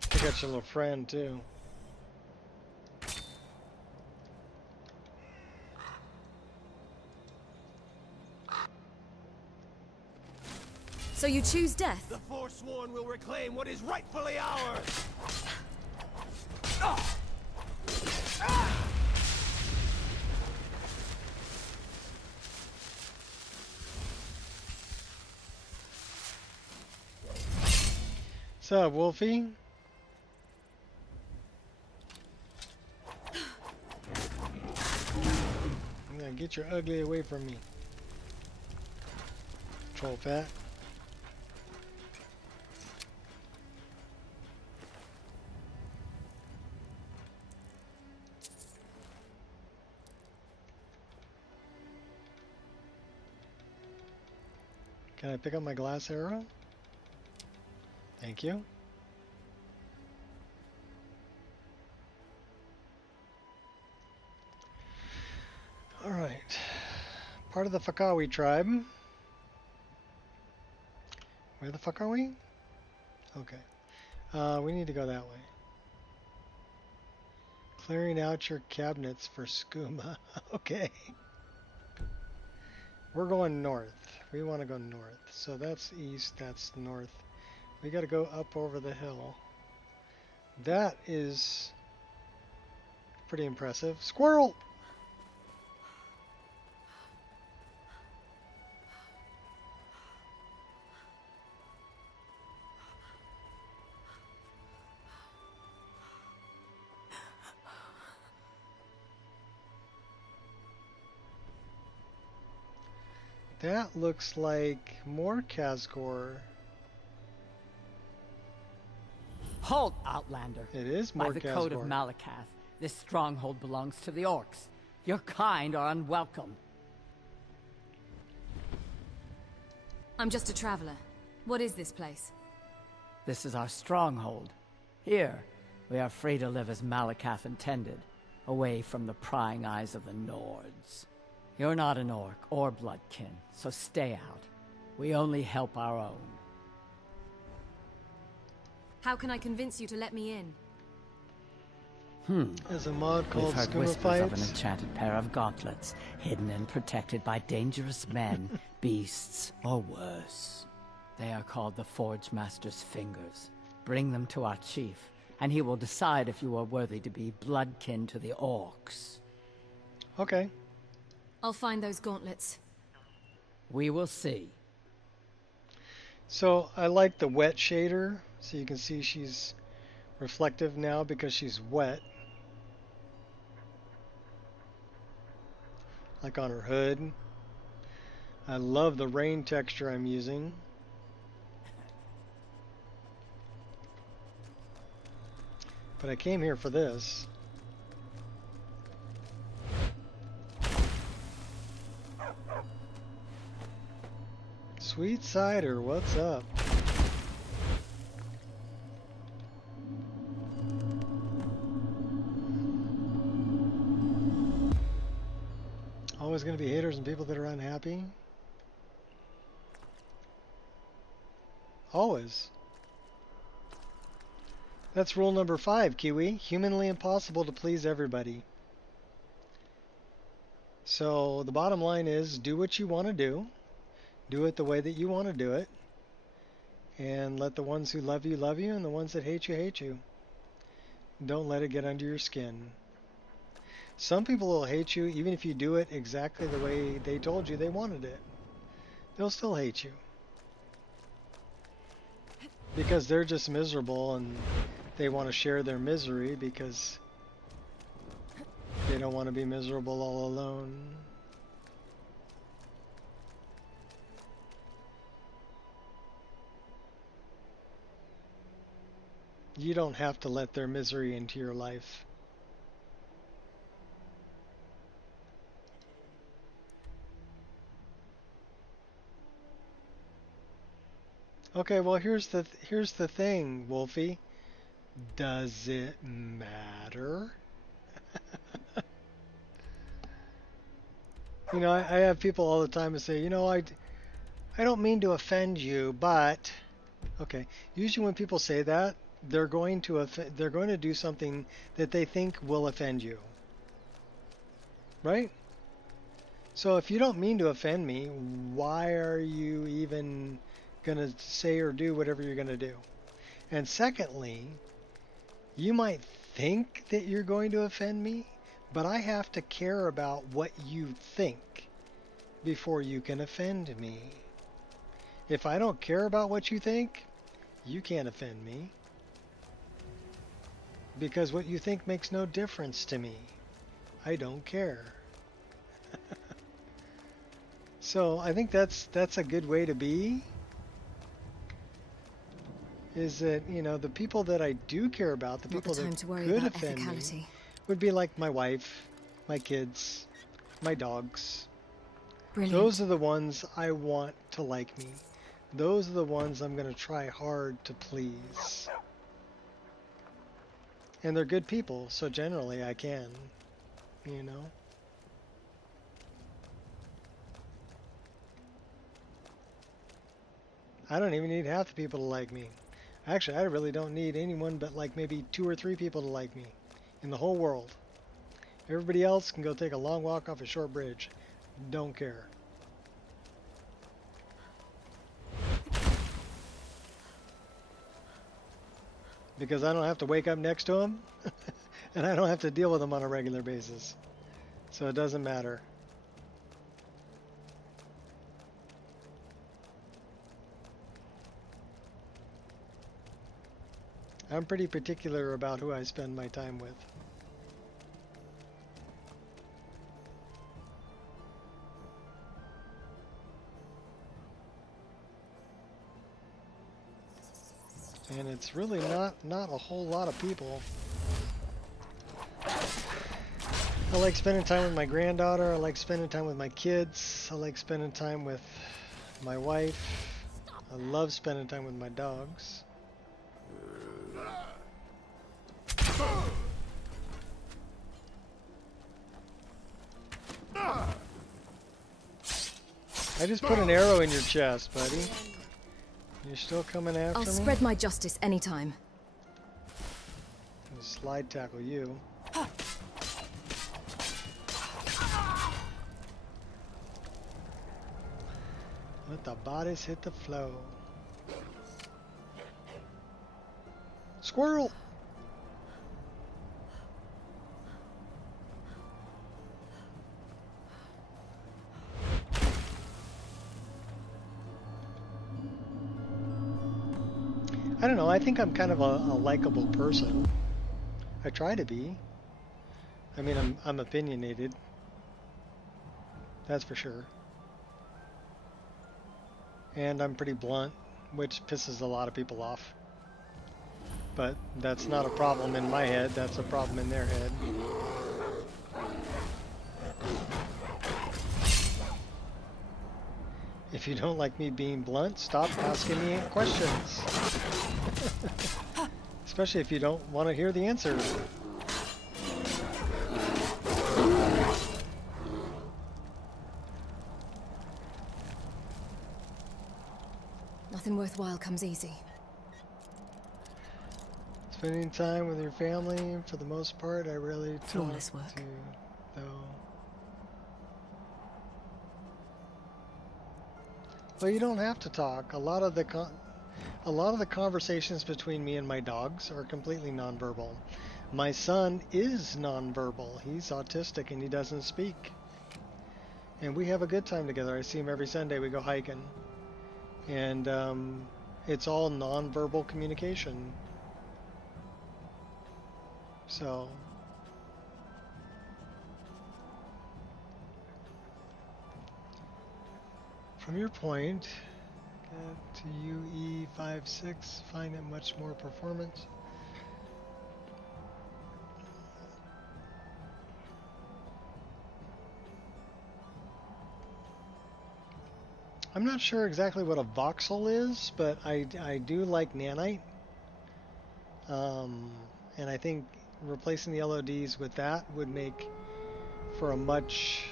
I got your little friend too. So you choose death? The Forsworn will reclaim what is rightfully ours! What's up, Wolfie? I'm gonna get your ugly away from me. Troll fat. Can I pick up my glass arrow? Thank you. All right. Part of the Fakawi tribe. Where the fuck are we? Okay. We need to go that way. Clearing out your cabinets for skooma. Okay. We're going north. We want to go north. So that's east, that's north. We got to go up over the hill. That is pretty impressive. Squirrel! That looks like more Kazgor. Halt, Outlander. It is more By the code of Kazgor. Malakath, this stronghold belongs to the orcs. Your kind are unwelcome. I'm just a traveler. What is this place? This is our stronghold. Here, We are free to live as Malakath intended, away from the prying eyes of the Nords. You're not an orc or bloodkin, so stay out. We only help our own. How can I convince you to let me in? There's a mod called We've heard Skooma whispers of an Fights. enchanted pair of gauntlets, hidden and protected by dangerous men, beasts, or worse. They are called the Forge Master's Fingers. Bring them to our chief, and he will decide if you are worthy to be bloodkin to the orcs. Okay. I'll find those gauntlets. We will see. So I like the wet shader, so you can see she's reflective now because she's wet. Like on her hood. I love the rain texture I'm using. But I came here for this. Sweet cider, what's up? Always going to be haters and people that are unhappy? Always. That's rule number 5, Kiwi. Humanly impossible to please everybody. So the bottom line is, do what you want to do. Do it the way that you want to do it. And let the ones who love you, and the ones that hate you, hate you. Don't let it get under your skin. Some people will hate you even if you do it exactly the way they told you they wanted it. They'll still hate you. Because they're just miserable and they want to share their misery because they don't want to be miserable all alone. You don't have to let their misery into your life. Okay, well here's the thing, Wolfie. Does it matter? You know, I have people all the time who say, you know, I don't mean to offend you, but okay. Usually when people say that, they're going to do something that they think will offend you. Right? So if you don't mean to offend me, why are you even going to say or do whatever you're going to do? And secondly, you might think that you're going to offend me, but I have to care about what you think before you can offend me. If I don't care about what you think, you can't offend me. Because what you think makes no difference to me. I don't care. So I think that's a good way to be. Is that, you know, the people that I do care about, the people that could offend me, would be like my wife, my kids, my dogs. Brilliant. Those are the ones I want to like me. Those are the ones I'm going to try hard to please. And they're good people, so generally I can, you know. I don't even need half the people to like me. Actually, I really don't need anyone but like maybe 2 or 3 people to like me in the whole world. Everybody else can go take a long walk off a short bridge. Don't care. Because I don't have to wake up next to them, and I don't have to deal with them on a regular basis. So it doesn't matter. I'm pretty particular about who I spend my time with. And it's really not a whole lot of people. I like spending time with my granddaughter. I like spending time with my kids. I like spending time with my wife. I love spending time with my dogs. I just put an arrow in your chest, buddy. You're still coming after I'll me? spread my justice anytime. I'll slide tackle you. Let the bodies hit the flow. Squirrel! I don't know, I think I'm kind of a likable person. I try to be. I mean, I'm opinionated. That's for sure. And I'm pretty blunt, which pisses a lot of people off. But that's not a problem in my head, that's a problem in their head. If you don't like me being blunt, stop asking me questions. Especially if you don't want to hear the answer. Nothing worthwhile comes easy. Spending time with your family, for the most part, I really Flawless talk work. to, though. Well, you don't have to talk. A lot of the conversations between me and my dogs are completely nonverbal. My son is nonverbal. He's autistic and he doesn't speak. And we have a good time together. I see him every Sunday. We go hiking. And it's all nonverbal communication. So from your point, get to UE56, find it much more performance. I'm not sure exactly what a voxel is, but I do like nanite. And I think replacing the LODs with that would make for a much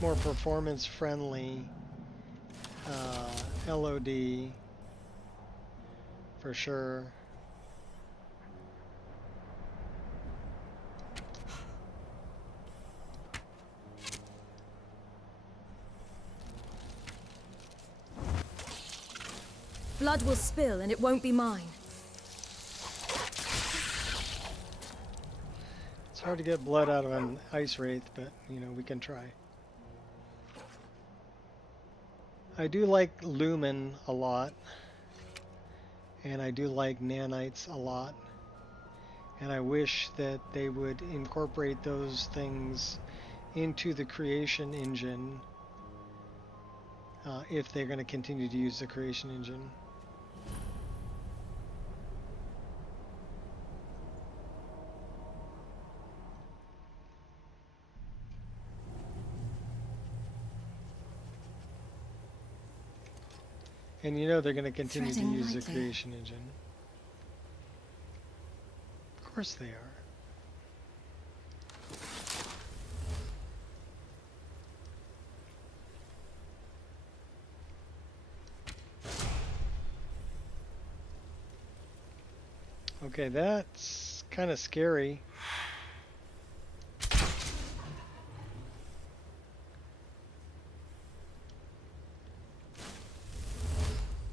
more performance friendly LOD for sure. Blood will spill and it won't be mine. It's hard to get blood out of an ice wraith, but you know, we can try. I do like lumen a lot, and I do like nanites a lot, and I wish that they would incorporate those things into the creation engine if they're going to continue to use the creation engine. And you know they're going to continue to use the creation engine. Of course they are. Okay, that's kind of scary.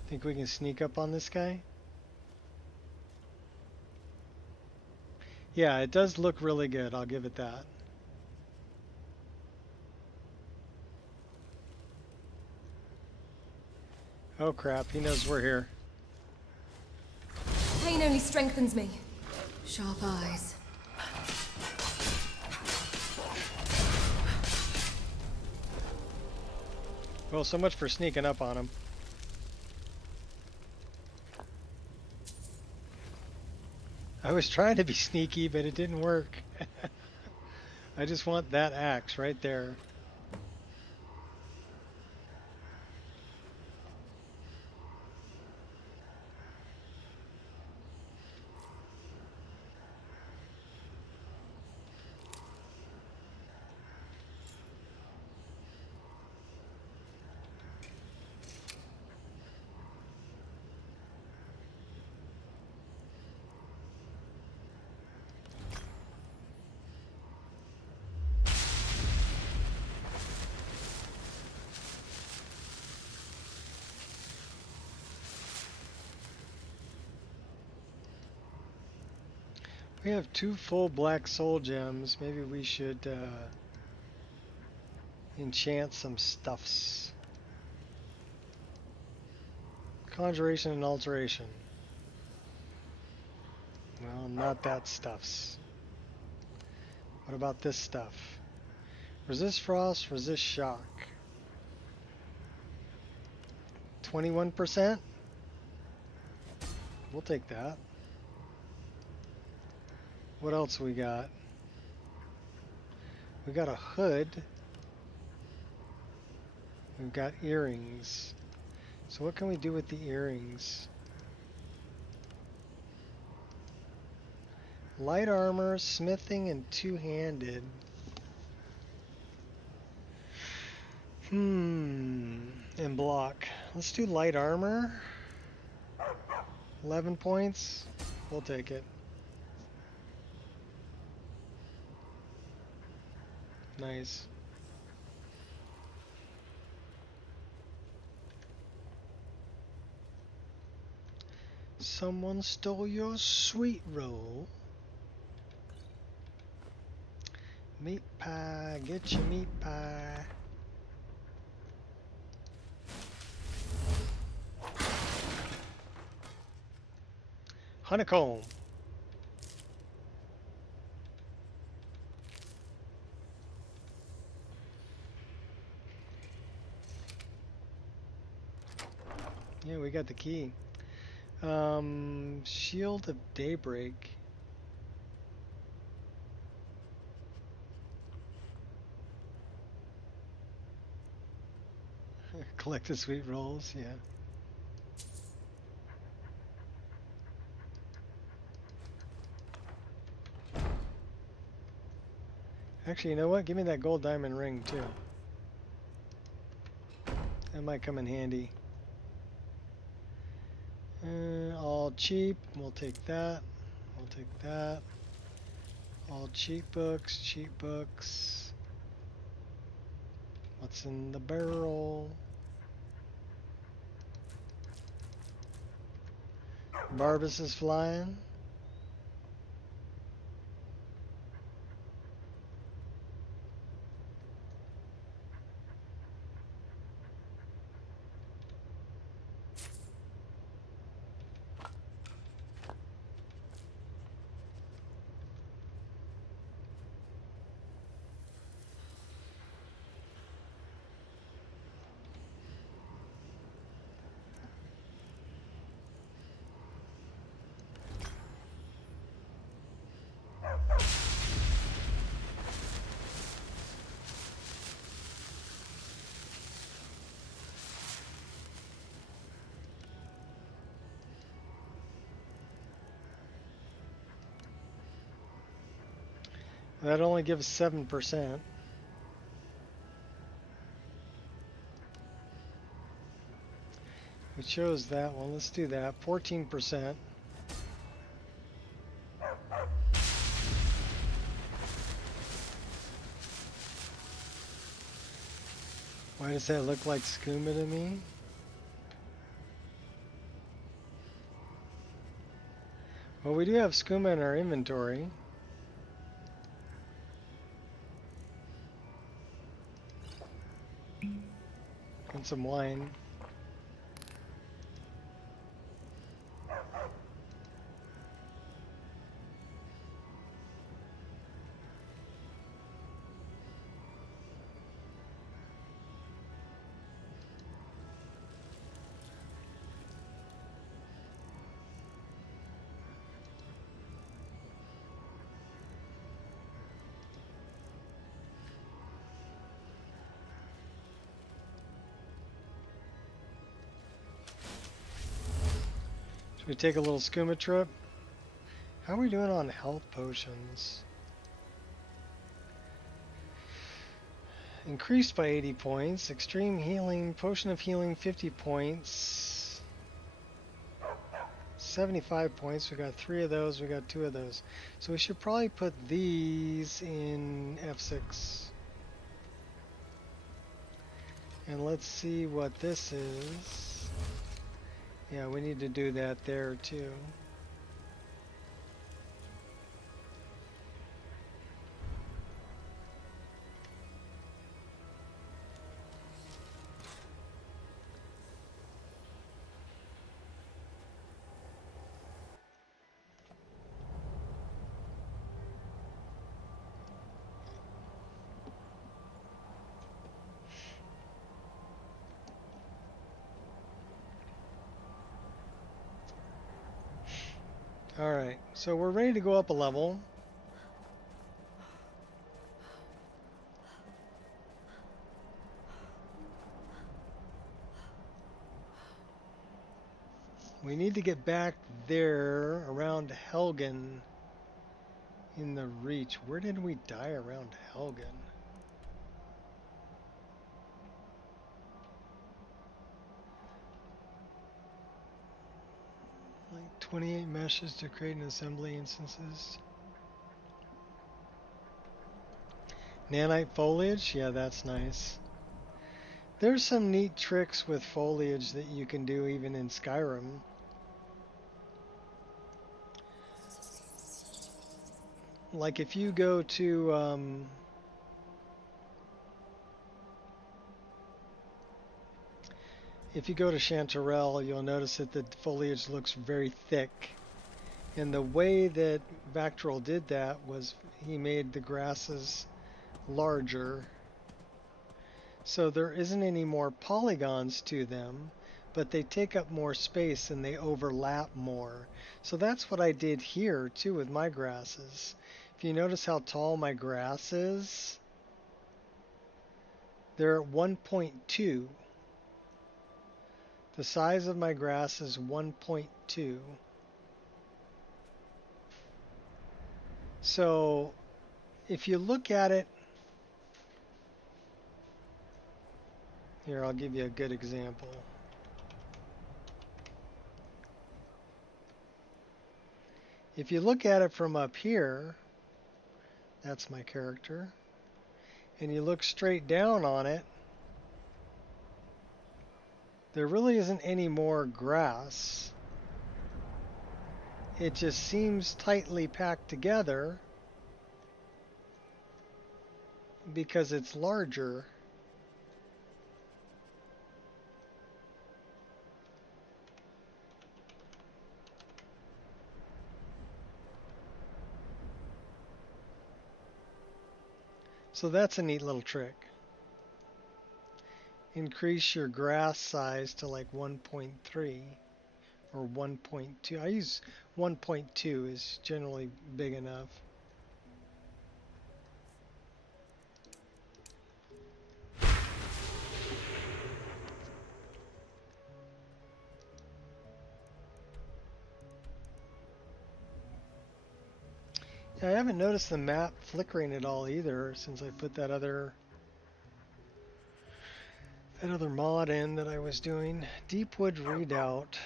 Think we can sneak up on this guy? Yeah, it does look really good, I'll give it that. Oh crap, he knows we're here. Pain only strengthens me. Sharp eyes. Well, so much for sneaking up on him. I was trying to be sneaky, but it didn't work. I just want that axe right there. We have 2 full black soul gems. Maybe we should enchant some stuffs. Conjuration and alteration. Well, not that stuffs. What about this stuff? Resist frost, resist shock. 21%? We'll take that. What else we got? We got a hood. We've got earrings. So what can we do with the earrings? Light armor, smithing, and two-handed. And block. Let's do light armor. 11 points. We'll take it. Nice. Someone stole your sweet roll. Meat pie, get your meat pie. Honeycomb. Yeah, we got the key. Shield of Daybreak. Collect the sweet rolls, yeah. Actually, you know what? Give me that gold diamond ring, too. That might come in handy. All cheap. We'll take that. We'll take that. All cheap books. Cheap books. What's in the barrel? Barbas is flying. That only gives 7%. We chose that one. Let's do that. 14%. Why does that look like skooma to me? Well, we do have skooma in our inventory. And some wine. Should we take a little skooma trip? How are we doing on health potions? Increased by 80 points. Extreme healing, potion of healing 50 points. 75 points. We got 3 of those, we got 2 of those. So we should probably put these in F6. And let's see what this is. Yeah, we need to do that there too. Alright, so we're ready to go up a level. We need to get back there around Helgen in the Reach. Where did we die around Helgen? Like 28 meshes to create an assembly instances. Nanite foliage? Yeah, that's nice. There's some neat tricks with foliage that you can do even in Skyrim. Like if you go to Chanterelle, you'll notice that the foliage looks very thick. And the way that Vactrol did that was he made the grasses larger. So there isn't any more polygons to them, but they take up more space and they overlap more. So that's what I did here too with my grasses. If you notice how tall my grass is, they're at 1.2. The size of my grass is 1.2. So if you look at it, here I'll give you a good example. If you look at it from up here, that's my character, and you look straight down on it, there really isn't any more grass. It just seems tightly packed together because it's larger. So that's a neat little trick. Increase your grass size to like 1.3 or 1.2. I use 1.2 is generally big enough. I haven't noticed the map flickering at all either since I put that other mod in that I was doing. Deepwood Redoubt.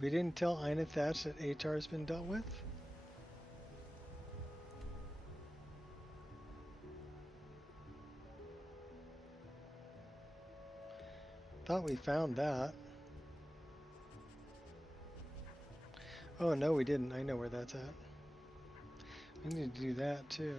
We didn't tell Einathatch that Atar has been dealt with? Thought we found that. Oh no, we didn't. I know where that's at. We need to do that too.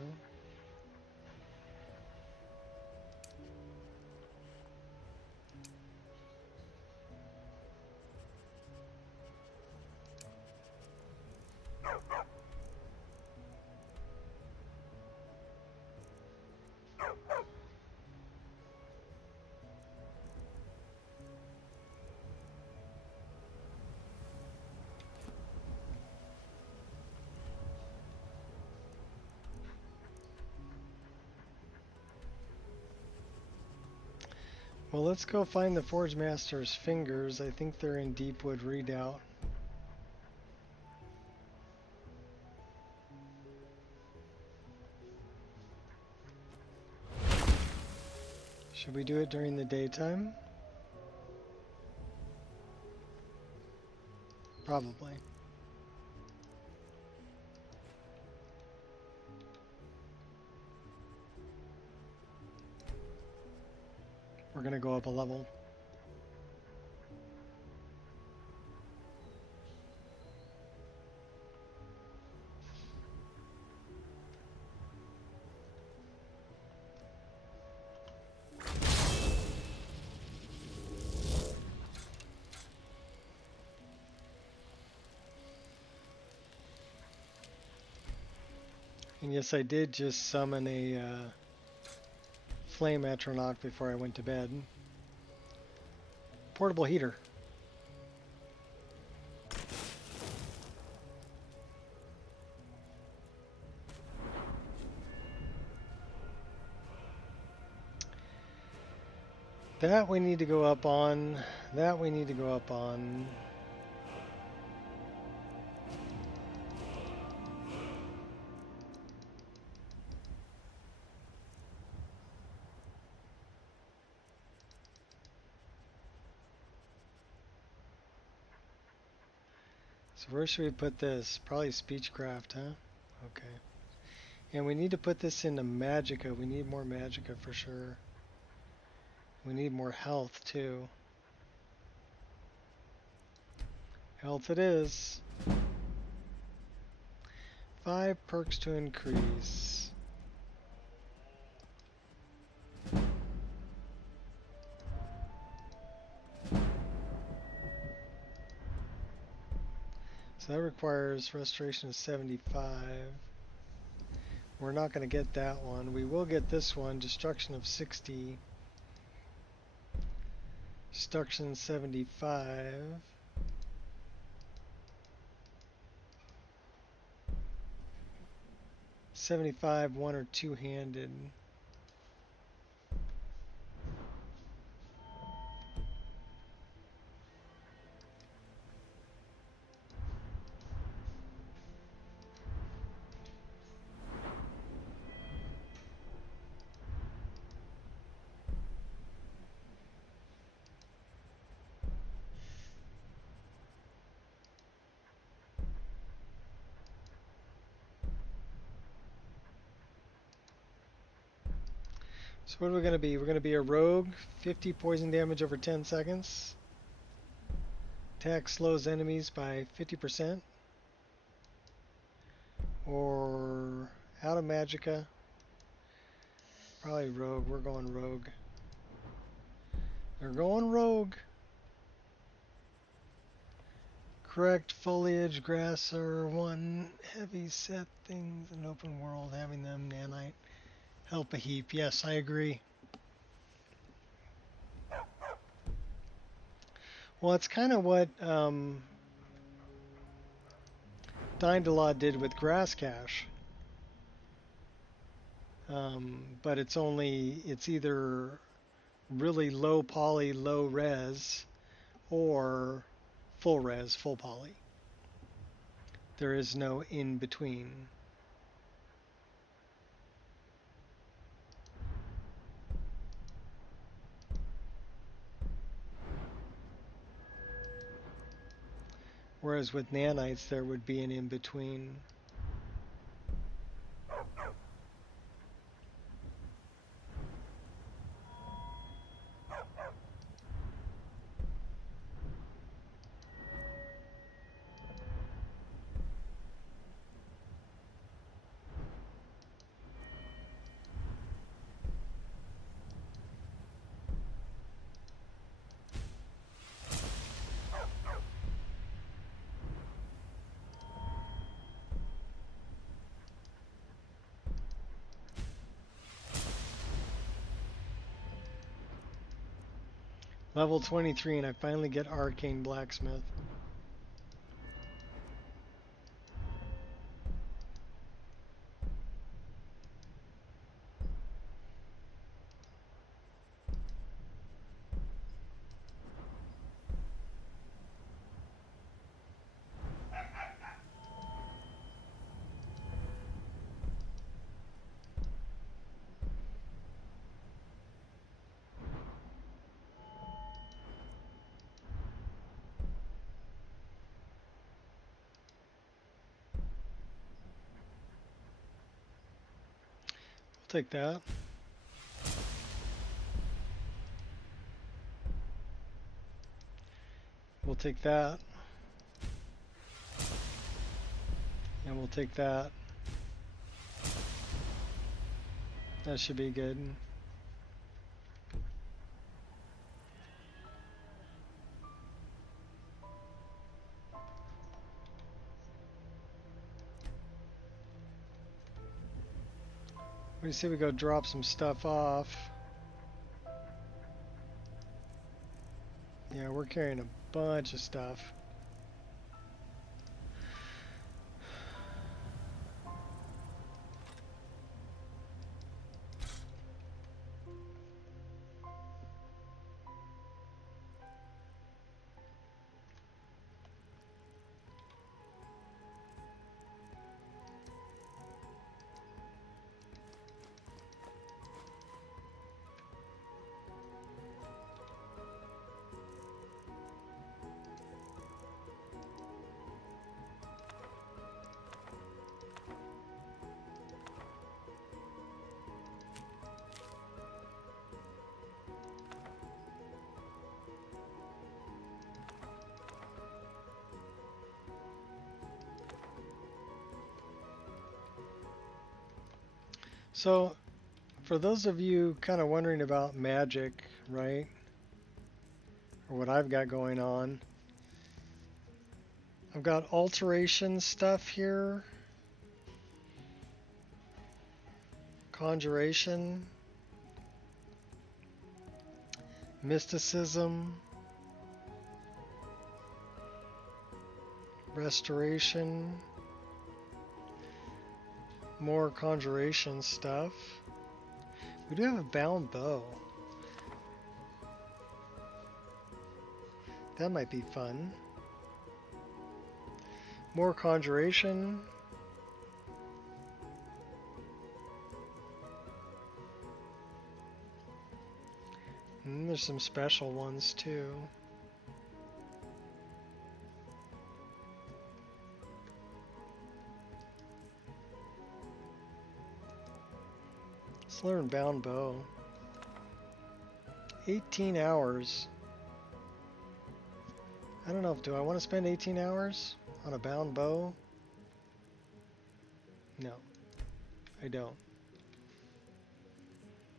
Well, let's go find the Forge Master's fingers. I think they're in Deepwood Redoubt. Should we do it during the daytime? Probably. We're going to go up a level. And yes, I did just summon a flame atronach before I went to bed. Portable heater. That we need to go up on. That we need to go up on. So where should we put this? Probably Speechcraft, huh? Okay. And we need to put this into Magicka. We need more Magicka for sure. We need more health too. Health it is. 5 perks to increase. So that requires restoration of 75. We're not going to get that one. We will get this one, destruction of 60. Destruction 75. $75, one or two-handed. So what are we going to be? We're going to be a rogue, 50 poison damage over 10 seconds. Attack slows enemies by 50%. Or out of Magicka. Probably rogue. We're going rogue. They're going rogue. Correct foliage, grass are one heavy set things in open world. Having them nanite help a heap. Yes, I agree. Well, it's kind of what Dindalot did with Grass Cache. But it's either really low poly, low res, or full res, full poly. There is no in between. Whereas with nanites, there would be an in between. Level 23, and I finally get Arcane Blacksmith. Take that. We'll take that. And we'll take that. That should be good. What do you say we go drop some stuff off? Yeah, we're carrying a bunch of stuff. So, for those of you kind of wondering about magic, right? Or what I've got going on. I've got alteration stuff here. Conjuration. Mysticism. Restoration. More conjuration stuff. We do have a bound bow. That might be fun. More conjuration. And there's some special ones too. Let's learn bound bow. 18 hours. I don't know, do I want to spend 18 hours on a bound bow? No, I don't.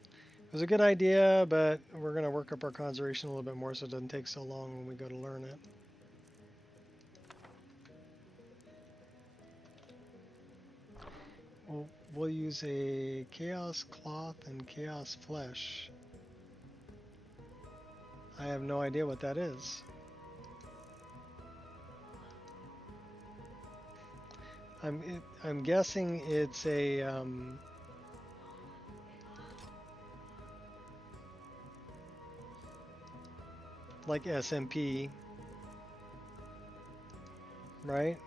It was a good idea, but we're going to work up our conjuration a little bit more so it doesn't take so long when we go to learn it. We'll use a chaos cloth and chaos flesh. I have no idea what that is. I'm guessing it's a like SMP, right?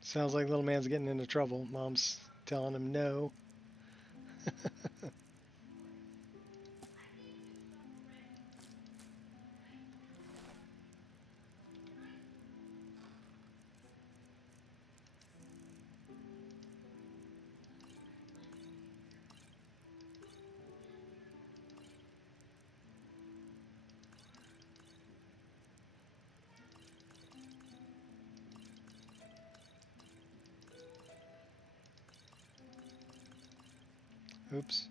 Sounds like little man's getting into trouble. Mom's telling him no. Oops.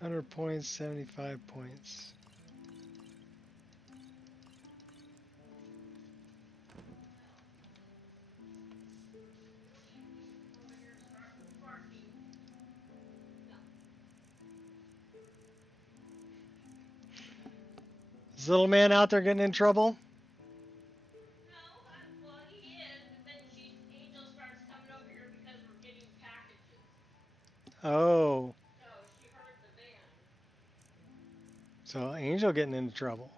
£100 75 points. Is little man out there getting in trouble? Well, he is, but then Angel starts coming over here because we're getting packages. Oh. So she heard the van. So Angel getting into trouble.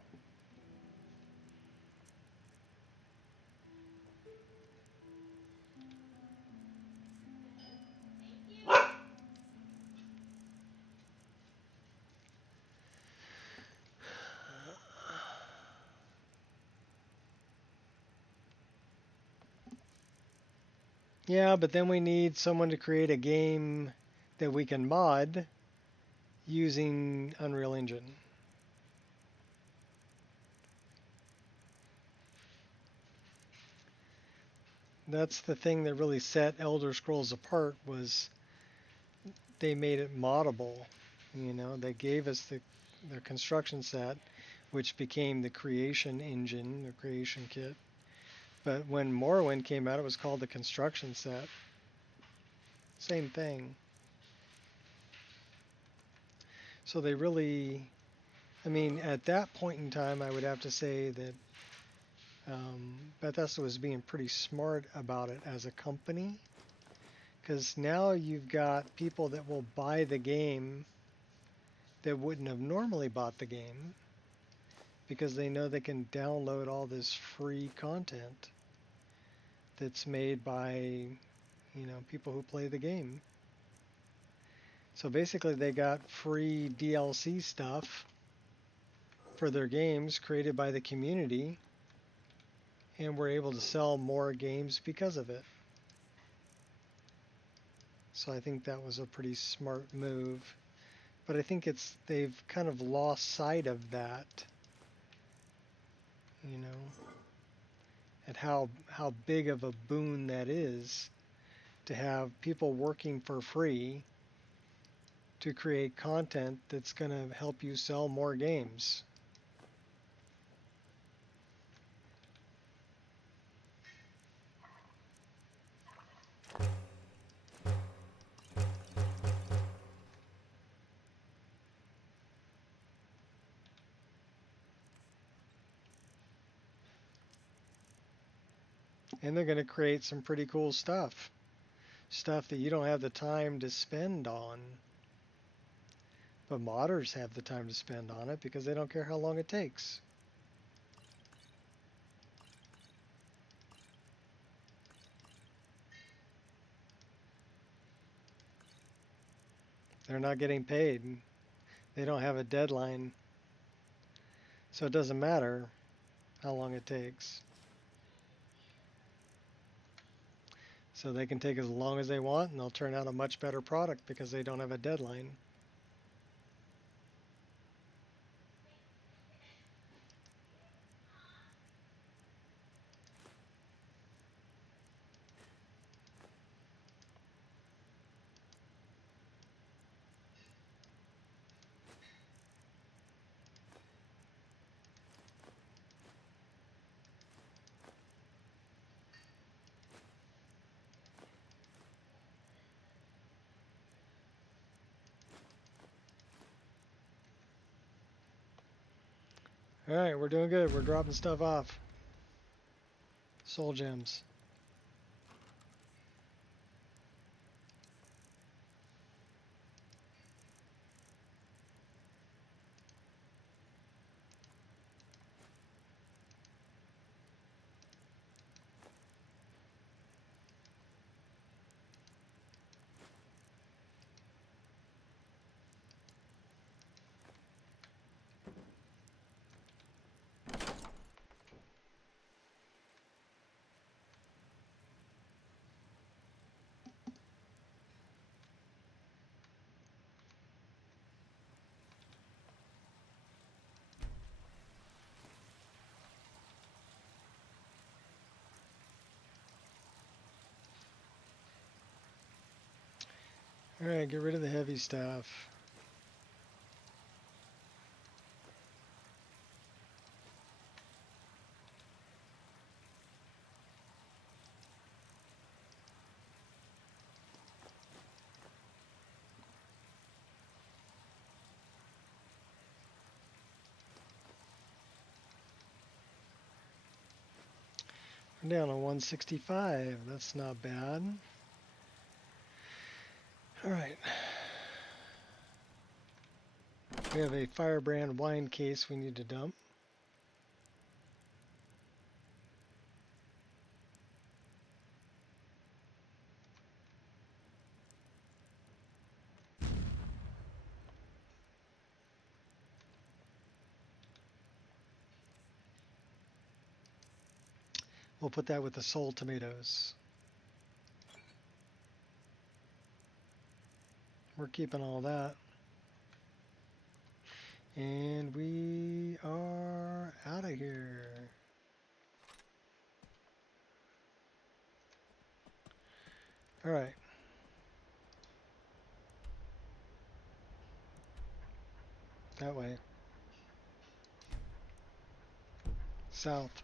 Yeah, but then we need someone to create a game that we can mod using Unreal Engine. That's the thing that really set Elder Scrolls apart, was they made it moddable. You know, they gave us the construction set, which became the creation engine, the creation kit. But when Morrowind came out, it was called the construction set. Same thing. So they really, I mean, at that point in time, I would have to say that Bethesda was being pretty smart about it as a company. Because now you've got people that will buy the game that wouldn't have normally bought the game, because they know they can download all this free content that's made by, you know, people who play the game. So basically they got free DLC stuff for their games created by the community, and were able to sell more games because of it. So I think that was a pretty smart move. But I think they've kind of lost sight of that, you know, at how big of a boon that is to have people working for free to create content that's going to help you sell more games. And they're going to create some pretty cool stuff. Stuff that you don't have the time to spend on. But modders have the time to spend on it because they don't care how long it takes. They're not getting paid. They don't have a deadline. So it doesn't matter how long it takes. So they can take as long as they want, and they'll turn out a much better product because they don't have a deadline. Alright, we're doing good. We're dropping stuff off. Soul gems. Alright, get rid of the heavy stuff. We're down to 165. That's not bad. All right. We have a Firebrand wine case we need to dump. We'll put that with the soul tomatoes. We're keeping all that. And we are out of here. All right. That way. South.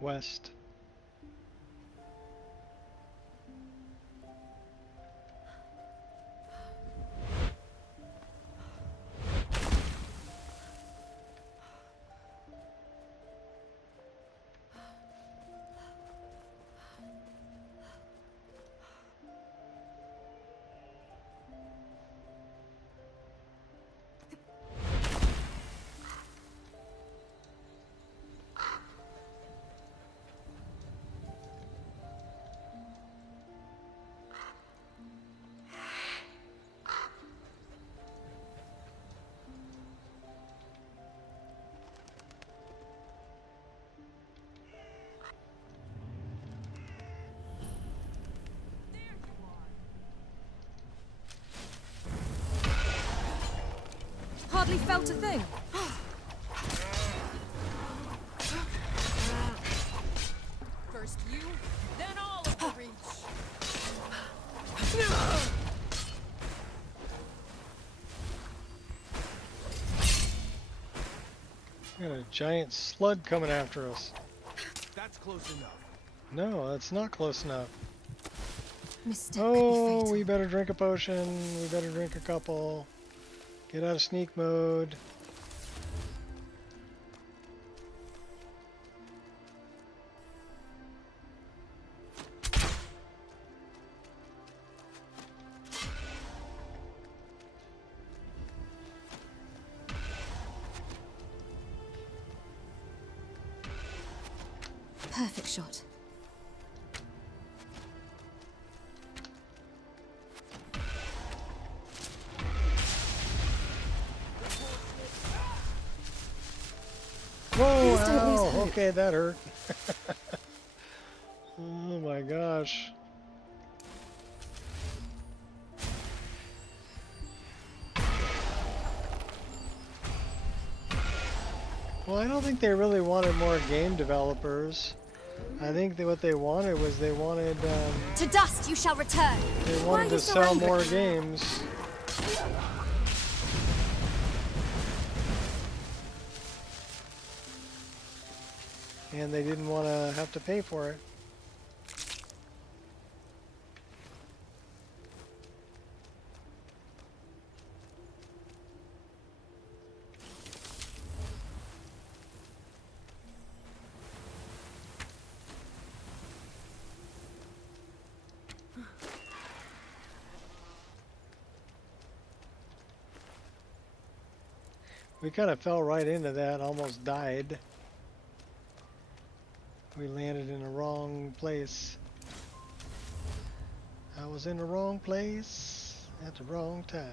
West. Hardly felt a thing. First you, then all of the reach. We got a giant slug coming after us. That's close enough. No, that's not close enough. Mistake Oh, could be we fatal. better drink a potion. We better drink a couple. Get out of sneak mode. Perfect shot. Whoa, Please don't lose ow, hope. okay, that hurt. Oh my gosh. Well, I don't think they really wanted more game developers. I think that what they wanted was they wanted To dust you shall return. they Why are wanted you to so sell angry? more games. And they didn't want to have to pay for it. We kind of fell right into that, almost died. We landed in the wrong place. I was in the wrong place at the wrong time.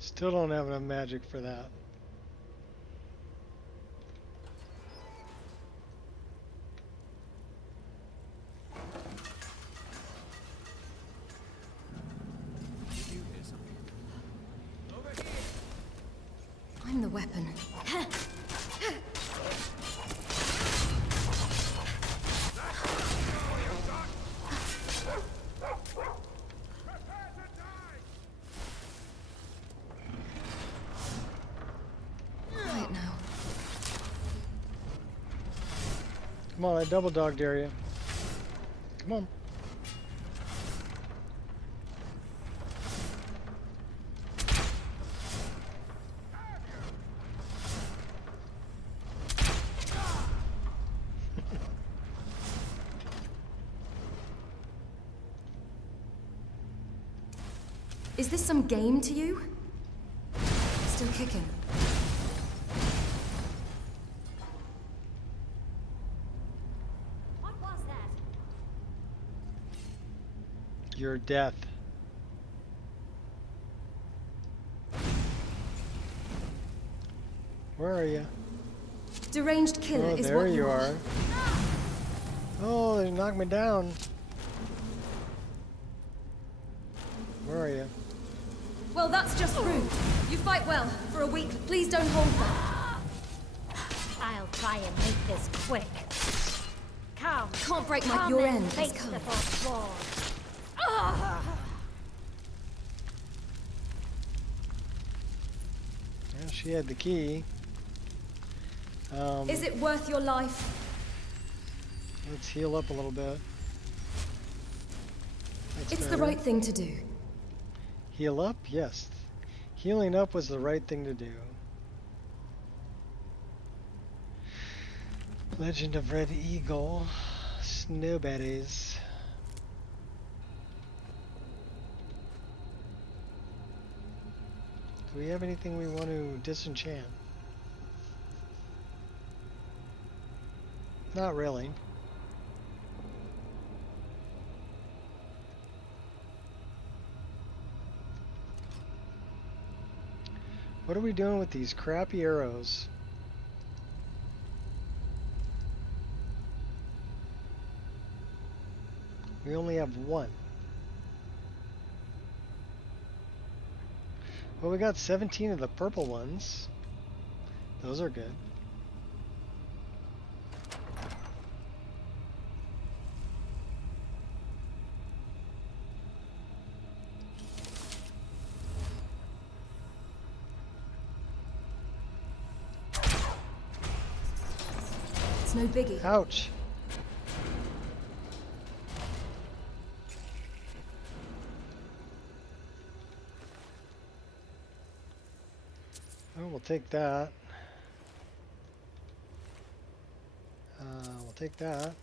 Still don't have enough magic for that. I'm the weapon. Quiet now. Come on, I double dog dare you. Come on. Is this some game to you? Still kicking. What was that? Your death. Where are you? Deranged killer Oh, is there what you are. Oh, they knocked me down. Where are you? Well, that's just rude. You fight well. For a week, please don't hold back. I'll try and make this quick. Come. Can't break my Come your and end. face Let's the go. firstborn. Yeah, she had the key. Is it worth your life? Let's heal up a little bit. That's It's the better. right thing to do. Heal up? Yes. Healing up was the right thing to do. Legend of Red Eagle. Snowberries. Do we have anything we want to disenchant? Not really. What are we doing with these crappy arrows? We only have one. Well, we got 17 of the purple ones. Those are good. It's no biggie. Ouch. Oh, we'll take that. We'll take that.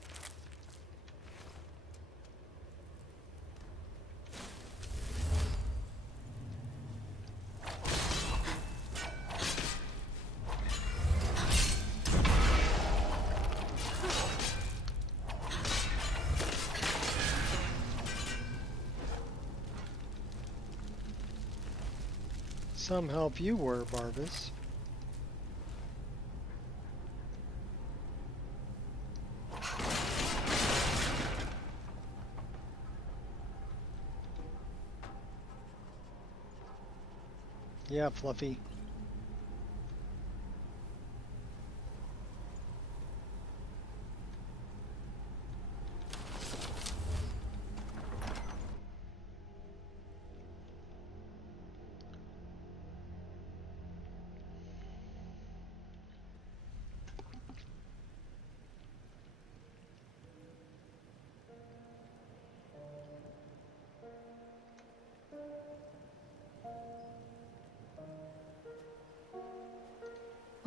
Some help you were, Barbas. Yeah, Fluffy.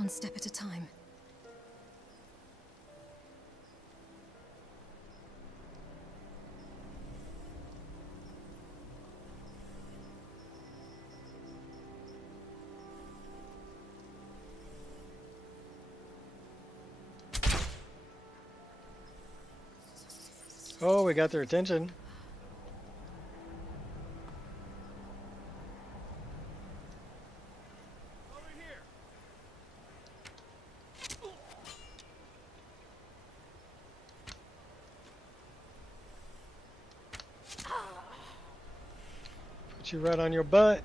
one step at a time. Oh, we got their attention. Put you right on your butt.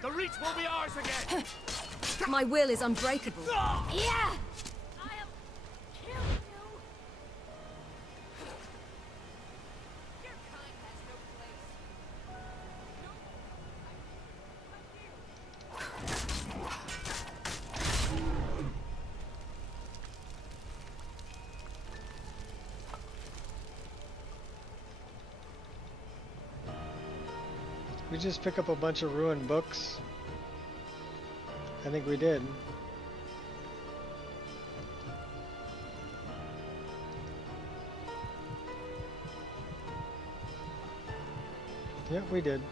The reach will be ours again! My will is unbreakable. Yeah! We just pick up a bunch of ruined books. I think we did. Yep, we did.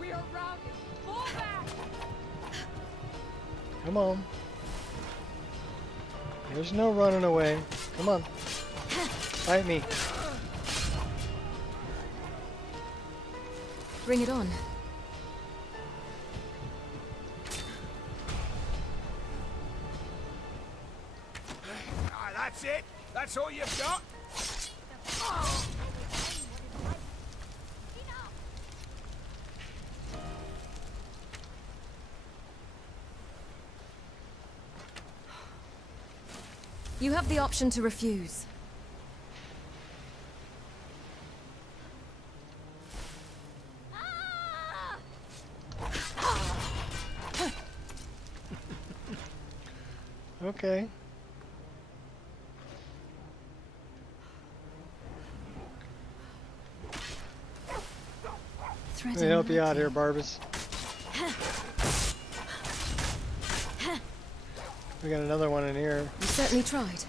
We are routed. Fall back. Come on. There's no running away. Come on. Fight me. Bring it on. Ah, that's it? That's all you've got? You have the option to refuse. Okay. Let me help you out here, Barbas. We got another one in here. You certainly tried.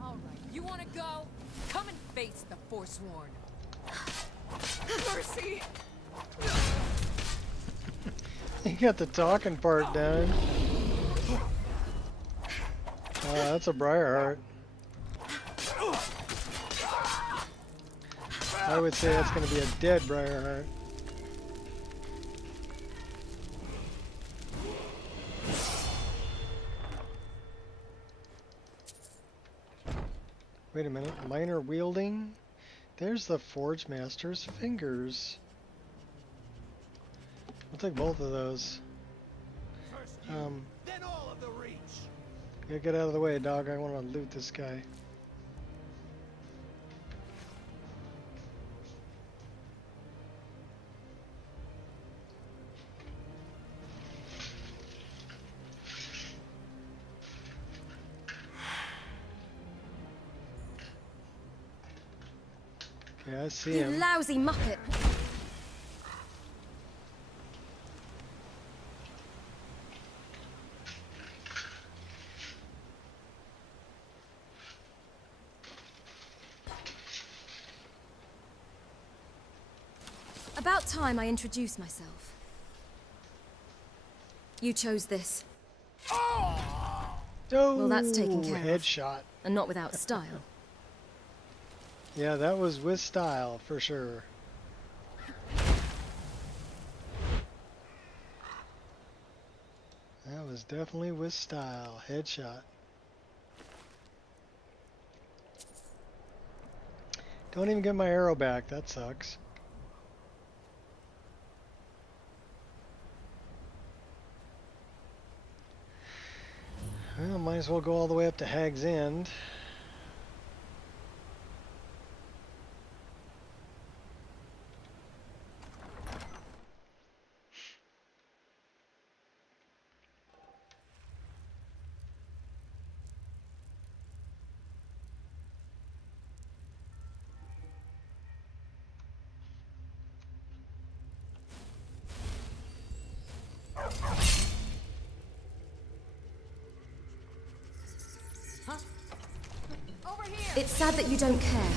All right, you want to go? Come and face the Forsworn. Mercy! You got the talking part down. That's a Briarheart. I would say that's going to be a dead Briarheart. Wait a minute, minor wielding? There's the Forge Master's fingers. I'll take both of those. First you, then all of the reach. Yeah, get out of the way, dog. I want to loot this guy. Okay, I see You him. lousy muppet. About time I introduce myself. You chose this. Oh, Well, that's taken care of. headshot. and not without style. Yeah, that was with style, for sure. That was definitely with style. Headshot. Don't even get my arrow back. That sucks. Well, might as well go all the way up to Hag's End. It's sad that you don't care.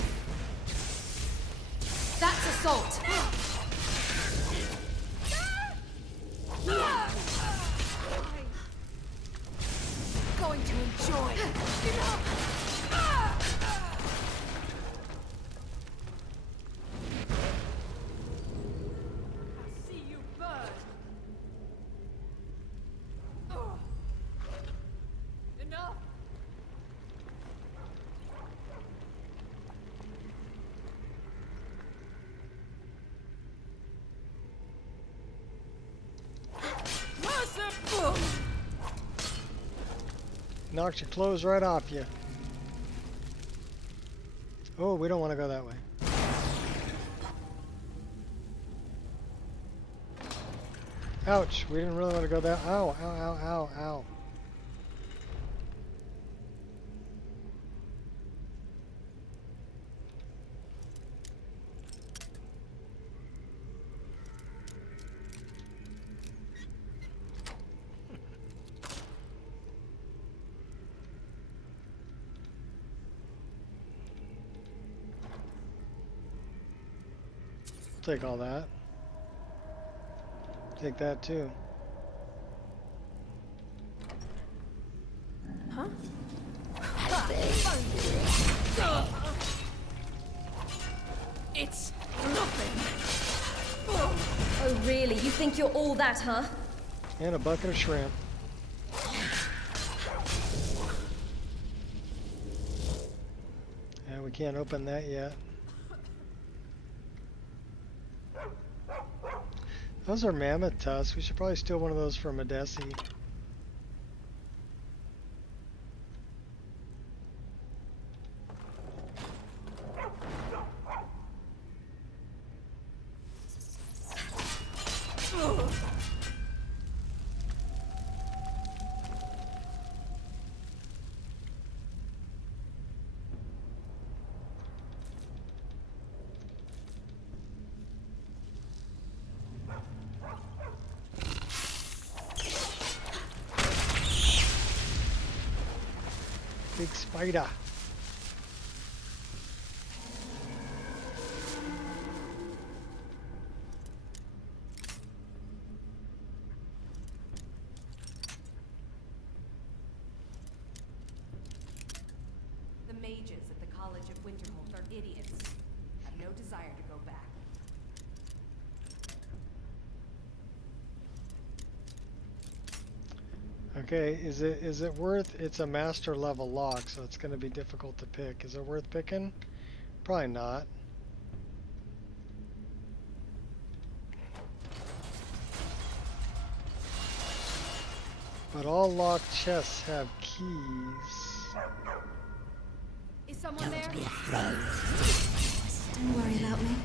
That's assault. Going to enjoy. See you burn. Enough. Knocks your clothes right off you. Oh, we don't want to go that way. Ouch, we didn't really want to go that. Ow, ow, ow, ow, ow. Take all that. Take that too. Huh? It's nothing. Oh, really? You think you're all that, huh? And a bucket of shrimp. Yeah, we can't open that yet. Those are mammoth tusks. We should probably steal one of those from Odessi. Big spider. The mages at the College of Winterhold are idiots. Have no desire to go back. Okay, is it worth? It's a master level lock, so it's going to be difficult to pick. Is it worth picking? Probably not. But all locked chests have keys. Is someone there? Don't worry about me.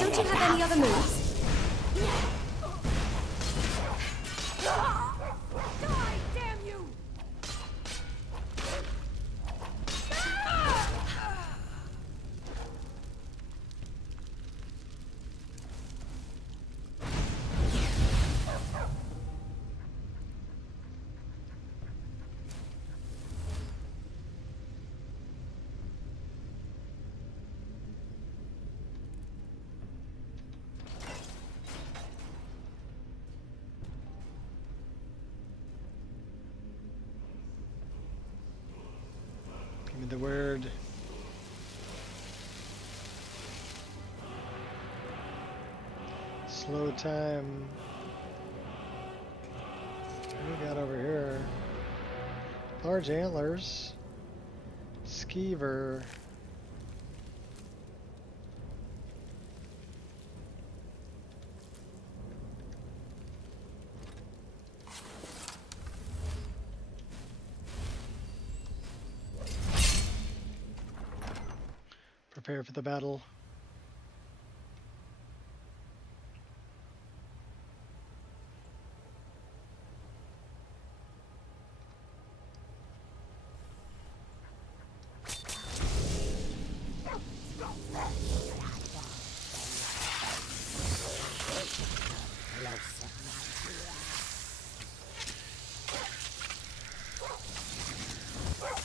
Don't you have any other moves? Die, damn you! slow time. What do we got over here? Large antlers. Skeever. Prepare for the battle.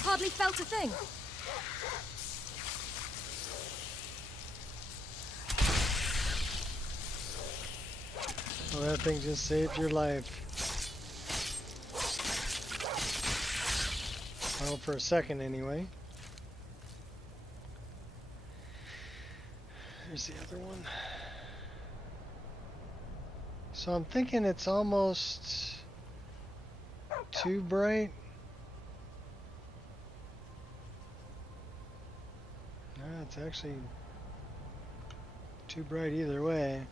Hardly felt a thing. Well, that thing just saved your life. Well, for a second anyway. There's the other one. So I'm thinking it's almost too bright. No, it's actually too bright either way.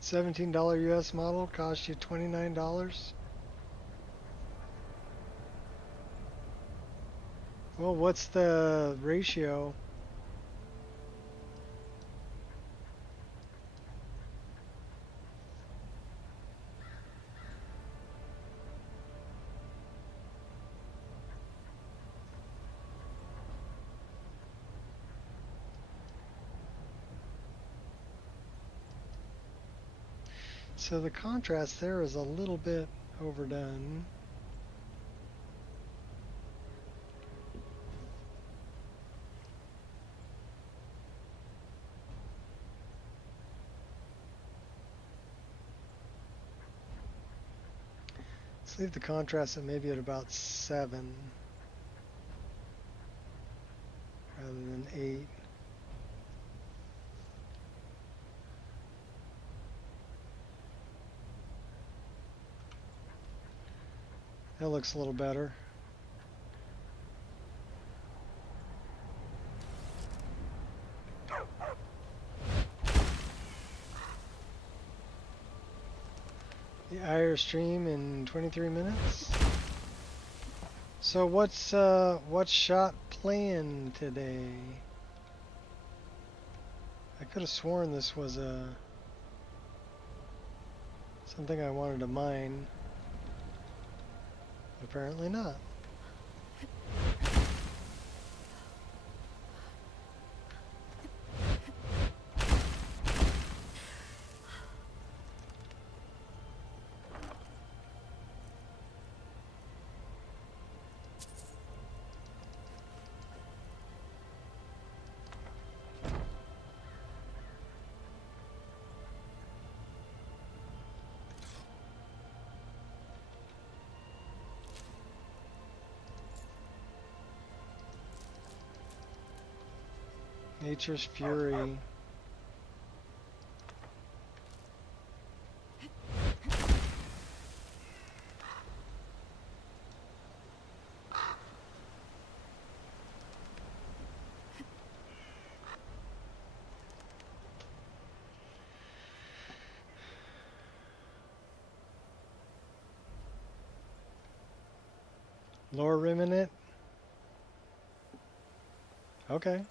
$17 US model cost you $29. Well, what's the ratio? So the contrast there is a little bit overdone. Let's leave the contrast at maybe at about 7 rather than 8. That looks a little better. The IR stream in 23 minutes. So what's shot playing today? I could have sworn this was something I wanted to mine. Apparently not. Nature's Fury. Lower rim in it? Okay.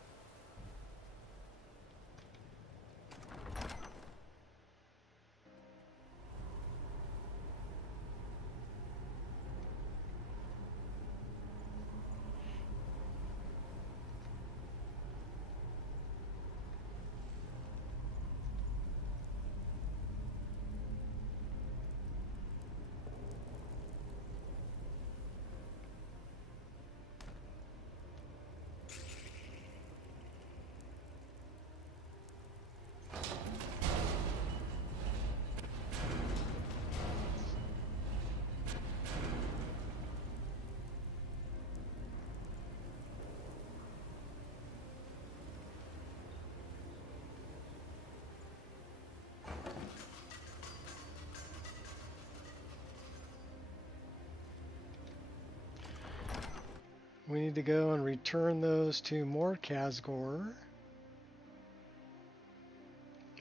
We need to go and return those to more Kazgor.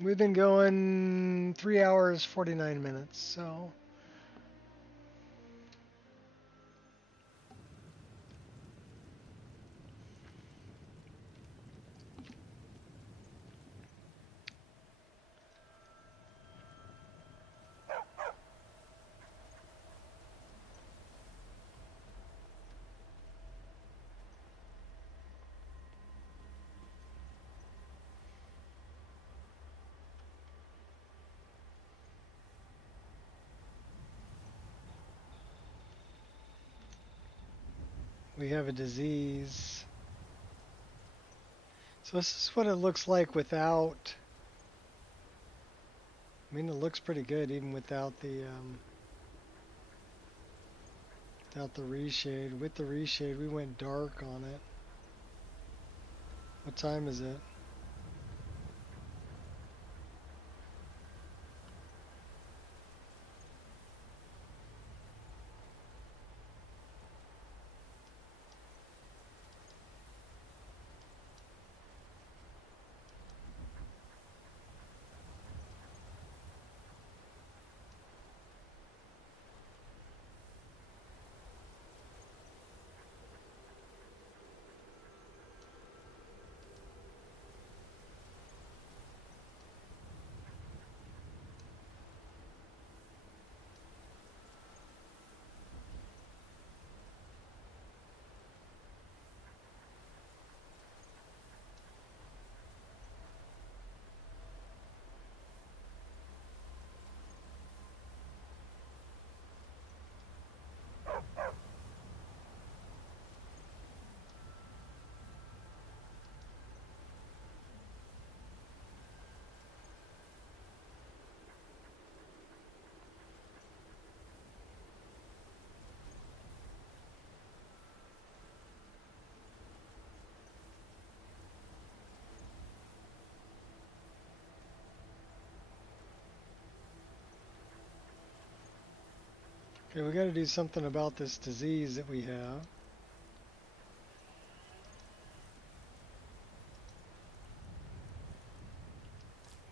We've been going 3 hours, 49 minutes, so... We have a disease. So this is what it looks like without... I mean, it looks pretty good even without the reshade. With the reshade, we went dark on it. What time is it? Okay, we got to do something about this disease that we have.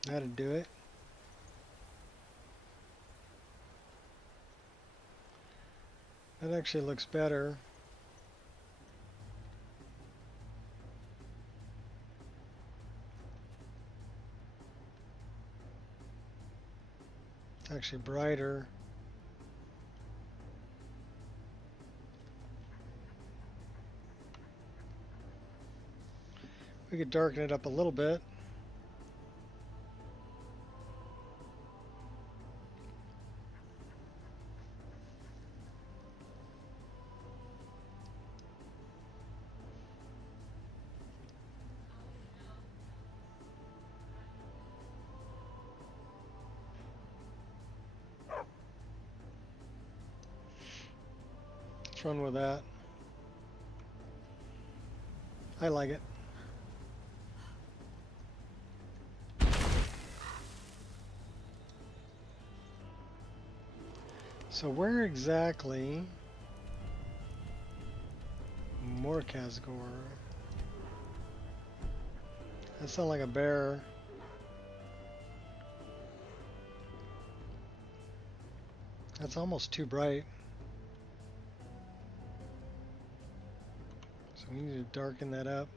That'll do it. That actually looks better. It's actually brighter. We could darken it up a little bit. Let's run with that. I like it. So where exactly? More Kazgor. That sounds like a bear. That's almost too bright. So we need to darken that up.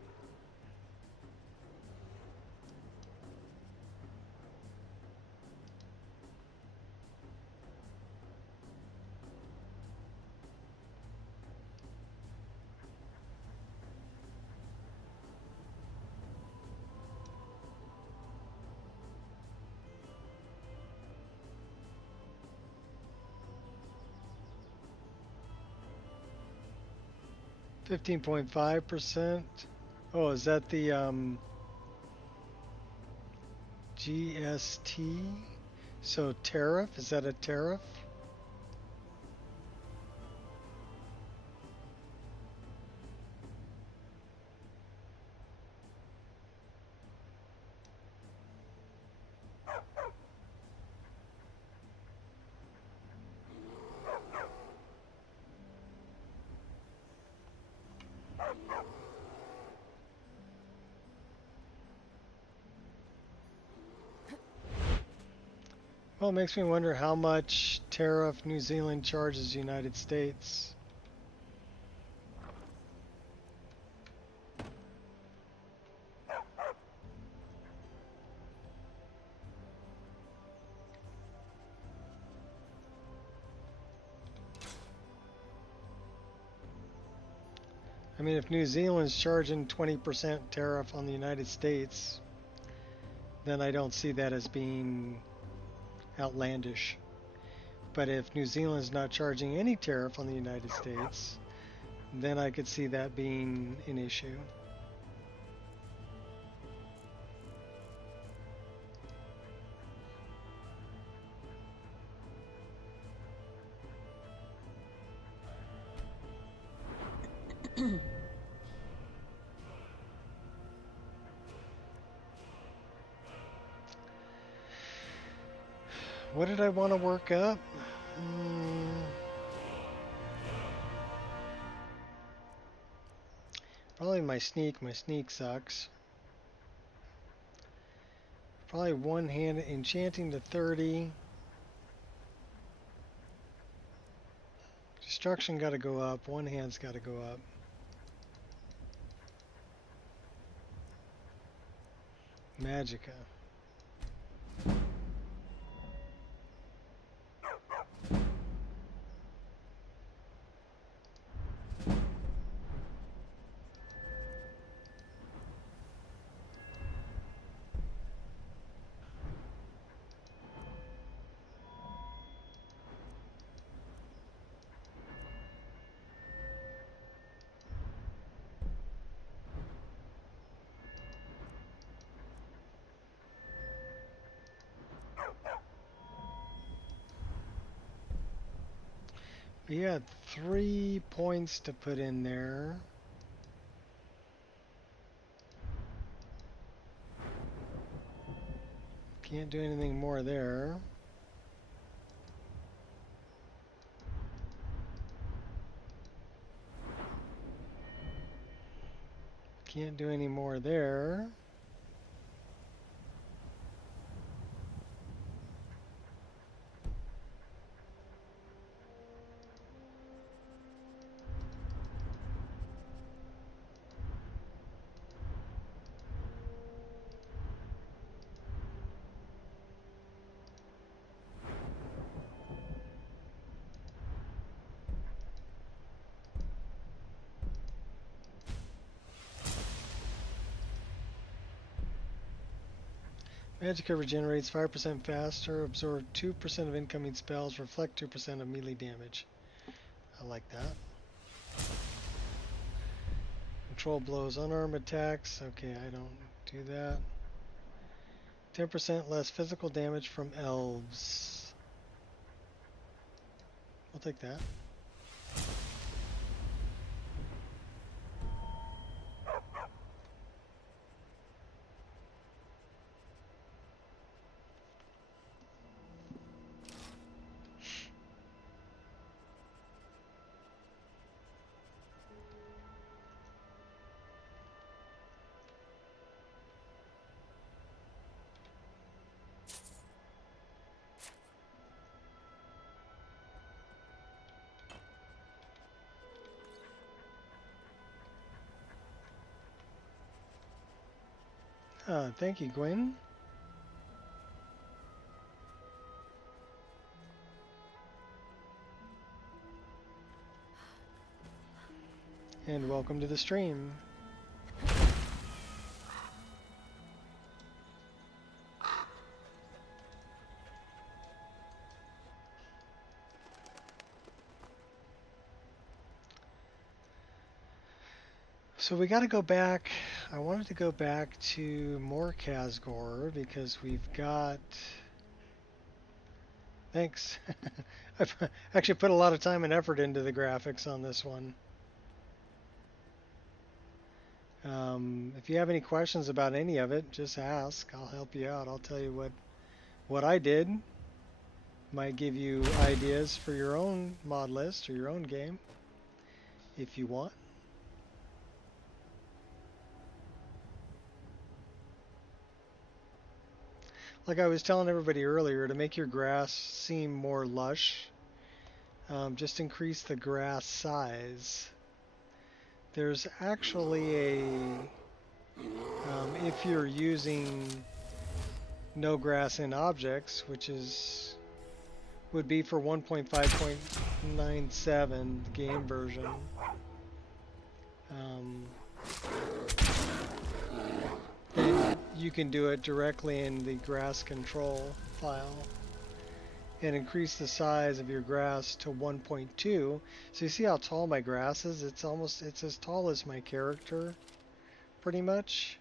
%. Oh, is that the GST? So tariff? Is that a tariff? Well, it makes me wonder how much tariff New Zealand charges United States. I mean, if New Zealand's charging 20% tariff on the United States, then I don't see that as being outlandish. But if New Zealand's not charging any tariff on the United States, then I could see that being an issue. What did I want to work up? Probably my sneak. My sneak sucks. Probably one hand enchanting to 30. Destruction got to go up. One hand's got to go up. Magicka. We had 3 points to put in there. Can't do anything more there. Can't do any more there. Magicka regenerates 5% faster, absorb 2% of incoming spells, reflect 2% of melee damage. I like that. Control blows unarmed attacks. Okay, I don't do that. 10% less physical damage from elves. I'll take that. Thank you, Gwen. And welcome to the stream. So we got to go back. I wanted to go back to more Kazgor because we've got... Thanks. I've actually put a lot of time and effort into the graphics on this one. If you have any questions about any of it, just ask. I'll help you out. I'll tell you what I did. Might give you ideas for your own mod list or your own game if you want. like I was telling everybody earlier, to make your grass seem more lush, just increase the grass size. There's actually a, if you're using no grass in objects, which would be for 1.5.97 game version. Then you can do it directly in the grass control file and increase the size of your grass to 1.2. So you see how tall my grass is? It's as tall as my character, pretty much.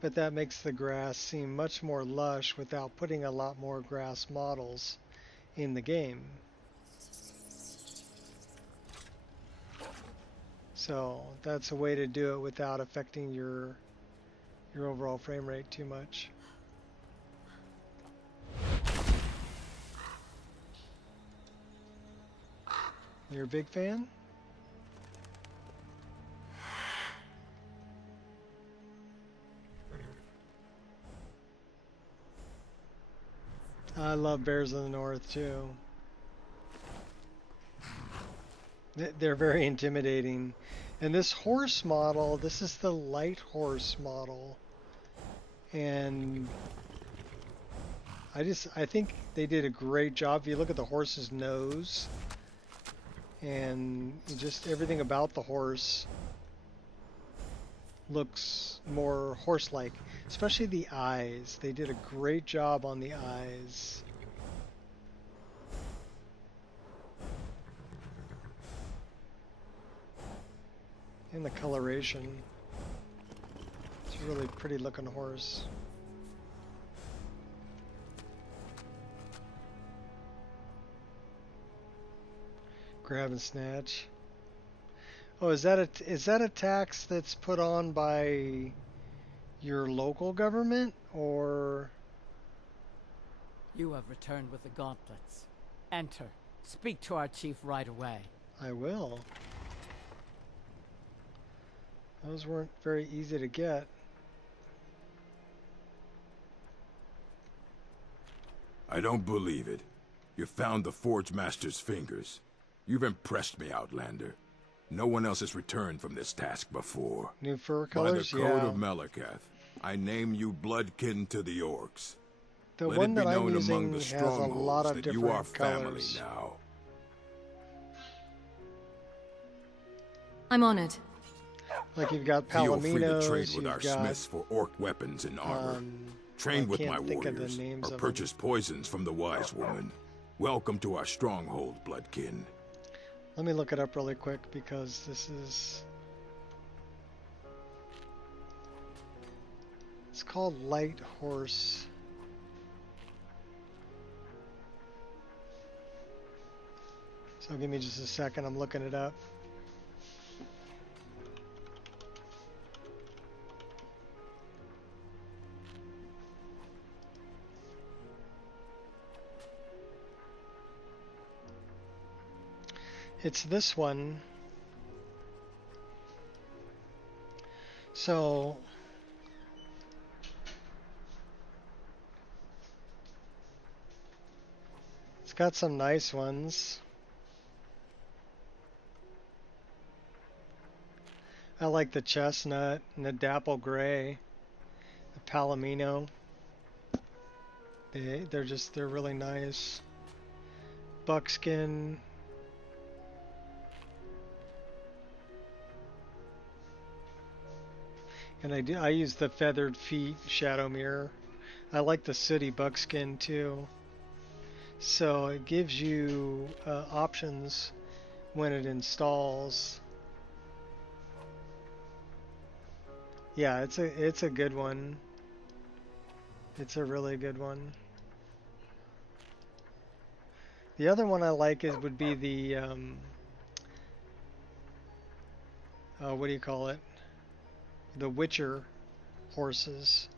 But that makes the grass seem much more lush without putting a lot more grass models in the game. So that's a way to do it without affecting your overall frame rate too much. You're a big fan? I love Bears of the North too. They're very intimidating. And this horse model, this is the light horse model. And I think they did a great job. If you look at the horse's nose and just everything about the horse looks more horse-like, especially the eyes. They did a great job on the eyes. And the coloration. It's a really pretty looking horse. Grab and snatch. Oh, is that a tax that's put on by your local government, or? You have returned with the gauntlets. Enter. Speak to our chief right away. I will. Those weren't very easy to get. I don't believe it. You found the Forge Master's fingers. You've impressed me, Outlander. No one else has returned from this task before. New fur colors, By the code of Malakath, I name you bloodkin to the orcs. The Let one it be that I'm known using among the has a lot strongholds of that different you are family colors. now. I'm honored. Like you've got Feel free to palominos, trade with you've our got, smiths for orc weapons and armor. Train I with can't my think of the warriors, names or of purchase poisons from the wise woman. Welcome to our stronghold, bloodkin. Let me look it up really quick because this is... It's called Light Horse. So give me just a second, I'm looking it up. It's this one. So it's got some nice ones. I like the chestnut and the dapple gray, the palomino. They're really nice. Buckskin. And I use the feathered feet shadow mirror. I like the sooty buckskin too. So it gives you options when it installs. Yeah, it's a good one. It's a really good one. The other one I like would be the what do you call it? The Witcher horses.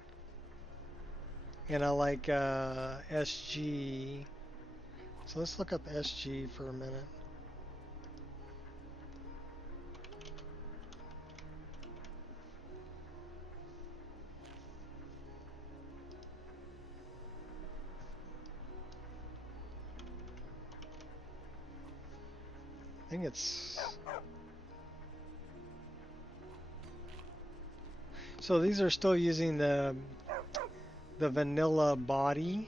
And I like SG. So let's look up SG for a minute. think it's... So these are still using the vanilla body.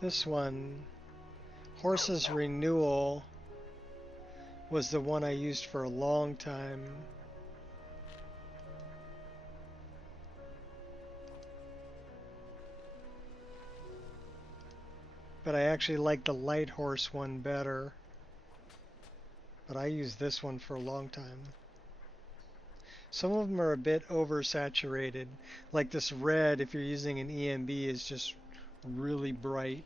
This one, Horse's Renewal, was the one I used for a long time. But I actually like the Light Horse one better. But I used this one for a long time. Some of them are a bit oversaturated. Like this red, if you're using an EMB, is just really bright.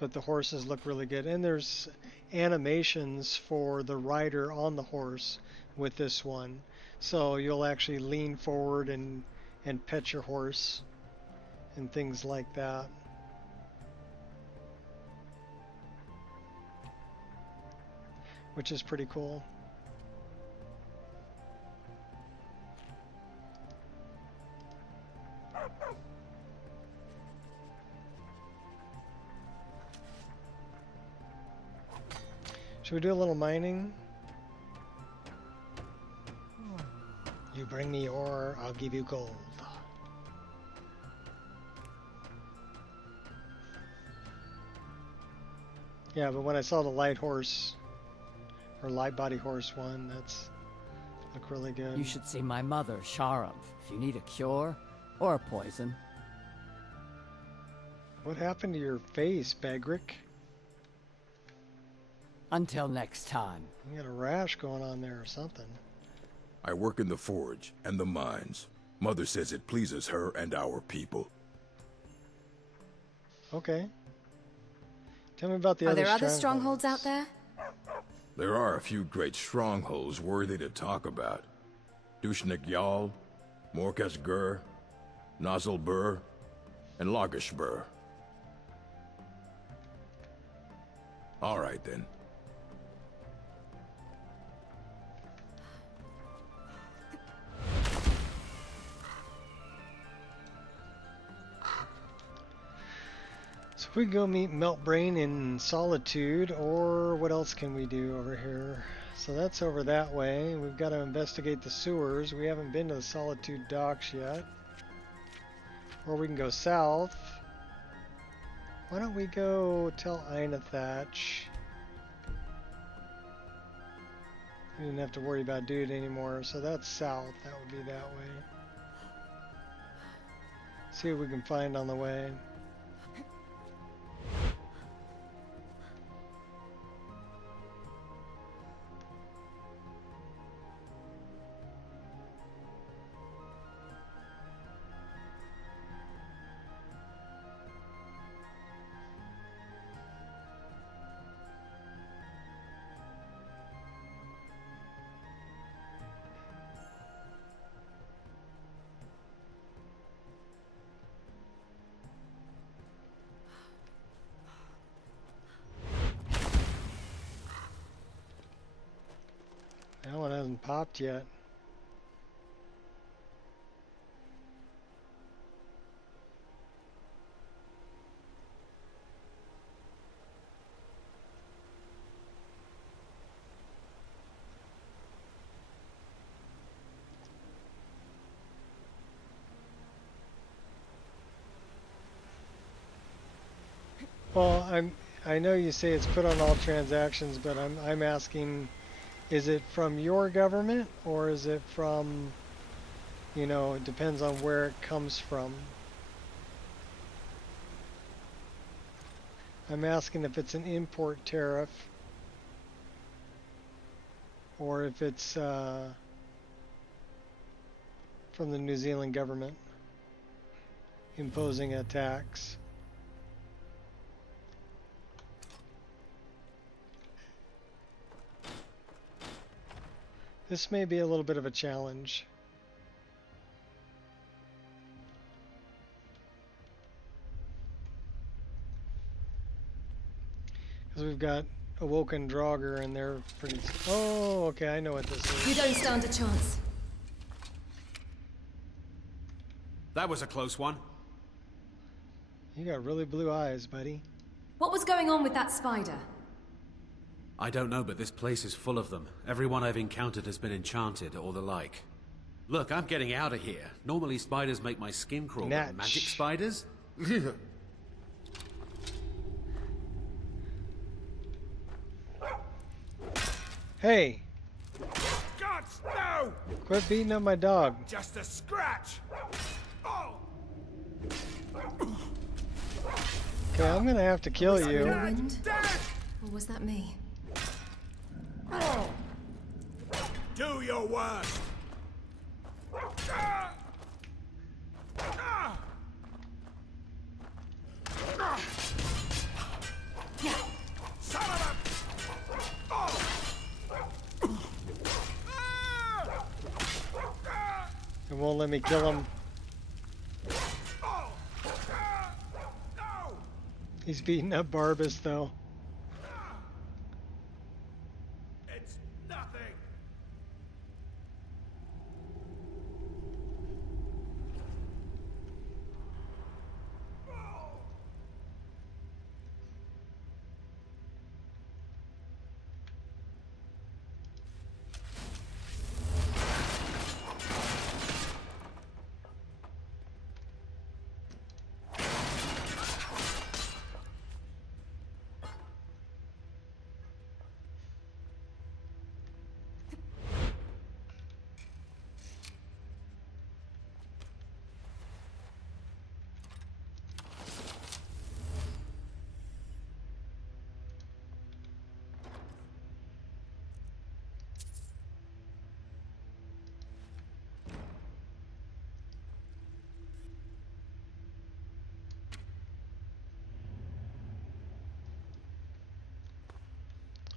But the horses look really good. And there's animations for the rider on the horse with this one. So you'll actually lean forward and pet your horse and things like that. Which is pretty cool. Should we do a little mining? You bring me ore, I'll give you gold. Yeah, but when I saw the light horse, or light body horse one, that's look really good. You should see my mother, Sharav, if you need a cure or a poison. What happened to your face, Begrick? Until next time. You got a rash going on there or something. I work in the forge and the mines. Mother says it pleases her and our people. Okay. Tell me about the Are other there other strongholds. strongholds out there? There are a few great strongholds worthy to talk about. Dushnik Yal, Morkas Gur, Nozzlebur, and Logishbur. All right then. So we go meet Meltbrain in Solitude, or what else can we do over here? So that's over that way. We've got to investigate the sewers. We haven't been to the Solitude docks yet. Or we can go south. Why don't we go tell Einathatch? We didn't have to worry about Dude anymore, so that's south. That would be that way. See what we can find on the way. That one hasn't popped yet. Well, I know you say it's put on all transactions, but I'm asking, is it from your government or is it from, you know, it depends on where it comes from. I'm asking if it's an import tariff or if it's from the New Zealand government imposing a tax. This may be a little bit of a challenge. Because we've got awoken Draugr, and they're pretty. Oh, okay, I know what this is. You don't stand a chance. That was a close one. You got really blue eyes, buddy. What was going on with that spider? I don't know, but this place is full of them. Everyone I've encountered has been enchanted or the like. Look, I'm getting out of here. Normally spiders make my skin crawl, but magic spiders? Hey! Gods, no! Quit beating up my dog. Just a scratch! Oh! Okay, I'm gonna have to kill Was that you. your wind? Or was that me? Do your worst! Son of It won't let me kill him. He's beating up Barbas, though. It's nothing!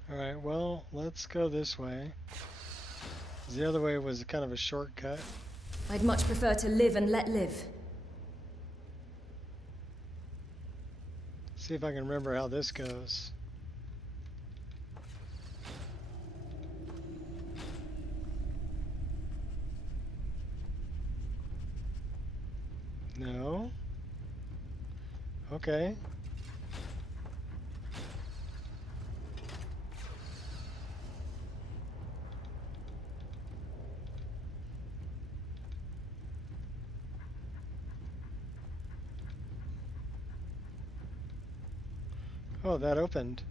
Alright, well, let's go this way. The other way was kind of a shortcut. I'd much prefer to live and let live. See if I can remember how this goes. No? Okay. Oh, that opened.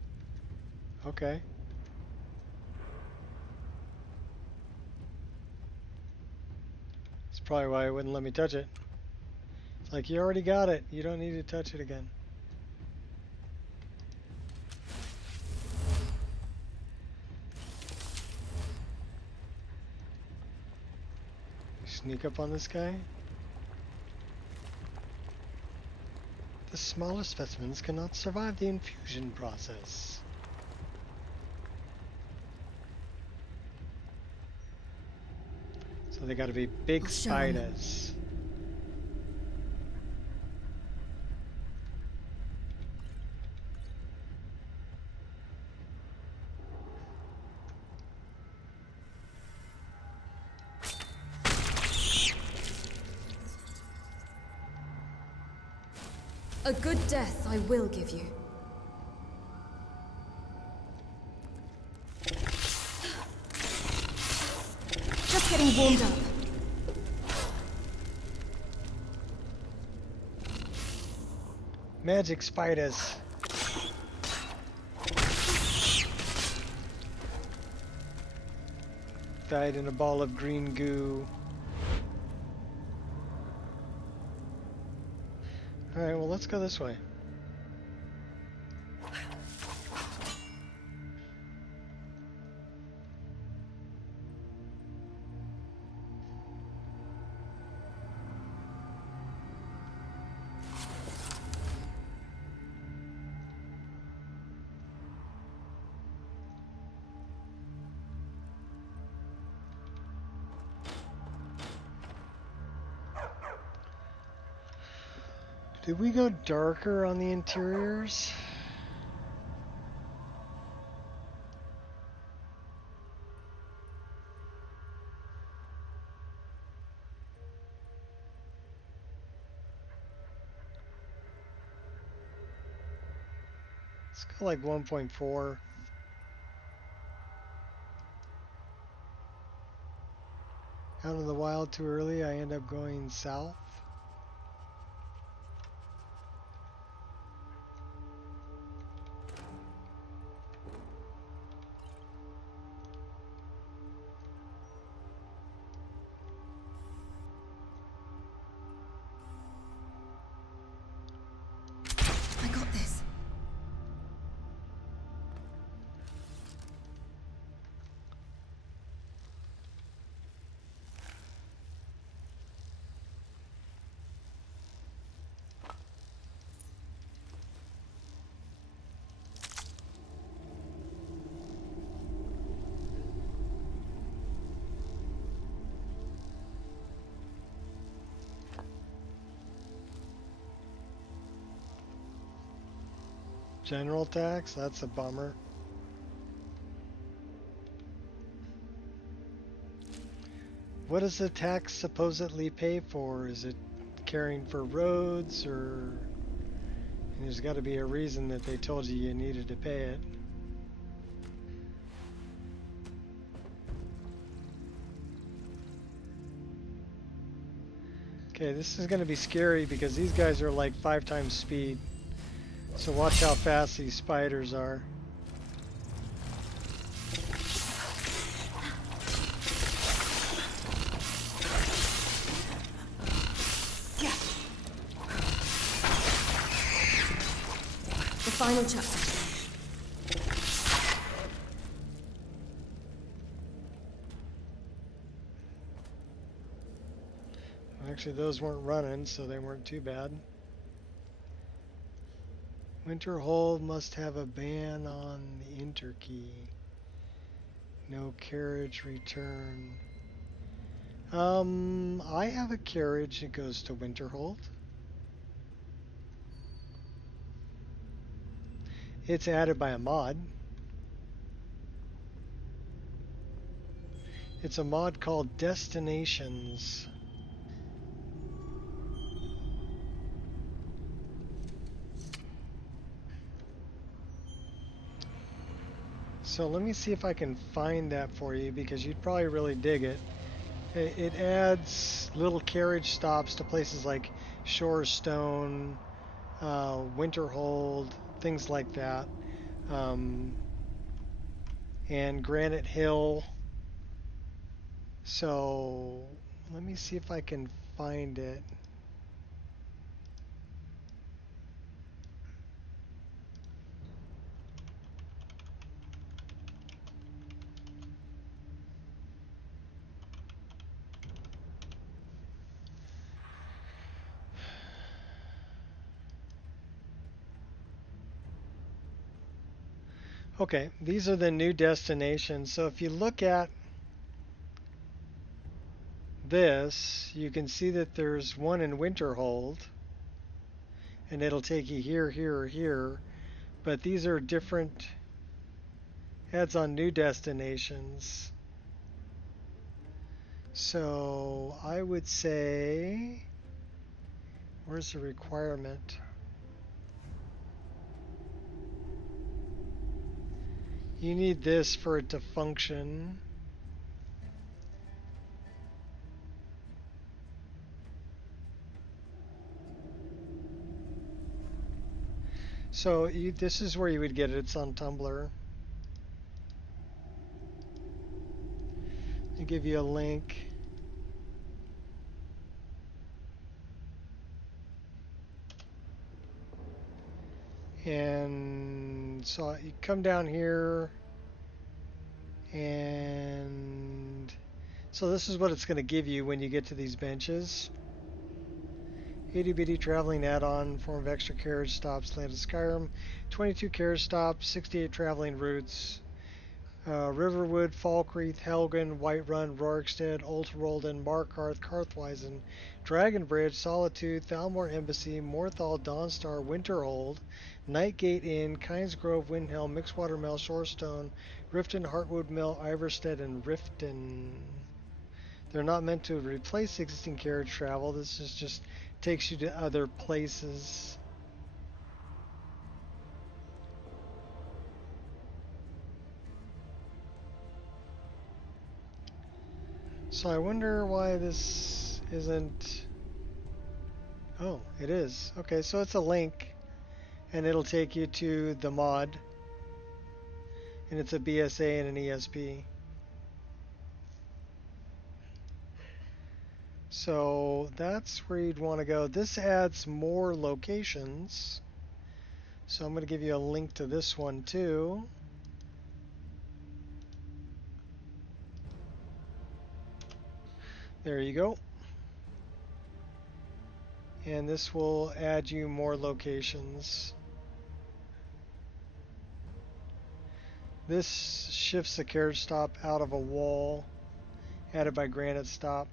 Okay. That's probably why it wouldn't let me touch it. It's like, you already got it. You don't need to touch it again. Sneak up on this guy. The smallest specimens cannot survive the infusion process. So they gotta be big spiders. A good death I will give you. Just getting warmed up. Magic spiders. Died in a ball of green goo. Alright, well, let's go this way. Did we go darker on the interiors? Let's go like 1.4. Out in the wild too early, I end up going south. I got this. General tax, that's a bummer. What does the tax supposedly pay for? Is it caring for roads, or there's got to be a reason that they told you needed to pay it. Okay, this is going to be scary because these guys are like 5 times speed. So watch how fast these spiders are. The final chapter. Actually, those weren't running, so they weren't too bad. Winterhold must have a ban on the enter key. No carriage return. I have a carriage that goes to Winterhold. It's added by a mod. It's a mod called Destinations. So let me see if I can find that for you, because you'd probably really dig it. It adds little carriage stops to places like Shorestone, Winterhold, things like that, and Granite Hill. So let me see if I can find it. Okay, these are the new destinations. So if you look at this, you can see that there's one in Winterhold, and it'll take you here, here, or here. But these are different adds on new destinations. So I would say, where's the requirement? You need this for it to function. So this is where you would get it. It's on Tumblr. I'll give you a link. And so you come down here, and so this is what it's going to give you when you get to these benches. Itty bitty traveling add-on, form of extra carriage stops, land of Skyrim, 22 carriage stops, 68 traveling routes. Riverwood, Falkreath, Helgen, Whiterun, Rorikstead, Olterolden, Markarth, Karthweisen, Dragonbridge, Solitude, Thalmor Embassy, Morthal, Dawnstar, Winterhold, Nightgate Inn, Kinesgrove, Windhelm, Mixwater Mill, Shorestone, Riften, Heartwood Mill, Iverstead, and Riften. They're not meant to replace existing carriage travel. This is just takes you to other places. So I wonder why this isn't... Oh, it is. Okay, so it's a link, and it'll take you to the mod, and it's a BSA and an ESP. So that's where you'd want to go. This adds more locations, so I'm going to give you a link to this one too. There you go. And this will add you more locations. This shifts a carriage stop out of a wall added by Granite Stop.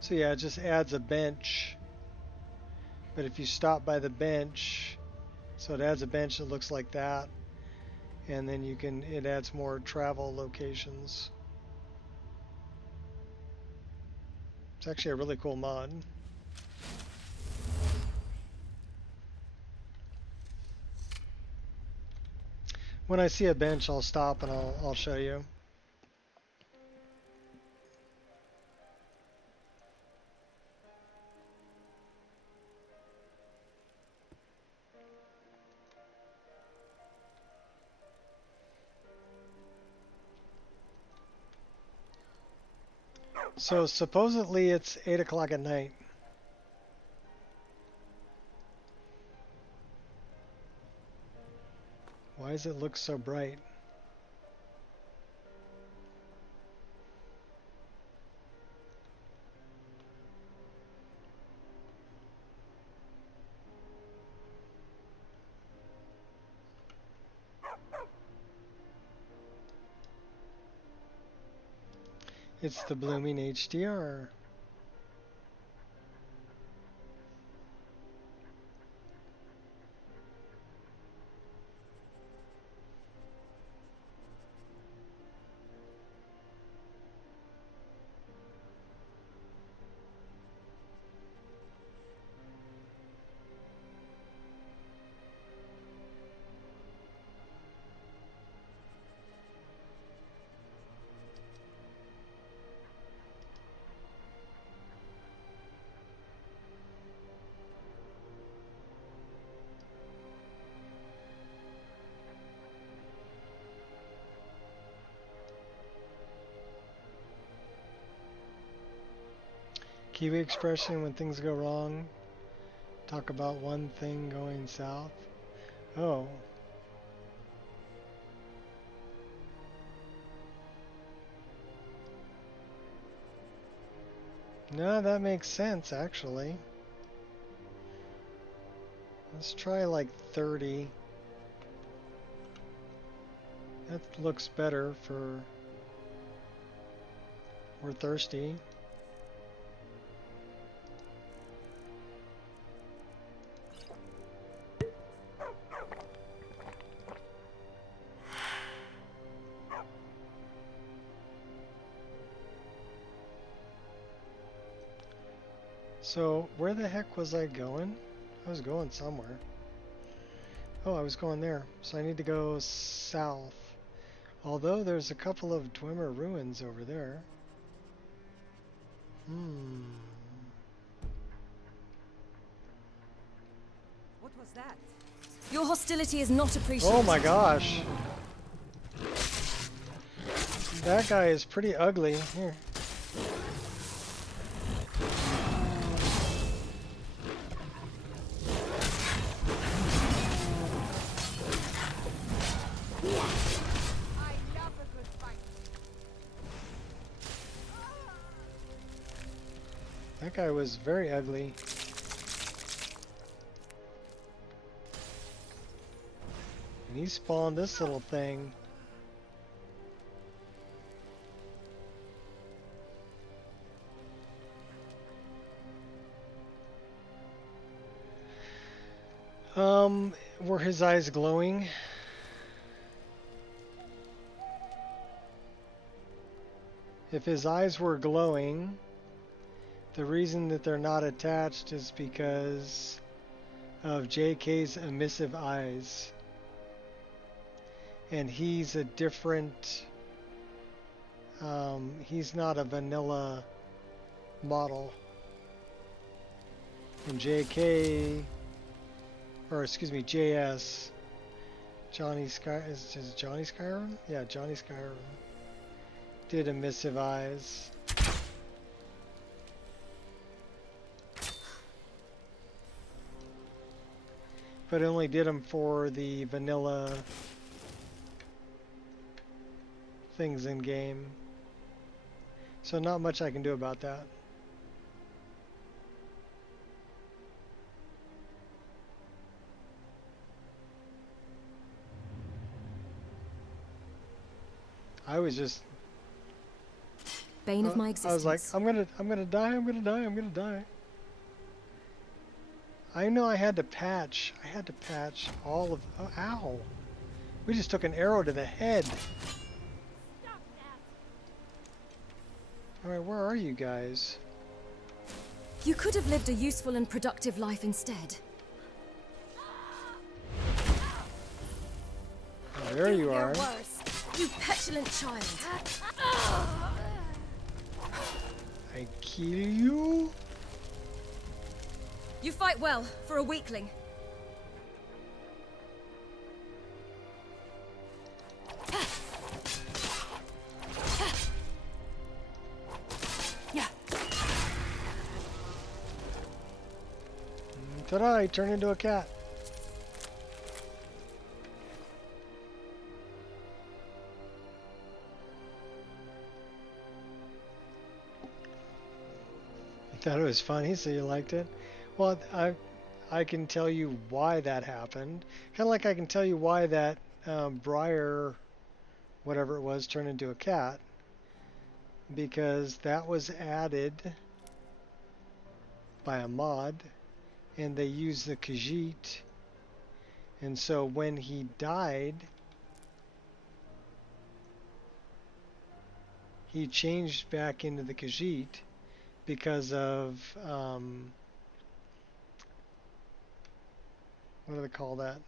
So yeah, it just adds a bench. But if you stop by the bench, so it adds a bench that looks like that, and then you can, it adds more travel locations. It's actually a really cool mod. When I see a bench, I'll stop and I'll show you. So supposedly it's 8 o'clock at night. Why does it look so bright? It's the blooming HDR. Kiwi expression when things go wrong. Talk about one thing going south. Oh. No, that makes sense actually. Let's try like 30. That looks better for... We're thirsty. So, where the heck was I going? I was going somewhere. Oh, I was going there. So I need to go south. Although there's a couple of Dwemer ruins over there. What was that? Your hostility is not appreciated. Oh my gosh. That guy is pretty ugly. Here. That guy was very ugly. And he spawned this little thing. Were his eyes glowing? If his eyes were glowing, The reason that they're not attached is because of JK's emissive eyes. And he's a different, he's not a vanilla model. And JK, or excuse me, JS, Johnny Sky, is Johnny Skyrim? Yeah, Johnny Skyrim did emissive eyes. But I only did them for the vanilla things in game. So not much I can do about that. I was just bane of my existence. I was like, I'm gonna die. I know I had to patch all of, oh, ow. We just took an arrow to the head. Alright, where are you guys? You could have lived a useful and productive life instead. Oh, there you are. You petulant child. I kill you? You fight well for a weakling. Ta-da, I turned into a cat. I thought it was funny, so you liked it? Well, I can tell you why that happened. Kind of like I can tell you why that Briar, whatever it was, turned into a cat. Because that was added by a mod, and they used the Khajiit. And so when he died, he changed back into the Khajiit because of what do they call that?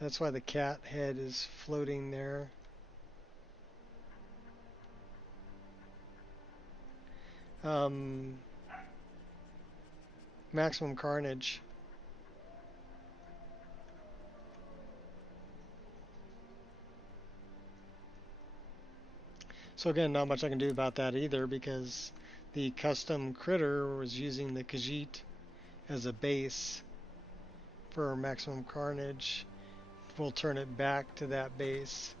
That's why the cat head is floating there. Maximum Carnage. So again, not much I can do about that either, because the custom critter was using the Khajiit as a base for Maximum Carnage. We'll turn it back to that base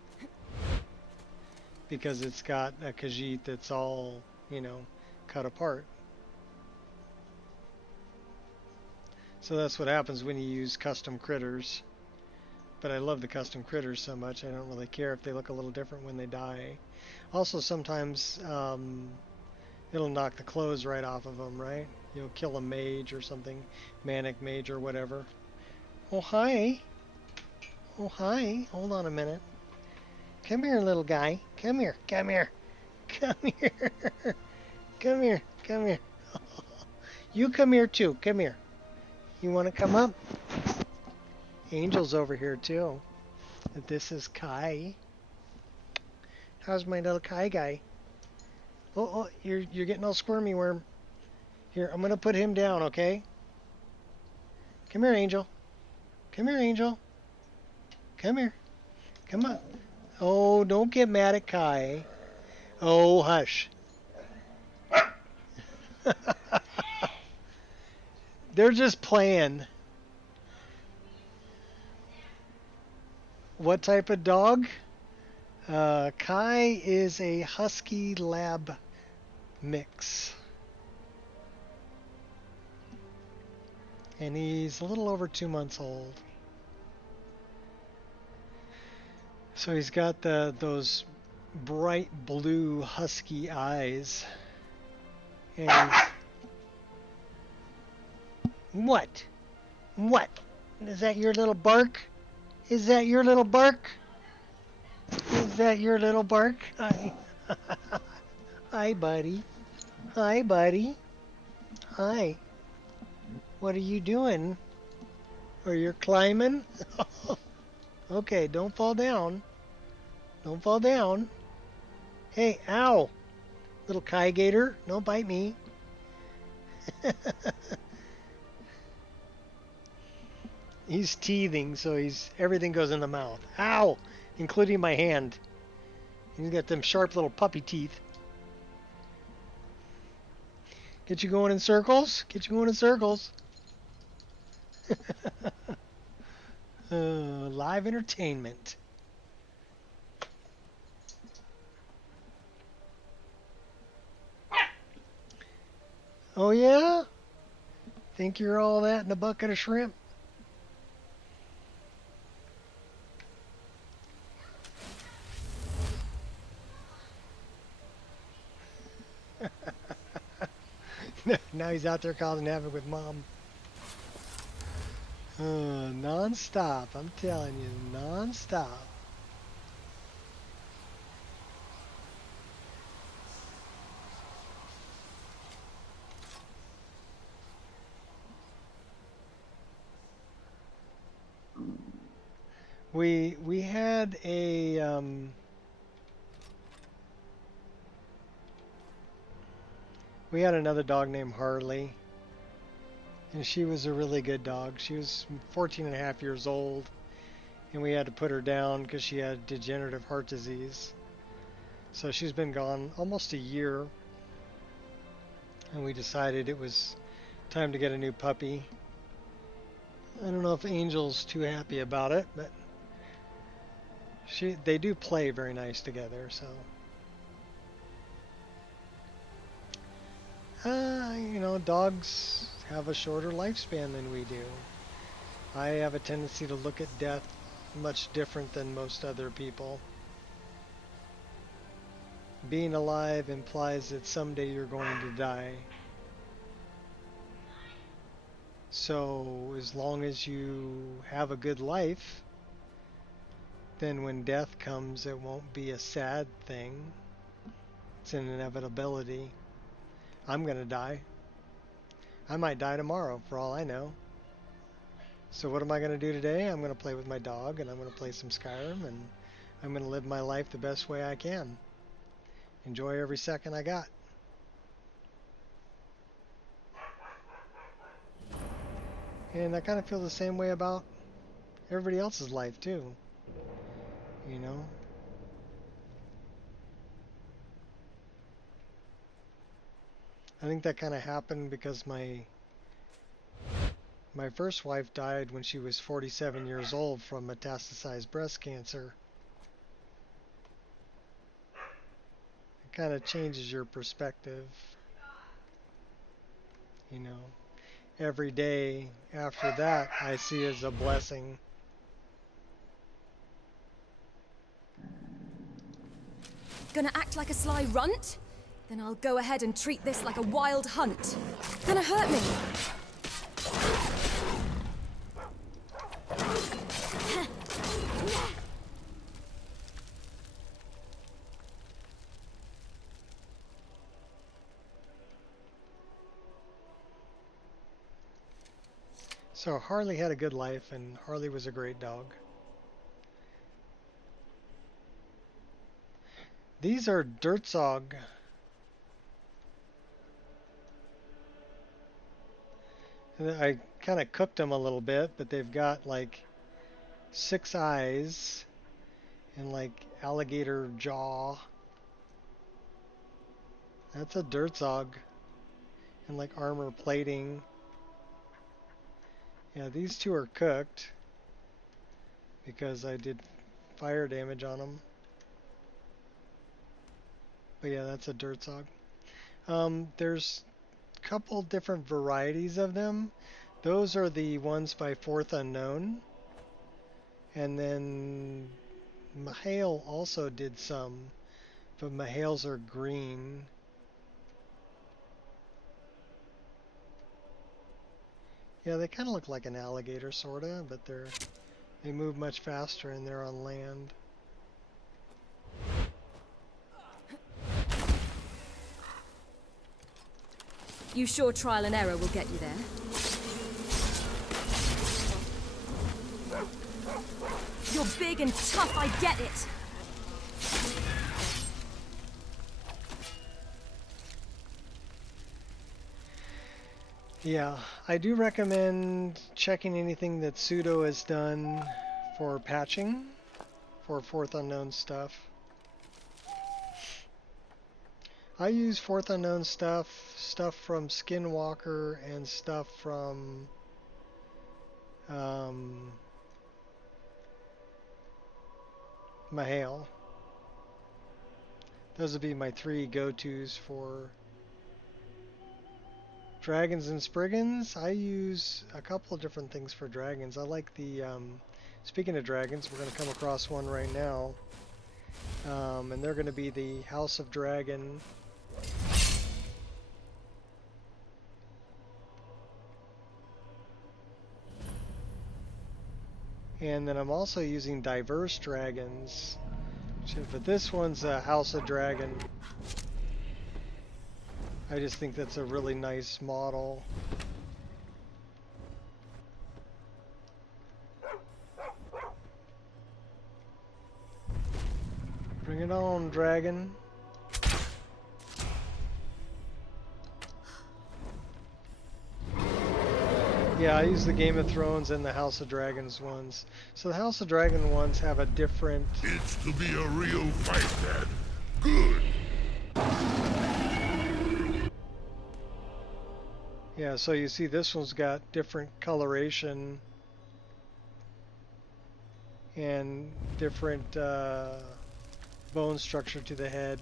because it's got a Khajiit that's all, you know, cut apart. So that's what happens when you use custom critters. But I love the custom critters so much, I don't really care if they look a little different when they die. Also, sometimes it'll knock the clothes right off of them, right? You'll kill a mage or something, manic mage or whatever. Oh, hi. Oh, hi. Hold on a minute. Come here, little guy. Come here. Come here. Come here. Come here. Come here. You come here, too. Come here. You want to come up? Angel's over here, too. This is Kai. How's my little Kai guy? Oh, you're getting all squirmy, worm. Here, I'm going to put him down, okay? Come here, Angel. Come here, Angel. Come here. Come on. Oh, don't get mad at Kai. Oh, hush. They're just playing. What type of dog? Kai is a Husky Lab mix. And he's a little over 2 months old. So he's got those bright blue husky eyes. And what? What? Is that your little bark? Is that your little bark? Is that your little bark? Hi, buddy. Hi, buddy. Hi. What are you doing? Or you're climbing? Okay, don't fall down. Don't fall down. Hey, ow! Little Kygator, don't bite me. He's teething, so everything goes in the mouth. Ow! Including my hand. He's got them sharp little puppy teeth. Get you going in circles? Get you going in circles. Live entertainment. Oh yeah? Think you're all that in a bucket of shrimp? Now he's out there causing havoc with Mom. Non-stop, I'm telling you, non-stop. We had a we had another dog named Harley, and she was a really good dog. She was 14 and a half years old, and we had to put her down because she had degenerative heart disease. So she's been gone almost a year, and we decided it was time to get a new puppy. I don't know if Angel's too happy about it, but they do play very nice together, so. You know, dogs have a shorter lifespan than we do. I have a tendency to look at death much different than most other people. Being alive implies that someday you're going to die. So as long as you have a good life, then when death comes, it won't be a sad thing. It's an inevitability. I'm going to die. I might die tomorrow, for all I know. So what am I going to do today? I'm going to play with my dog, and I'm going to play some Skyrim, and I'm going to live my life the best way I can. Enjoy every second I got. And I kind of feel the same way about everybody else's life, too. You know? I think that kind of happened because my first wife died when she was 47 years old from metastasized breast cancer. It kind of changes your perspective. You know, every day after that I see as a blessing. Gonna act like a sly runt? Then I'll go ahead and treat this like a wild hunt. Gonna hurt me. So Harley had a good life, and Harley was a great dog. These are Dirtzog. I kind of cooked them a little bit, but they've got like 6 eyes and like alligator jaw. That's a Dirtzog. And like armor plating. Yeah, these two are cooked because I did fire damage on them. But yeah, that's a Dirtzog. There's a couple different varieties of them. Those are the ones by Fourth Unknown. And then Mahale also did some, but Mahales are green. Yeah, they kind of look like an alligator, sorta, but they move much faster and they're on land. You sure trial and error will get you there? You're big and tough, I get it! Yeah, I do recommend checking anything that Sudo has done for patching for Fourth Unknown stuff. I use Fourth Unknown stuff from Skinwalker and stuff from Mahale. Those would be my 3 go-tos for Dragons and Spriggans. I use a couple of different things for dragons. I like the, speaking of dragons, we're going to come across one right now. And they're going to be the House of Dragon. And then I'm also using diverse dragons. But this one's a House of Dragon. I just think that's a really nice model. Bring it on, dragon. Yeah, I use the Game of Thrones and the House of Dragons ones. So the House of Dragon ones have a different... It's to be a real fight, Dad. Good. Yeah, so you see this one's got different coloration and different bone structure to the head.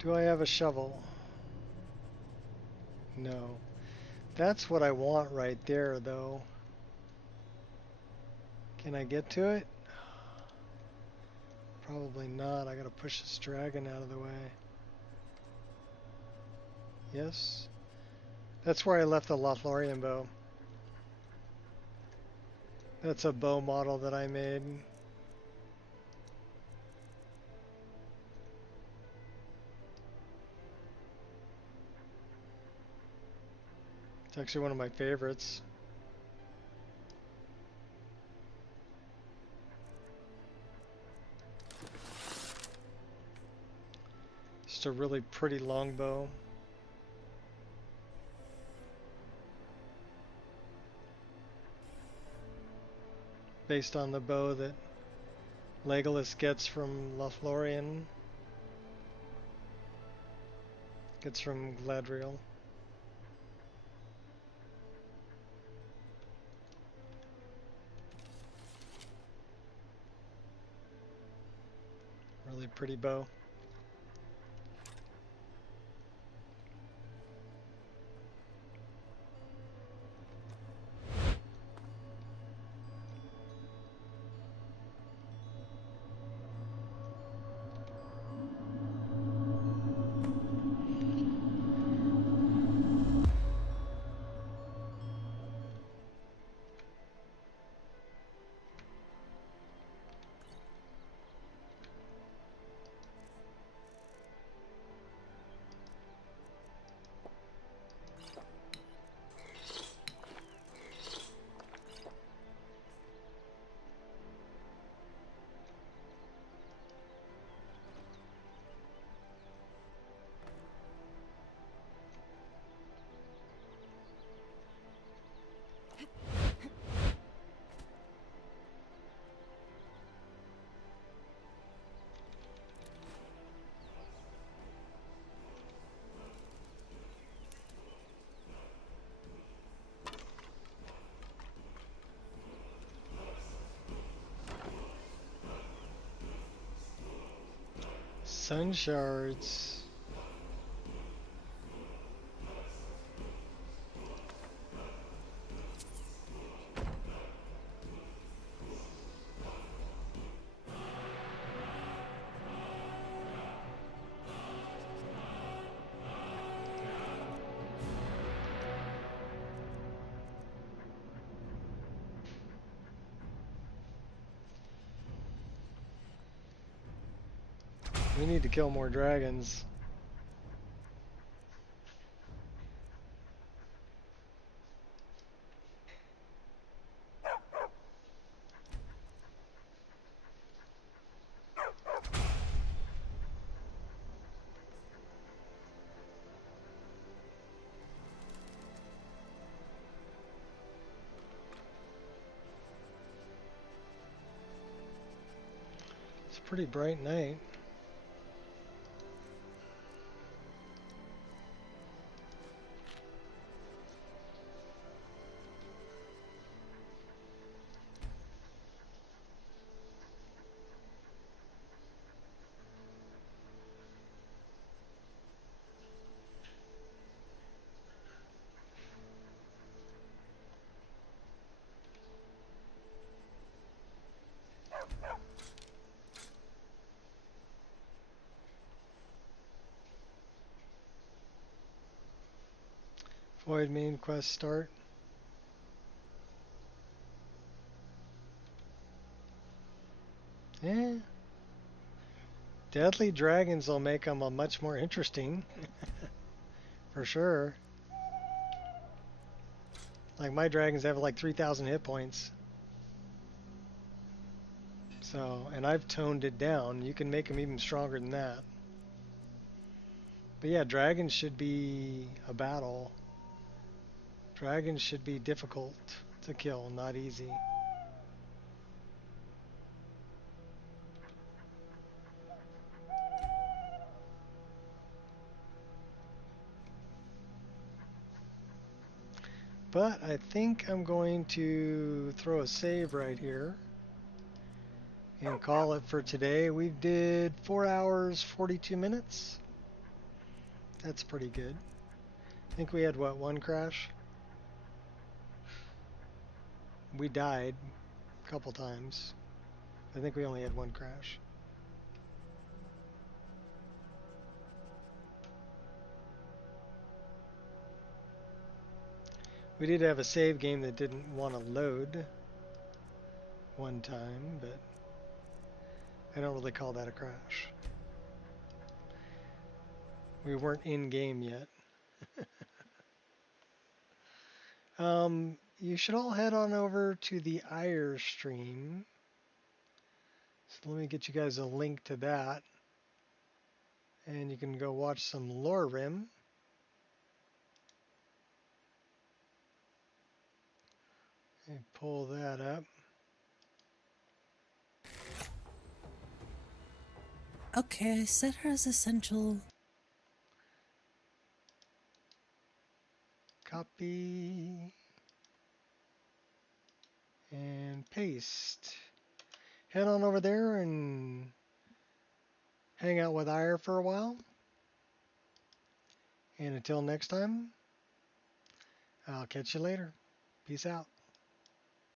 Do I have a shovel? No. That's what I want right there, though. Can I get to it? Probably not. I gotta push this dragon out of the way. Yes? That's where I left the Lothlorien bow. That's a bow model that I made. It's actually one of my favorites. Just a really pretty longbow. Based on the bow that Legolas gets from Lothlorien. Gets from Galadriel. Really pretty bow. Sun shards. We need to kill more dragons. It's a pretty bright night. Void main quest start. Yeah. Deadly dragons will make them a much more interesting. For sure. Like my dragons have like 3,000 hit points. So, and I've toned it down. You can make them even stronger than that. But yeah, dragons should be a battle. Dragons should be difficult to kill, not easy. But I think I'm going to throw a save right here and call it for today. We did 4 hours, 42 minutes. That's pretty good. I think we had, what, one crash? We died a couple times. I think we only had one crash. We did have a save game that didn't want to load one time, but I don't really call that a crash. We weren't in game yet. You should all head on over to the IR stream. So let me get you guys a link to that. And you can go watch some Lore Rim. And pull that up. Okay, I set her as essential. Copy. And paste. Head on over there and hang out with IR for a while. And until next time, I'll catch you later. Peace out.